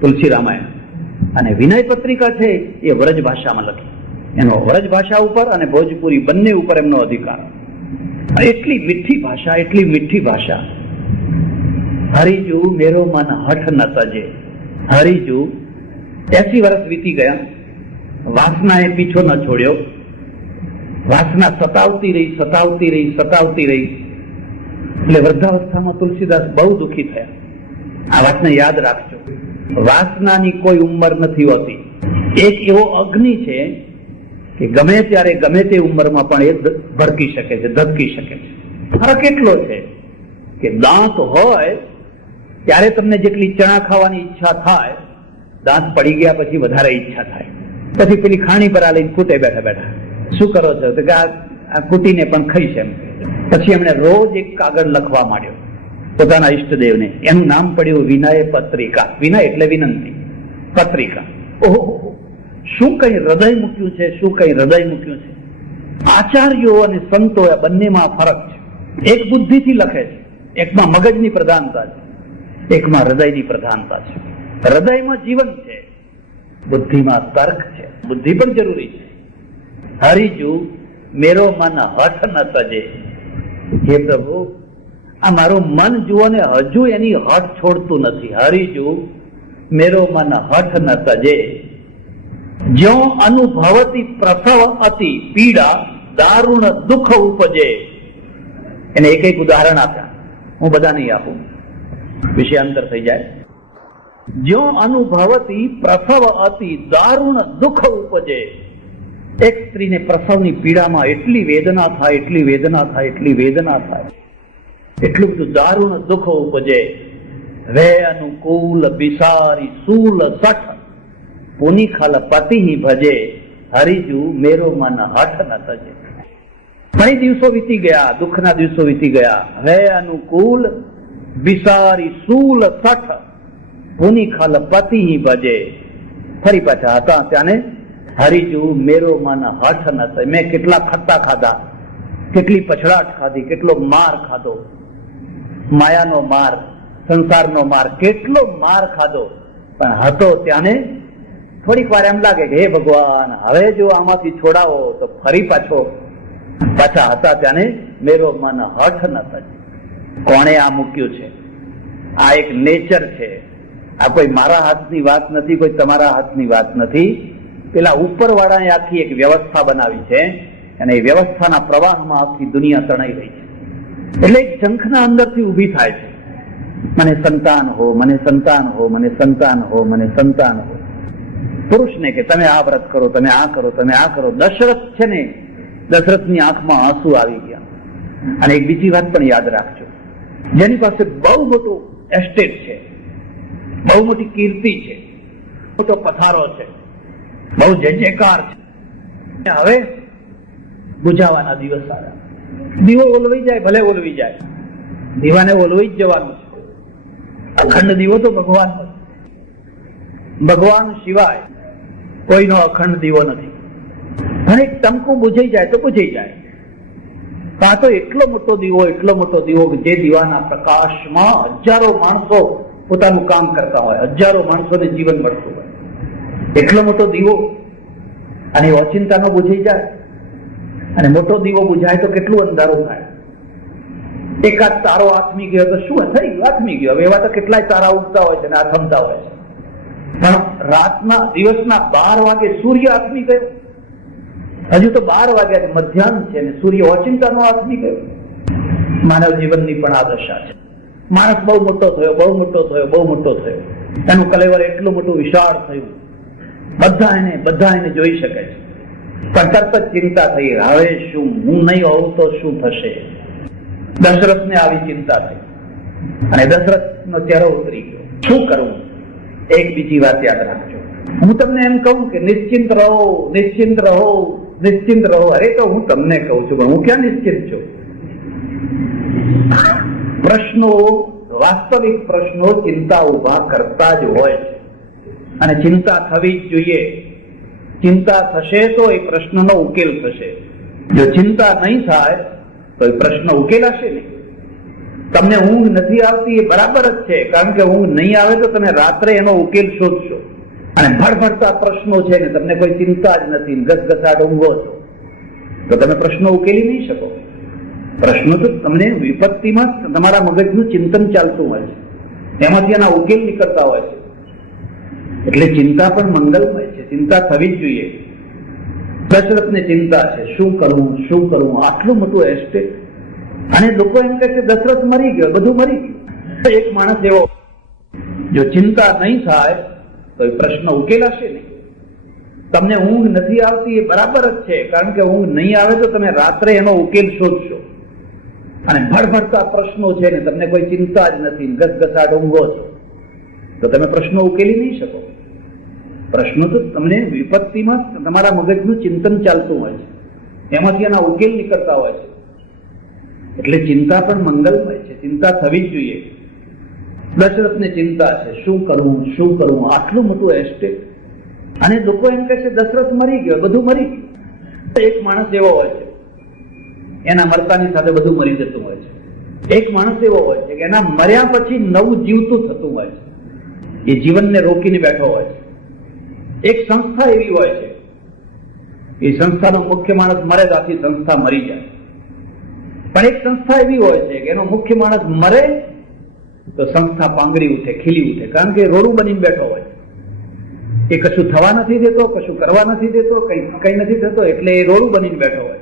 તુલસી રામાયણ, અને વિનય પત્રિકા છે એ વ્રજ ભાષામાં લખી. એનો વ્રજ ભાષા ઉપર અને ભોજપુરી બંને ઉપર એમનો અધિકાર. એટલી મીઠી ભાષા, એટલી મીઠી ભાષા. હરિજુ મેરો મન હઠ ન તજે. હરિજુ 80 વર્ષ વીતી ગયા, વાસનાએ પીછો ન છોડ્યો. વાસના સતાવતી રહી, સતાવતી રહી, સતાવતી રહી. એટલે વૃદ્ધાવસ્થામાં તુલસીદાસ બહુ દુઃખી થયા. આ વાતને યાદ રાખજો. વાસનાની કોઈ ઉંમર નથી હોતી. એક એવો અગ્નિ છે કે ગમે ત્યારે ગમે તે ઉંમરમાં પણ એ ભડકી શકે છે, ધબકી શકે છે. ફરક એટલો છે કે દાંત હોય ત્યારે તમને જેટલી ચણા ખાવાની ઈચ્છા થાય, દાંત પડી ગયા પછી વધારે ઈચ્છા થાય. પછી પેલી ખાણી પર આ લઈને કૂટે બેઠા બેઠા, શું કરો છો? તો કે આ કૂટીને પણ ખાઈશ એમ. પછી એમણે રોજ એક કાગળ લખવા માંડ્યો પોતાના ઈષ્ટદેવને. એનું નામ પડ્યું વિનય પત્રિકા. વિનય એટલે વિનંતી, પત્રિકા. ઓહો, શું કઈ હૃદય મૂક્યું છે, શું કઈ હૃદય મૂક્યું છે. આચાર્યો અને સંતો આ બંનેમાં ફરક છે. એક બુદ્ધિથી લખે છે, એકમાં મગજની પ્રધાનતા છે, એકમાં હૃદયની પ્રધાનતા છે. હૃદયમાં જીવન છે, બુદ્ધિમાં તર્ક છે. બુદ્ધિ પણ જરૂરી છે. હરિજુ મેરો મન હઠ ન તજે. હે પ્રભુ, આ મારું મન જુઓ ને હજુ એની હઠ છોડતું નથી. હરિજુ મેરો મન હઠ ન તજે. જ્યો અનુભવતી પ્રસવ અતિ પીડા દારૂણ દુઃખ ઉપજે. એને એક એક ઉદાહરણ આપ્યા, હું બધા નહીં આપું, વિષયાંતર થઈ જાય. જ્યો અનુભવતી પ્રસવ અતિ દારૂણ દુઃખ ઉપજે. એક સ્ત્રીને પ્રસવની પીડામાં એટલી વેદના થાય, એટલી વેદના થાય, એટલી વેદના થાય, એટલું બધું દારૂણ દુઃખ ઉપજે. વે અનુકૂલ બિસારી સૂલ સઠ પુની ખલ પતિ ભજે. હરિજુ મેરો મન હઠ ન તજે. ઘણી દિવસો વીતી ગયા, દુઃખના દિવસો વીતી ગયા. હવે અનુકૂલ બિસારી સૂલ સઠ પુની ખલ પતિ ભજે. ફરી પાછા હતા ત્યાંને હરિજુ મેરો મન હઠ ન તજે. મેં કેટલા ખટ્ટા ખાધા, કેટલી પછડાટ ખાધી, કેટલો માર ખાધો, માયાનો માર, સંસારનો માર, કેટલો માર ખાધો, પણ હતો ત્યાંને થોડીક વાર એમ લાગે કે હે ભગવાન, હવે જો આમાંથી છોડાવો તો ફરી પાછા હતા ત્યાંને મેરો મન હઠ ન તજ. કોણે આ મૂક્યું છે? આ એક નેચર છે. આ કોઈ મારા હાથની વાત નથી, કોઈ તમારા હાથની વાત નથી. પેલા ઉપરવાળાએ આખી એક વ્યવસ્થા બનાવી છે અને એ વ્યવસ્થાના પ્રવાહમાં આખી દુનિયા તણાઈ રહી છે. એટલે એક ઝંખના અંદરથી ઊભી થાય છે, મને સંતાન હો, મને સંતાન હો, મને સંતાન હો, મને સંતાન હો. પુરુષને કે તમે આ વ્રત કરો, તમે આ કરો, તમે આ કરો. દશરથ છે ને, દશરથની આંખમાં આંસુ આવી ગયા. અને એક બીજી વાત પણ યાદ રાખજો, જેની પાસે બહુ મોટું એસ્ટેટ છે, બહુ મોટી કીર્તિ છે, મોટો પથારો છે, બહુ જયજયકાર છે, હવે બુઝાવાના દિવસ આવ્યા. દીવો ઓલવાઈ જાય, ભલે ઓલવી જાય, દીવાને ઓલવી જ જવાનું છે. અખંડ દીવો તો ભગવાનનો, ભગવાન સિવાય કોઈનો અખંડ દીવો નથી. અને એક ટંકું બુઝાઈ જાય તો બુઝાઈ જાય. કાં તો એટલો મોટો દીવો કે જે દીવાના પ્રકાશમાં હજારો માણસો પોતાનું કામ કરતા હોય, હજારો માણસોને જીવન મળતું હોય, એટલો મોટો દીવો, અને ઓચિંતાનો બુઝાઈ જાય. અને મોટો દીવો બુઝાય તો કેટલું અંધારું થાય. એકાદ તારો આથમી ગયો તો શું થઈ ગયું? આથમી ગયો. હવે એવા તો કેટલાય તારા ઉગતા હોય છે અને આથમતા હોય છે. પણ દિવસના 12 વાગે સૂર્ય આથમી ગયો. હજુ તો 12 વાગ્યા મધ્યાહન છે અને સૂર્ય ઓચિંતાનો આથમી ગયો. માનવ જીવનની પણ આ દશા છે. માણસ બહુ મોટો થયો, બહુ મોટો થયો, બહુ મોટો થયો. એનું કલેવર એટલું મોટું વિશાળ થયું, બધા એને જોઈ શકે છે. પણ તરત જ ચિંતા થઈ, હવે શું, હું નહીં હોઉં તો શું થશે? દશરથને આવી ચિંતા થઈ અને દશરથનો ચહેરો ઉતરી ગયો. શું કરવું? એક બીજી વાત યાદ રાખજો. હું તમને એમ કહું કે નિશ્ચિંત રહો, નિશ્ચિંત રહો, નિશ્ચિંત રહો. અરે તો હું તમને કહું છું, પણ હું ક્યાં નિશ્ચિત છું? પ્રશ્નો, વાસ્તવિક પ્રશ્નો ચિંતા ઉભા કરતા જ હોય છે અને ચિંતા થવી જ જોઈએ. ચિંતા થશે તો એ પ્રશ્નનો ઉકેલ થશે. જો ચિંતા નહીં થાય તો એ પ્રશ્ન ઉકેલાશે નહીં. તમને ઊંઘ નથી આવતી એ બરાબર જ છે, કારણ કે ઊંઘ નહીં આવે તો તમે રાત્રે એનો ઉકેલ શોધશો. અને ભડભડતા પ્રશ્નો છે ને તમને કોઈ ચિંતા જ નથી, ઘસઘસાટ ઊંઘો છો, તો તમે પ્રશ્નો ઉકેલી નહીં શકો. પ્રશ્નો તો તમને વિપત્તિમાં તમારા મગજનું ચિંતન ચાલતું હોય છે, એમાંથી એના ઉકેલ નીકળતા હોય છે. એટલે ચિંતા પણ મંગલમય છે, ચિંતા થવી જ જોઈએ. દશરથને ચિંતા છે, શું કરવું, શું કરવું? આટલું મોટું એસ્ટેટ, અને લોકો એમ કહે છે દશરથ મરી ગયો, બધું મરી ગયું. એક માણસ એવો, જો ચિંતા નહીં થાય તો એ પ્રશ્ન ઉકેલાશે નહીં. તમને ઊંઘ નથી આવતી એ બરાબર જ છે, કારણ કે ઊંઘ નહીં આવે તો તમે રાત્રે એનો ઉકેલ શોધશો. અને ભડભડતા પ્રશ્નો છે ને તમને કોઈ ચિંતા જ નથી, ઘસઘસાટ ઊંઘો છો, તો તમે પ્રશ્નો ઉકેલી નહીં શકો. પ્રશ્નો તો તમને વિપત્તિમાં તમારા મગજનું ચિંતન ચાલતું હોય છે, એમાંથી એના ઉકેલ નીકળતા હોય છે. એટલે ચિંતા પણ મંગલમય છે, ચિંતા થવી જ જોઈએ. દશરથને ચિંતા છે, શું કરવું, શું કરવું? આટલું મોટું એસ્ટેટ, અને લોકો એમ કહે છે દશરથ મરી ગયો, બધું મરી ગયું. એક માણસ એવો હોય છે, એના મરતાની સાથે બધું મરી જતું હોય છે. એક માણસ એવો હોય છે કે એના મર્યા પછી નવું જીવતું થતું હોય છે, એ જીવનને રોકીને બેઠો હોય છે. એક સંસ્થા એવી હોય છે, એ સંસ્થાનો મુખ્ય માણસ મરે તો આખી સંસ્થા મરી જાય. પણ એક સંસ્થા એવી હોય છે કે એનો મુખ્ય માણસ મરે તો સંસ્થા પાંગડી ઉઠે, ખીલી ઉઠે, કારણ કે રોડું બનીને બેઠો હોય. એ કશું થવા નથી દેતો, કશું કરવા નથી દેતો, કઈ નથી થતો, એટલે એ રોડું બનીને બેઠો હોય.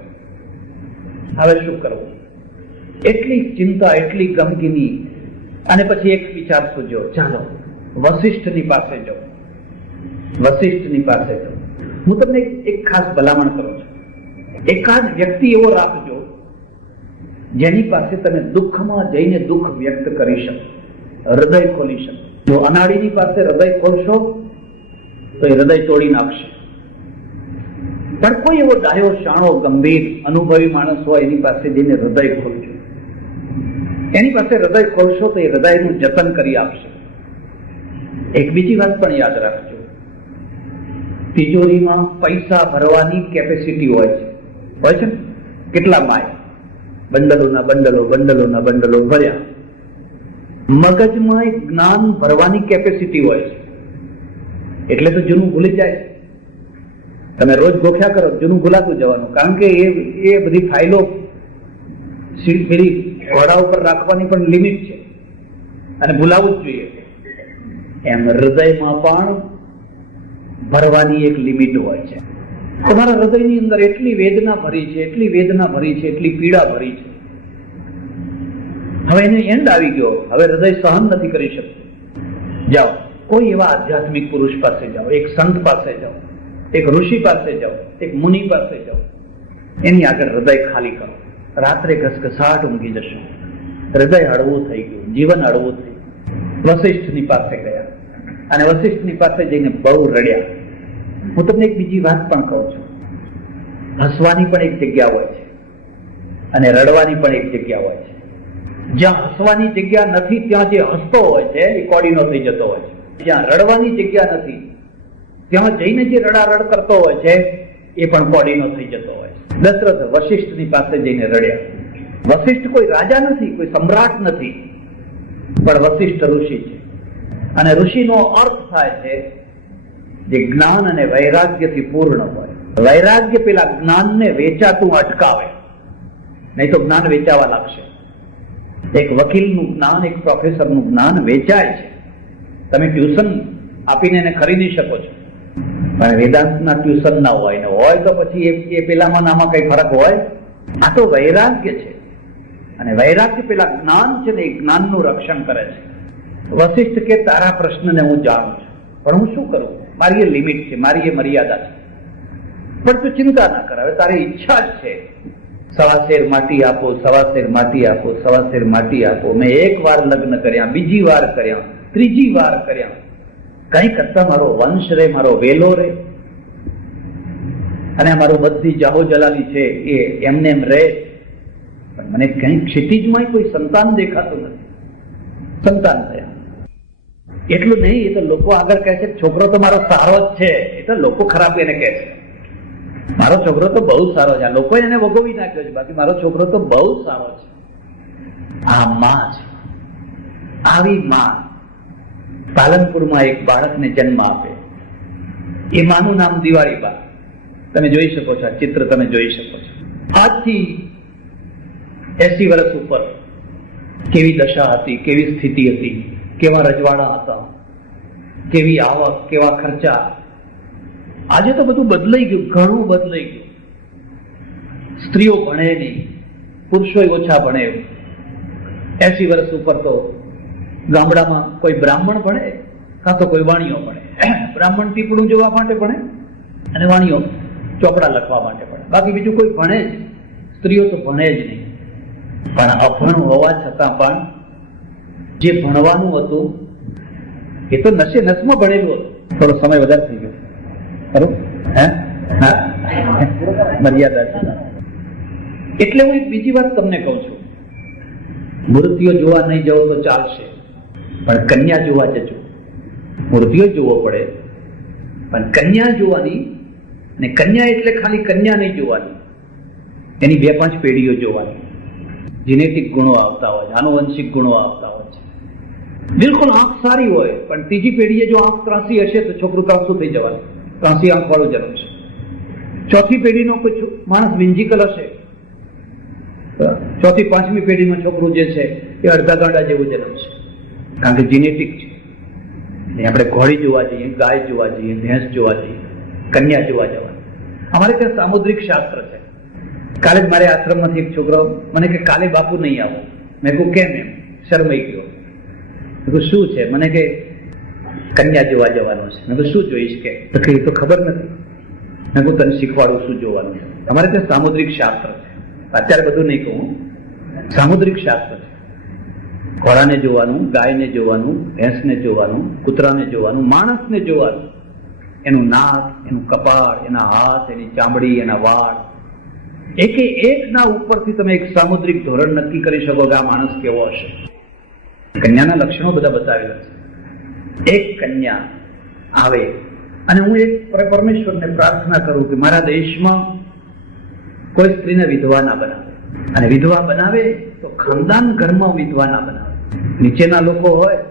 હવે શું કરવું? એટલી ચિંતા, એટલી ગમગીની. અને પછી એક વિચાર સૂજ્યો, ચાલો વશિષ્ઠની પાસે જાઓ. વશિષ્ઠની પાસે જાઓ. હું તમને એક ખાસ ભલામણ કરું છું, એકાદ વ્યક્તિ એવો રાખજો જેની પાસે તમે દુઃખમાં જઈને દુઃખ વ્યક્ત કરી શકો, હૃદય ખોલી શકો. જો અનાડીની પાસે હૃદય ખોલશો તો એ હૃદય તોડી નાખશે. પણ કોઈ એવો ડાયો, શાણો, ગંભીર, અનુભવી માણસ હોય એની પાસે જઈને હૃદય ખોલજો. એની પાસે હૃદય ખોલશો તો એ હૃદયનું જતન કરી આપશે. એક બીજી વાત પણ યાદ રાખજો, તિજોરીમાં પૈસા ભરવાની કેપેસિટી હોય છે ને? કેટલા માય બંડલોના બંડલો, બંડલોના બંડલો ભર્યા. મગજમાં એક જ્ઞાન ભરવાની કેપેસિટી હોય છે. એટલે તો જૂનું ભૂલી જાય. તમે રોજ ગોખ્યા કરો, જૂનું ભૂલાતું જવાનું, કારણ કે એ બધી ફાઇલો પેલી ઘોડા ઉપર રાખવાની પણ લિમિટ છે અને ભૂલાવું જ જોઈએ. એમ હૃદયમાં પણ ભરવાની એક લિમિટ હોય છે. તમારા હૃદયની અંદર એટલી વેદના ભરી છે, એટલી વેદના ભરી છે, એટલી પીડા ભરી છે, હવે એને એન્ડ આવી ગયો. હવે હૃદય સહન નથી કરી શકતું. જાઓ, કોઈ એવા આધ્યાત્મિક પુરુષ પાસે જાઓ, એક સંત પાસે જાઓ, એક ઋષિ પાસે જાઓ, એક મુનિ પાસે જાઓ, એની આગળ હૃદય ખાલી કરો. રાત્રે ઘસઘસાટ ઊંઘી જશે. હૃદય હળવું થઈ ગયું, જીવન હળવું થઈ ગયું. વશિષ્ઠની પાસે ગયા અને વશિષ્ઠની પાસે જઈને બહુ રડ્યા. હું તમને એક બીજી વાત પણ કહું છું. હસવાની પણ એક જગ્યા હોય છે અને રડવાની પણ એક જગ્યા હોય છે. જ્યાં હસવાની જગ્યા નથી ત્યાં જે હસતો હોય છે એ કોડીનો થઈ જતો હોય છે. જ્યાં રડવાની જગ્યા નથી ત્યાં જઈને જે રડારડ કરતો હોય છે એ પણ કોડીનો થઈ જતો હોય છે. દશરથ વશિષ્ઠની પાસે જઈને રડ્યા. વશિષ્ઠ કોઈ રાજા નથી, કોઈ સમ્રાટ નથી, પણ વશિષ્ઠ ઋષિ છે. અને ઋષિનો અર્થ થાય છે જે જ્ઞાન અને વૈરાગ્યથી પૂર્ણ હોય. વૈરાગ્ય પેલા જ્ઞાનને વેચાતું અટકાવે, નહીં તો જ્ઞાન વેચાવા લાગશે. એક વકીલનું જ્ઞાન, એક પ્રોફેસરનું જ્ઞાન વેચાય છે. તમે ટ્યુશન આપીને એને ખરીદી શકો છો, પણ વેદાંતના ટ્યુશન ના હોય ને હોય તો પછી એ પેલામાં નામાં કઈ ફરક હોય? આ તો વૈરાગ્ય છે અને વૈરાગ્ય પેલા જ્ઞાન છે ને એ જ્ઞાનનું રક્ષણ કરે છે. વશિષ્ઠ કે તારા પ્રશ્નને હું જાણું છું, પણ હું શું કરું? મારી એ લિમિટ છે, મારી એ મર્યાદા છે. પણ તું ચિંતા ના કર, હવે તારી ઈચ્છા જ છે. સવાશેર માટી આપો, સવાશેર માટી આપો, સવાશેર માટી આપો. મેં એક વાર લગ્ન કર્યા, બીજી વાર કર્યા, ત્રીજી વાર કર્યા, કઈ કરતા મારો વંશ રે, મારો વેલો રે, અને મારો બધી જાહો જલાલી છે એ એમને એમ રહે. પણ મને કઈ ક્ષિતિજમાં કોઈ સંતાન દેખાતું નથી. સંતાન થયા એટલું નહીં, એ તો લોકો આગળ કહે છે છોકરો તો મારો સારો જ છે. એ તો લોકો ખરાબ એને કહે છે. મારો છોકરો તો બહુ સારો છે. આ લોકો એને વગોવી નાખ્યો છે, બાકી મારો છોકરો તો બહુ સારો છે. આ માં છે. આવી માં પાલનપુરમાં એક બાળકને જન્મ આપે. એ માનું નામ દિવાળીબા. તમે જોઈ શકો છો, આ ચિત્ર તમે જોઈ શકો છો. આજથી 80 વર્ષ ઉપર કેવી દશા હતી, કેવી સ્થિતિ હતી, કેવા રજવાડા હતા, કેવી આવક, કેવા ખર્ચા. આજે તો બધું બદલાઈ ગયું, ઘણું બદલાઈ ગયું. સ્ત્રીઓ ભણે નહીં, પુરુષો ઓછા ભણે. 80 વર્ષ ઉપર તો ગામડામાં કોઈ બ્રાહ્મણ ભણે કાં તો કોઈ વાણીઓ ભણે. બ્રાહ્મણ ટીપણું જોવા માટે ભણે અને વાણીઓ ચોપડા લખવા માટે ભણે. બાકી બીજું કોઈ ભણે જ, સ્ત્રીઓ તો ભણે જ નહીં. પણ અભણ હોવા છતાં પણ જે ભણવાનું હતું એ તો નશે નસમાં ભણેલું હતું. થોડો સમય વધારે થઈ ગયો ખરું? મર્યાદા છે. એટલે હું એક બીજી વાત તમને કહું છું. મૂર્તિઓ જોવા નહીં જાઓ તો ચાલશે, પણ કન્યા જોવા જજો. મૂર્તિઓ જોવો પડે પણ કન્યા જોવાની. ને કન્યા એટલે ખાલી કન્યા નહીં જોવાની, એની 2-5 પેઢીઓ જોવાની. જીનેટિક ગુણો આવતા હોય છે, આનુવંશિક ગુણો આવતા હોય છે. બિલકુલ આંખ સારી હોય પણ ત્રીજી પેઢીએ જો આંખ ત્રાસી હશે તો છોકરું ત્રાસું થઈ જવાનું. ત્રાસી આંખ વાળો જન્મ છે. ચોથી પેઢીનો કોઈ માણસ વિંજીકલ હશે, ચોથી 5મી પેઢીમાં છોકરું જે છે એ અડધા ગાંડા જેવું જન્મ છે, કારણ કે જીનેટિક છે. આપણે ઘોડી જોવા જઈએ, ગાય જોવા જઈએ, ભેંસ જોવા જઈએ, કન્યા જોવા જવા. અમારે ત્યાં સામુદ્રિક શાસ્ત્ર છે. કાલે જ મારે આશ્રમમાંથી એક છોકરો મને કે કાલે બાપુ નહીં આવો. મેં કહું કેમ? એમ શરમાઈ ગયો. મેં કહું શું છે? મને કે કન્યા જોવા જવાનું છે. મેં કહું શું જોઈશ? કે એ તો ખબર નથી. મેં કહું તને શીખવાડું શું જોવાનું છે. અમારે ત્યાં સામુદ્રિક શાસ્ત્ર છે. અત્યારે બધું નહીં કહું, સામુદ્રિક શાસ્ત્ર છે. ઘોડાને જોવાનું, ગાયને જોવાનું, ભેંસને જોવાનું, કૂતરાને જોવાનું, માણસને જોવાનું. એનું નાક, એનું કપાળ, એના હાથ, એની ચામડી, એના વાળ, એકે એકના ઉપરથી તમે એક સામુદ્રિક ધોરણ નક્કી કરી શકો કે આ માણસ કેવો હશે. કન્યાના લક્ષણો બધા બતાવેલા છે. એક કન્યા આવે અને હું એક પરમેશ્વરને પ્રાર્થના કરું કે મારા દેશમાં કોઈ સ્ત્રીને વિધવા ના બનાવે, અને વિધવા બનાવે તો ખાનદાન ઘરમાં વિધવા ના બનાવે. નીચેના લોકો હોય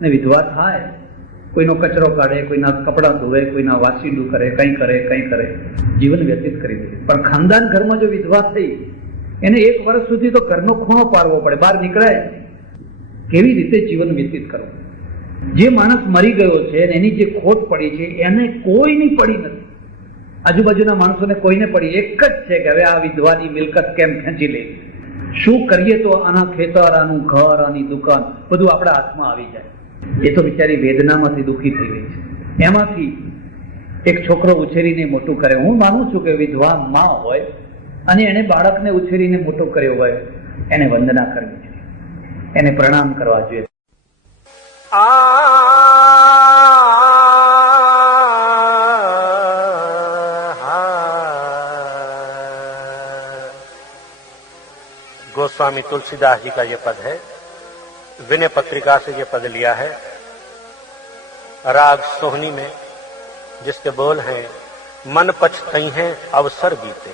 ને વિધવા થાય કોઈનો કચરો કાઢે, કોઈના કપડાં ધોવે, કોઈના વાસીડું કરે, કંઈ કરે, જીવન વ્યતીત કરી દે. પણ ખાનદાન ઘરમાં જો વિધવા થઈ, એને 1 વર્ષ સુધી તો ઘરનો ખૂણો પાડવો પડે, બહાર નીકળાય. કેવી રીતે જીવન વ્યતીત કરવું? જે માણસ મરી ગયો છે એની જે ખોટ પડી છે એને કોઈની પડી નથી, આજુબાજુના માણસોને કોઈને પડી. એક જ છે કે હવે આ વિધવાની મિલકત કેમ ખેંચી લે, શું કરીએ તો આના ખેતર, આનું ઘર, આની દુકાન બધું આપણા હાથમાં આવી જાય. એ તો બિચારી વેદનામાંથી દુઃખી થઈ ગઈ છે. એમાંથી એક છોકરો ઉછેરીને મોટું કરે. હું માનું છું કે વિધવા માં હોય અને એને બાળકને ઉછેરીને મોટો કર્યો હોય, એને વંદના કરવી જોઈએ, એને પ્રણામ કરવા જોઈએ. गोस्वामी तुलसीदास जी का ये पद है, विनय पत्रिका से ये पद लिया है, राग सोहनी में, जिसके बोल हैं मन पछतई हैं अवसर बीते।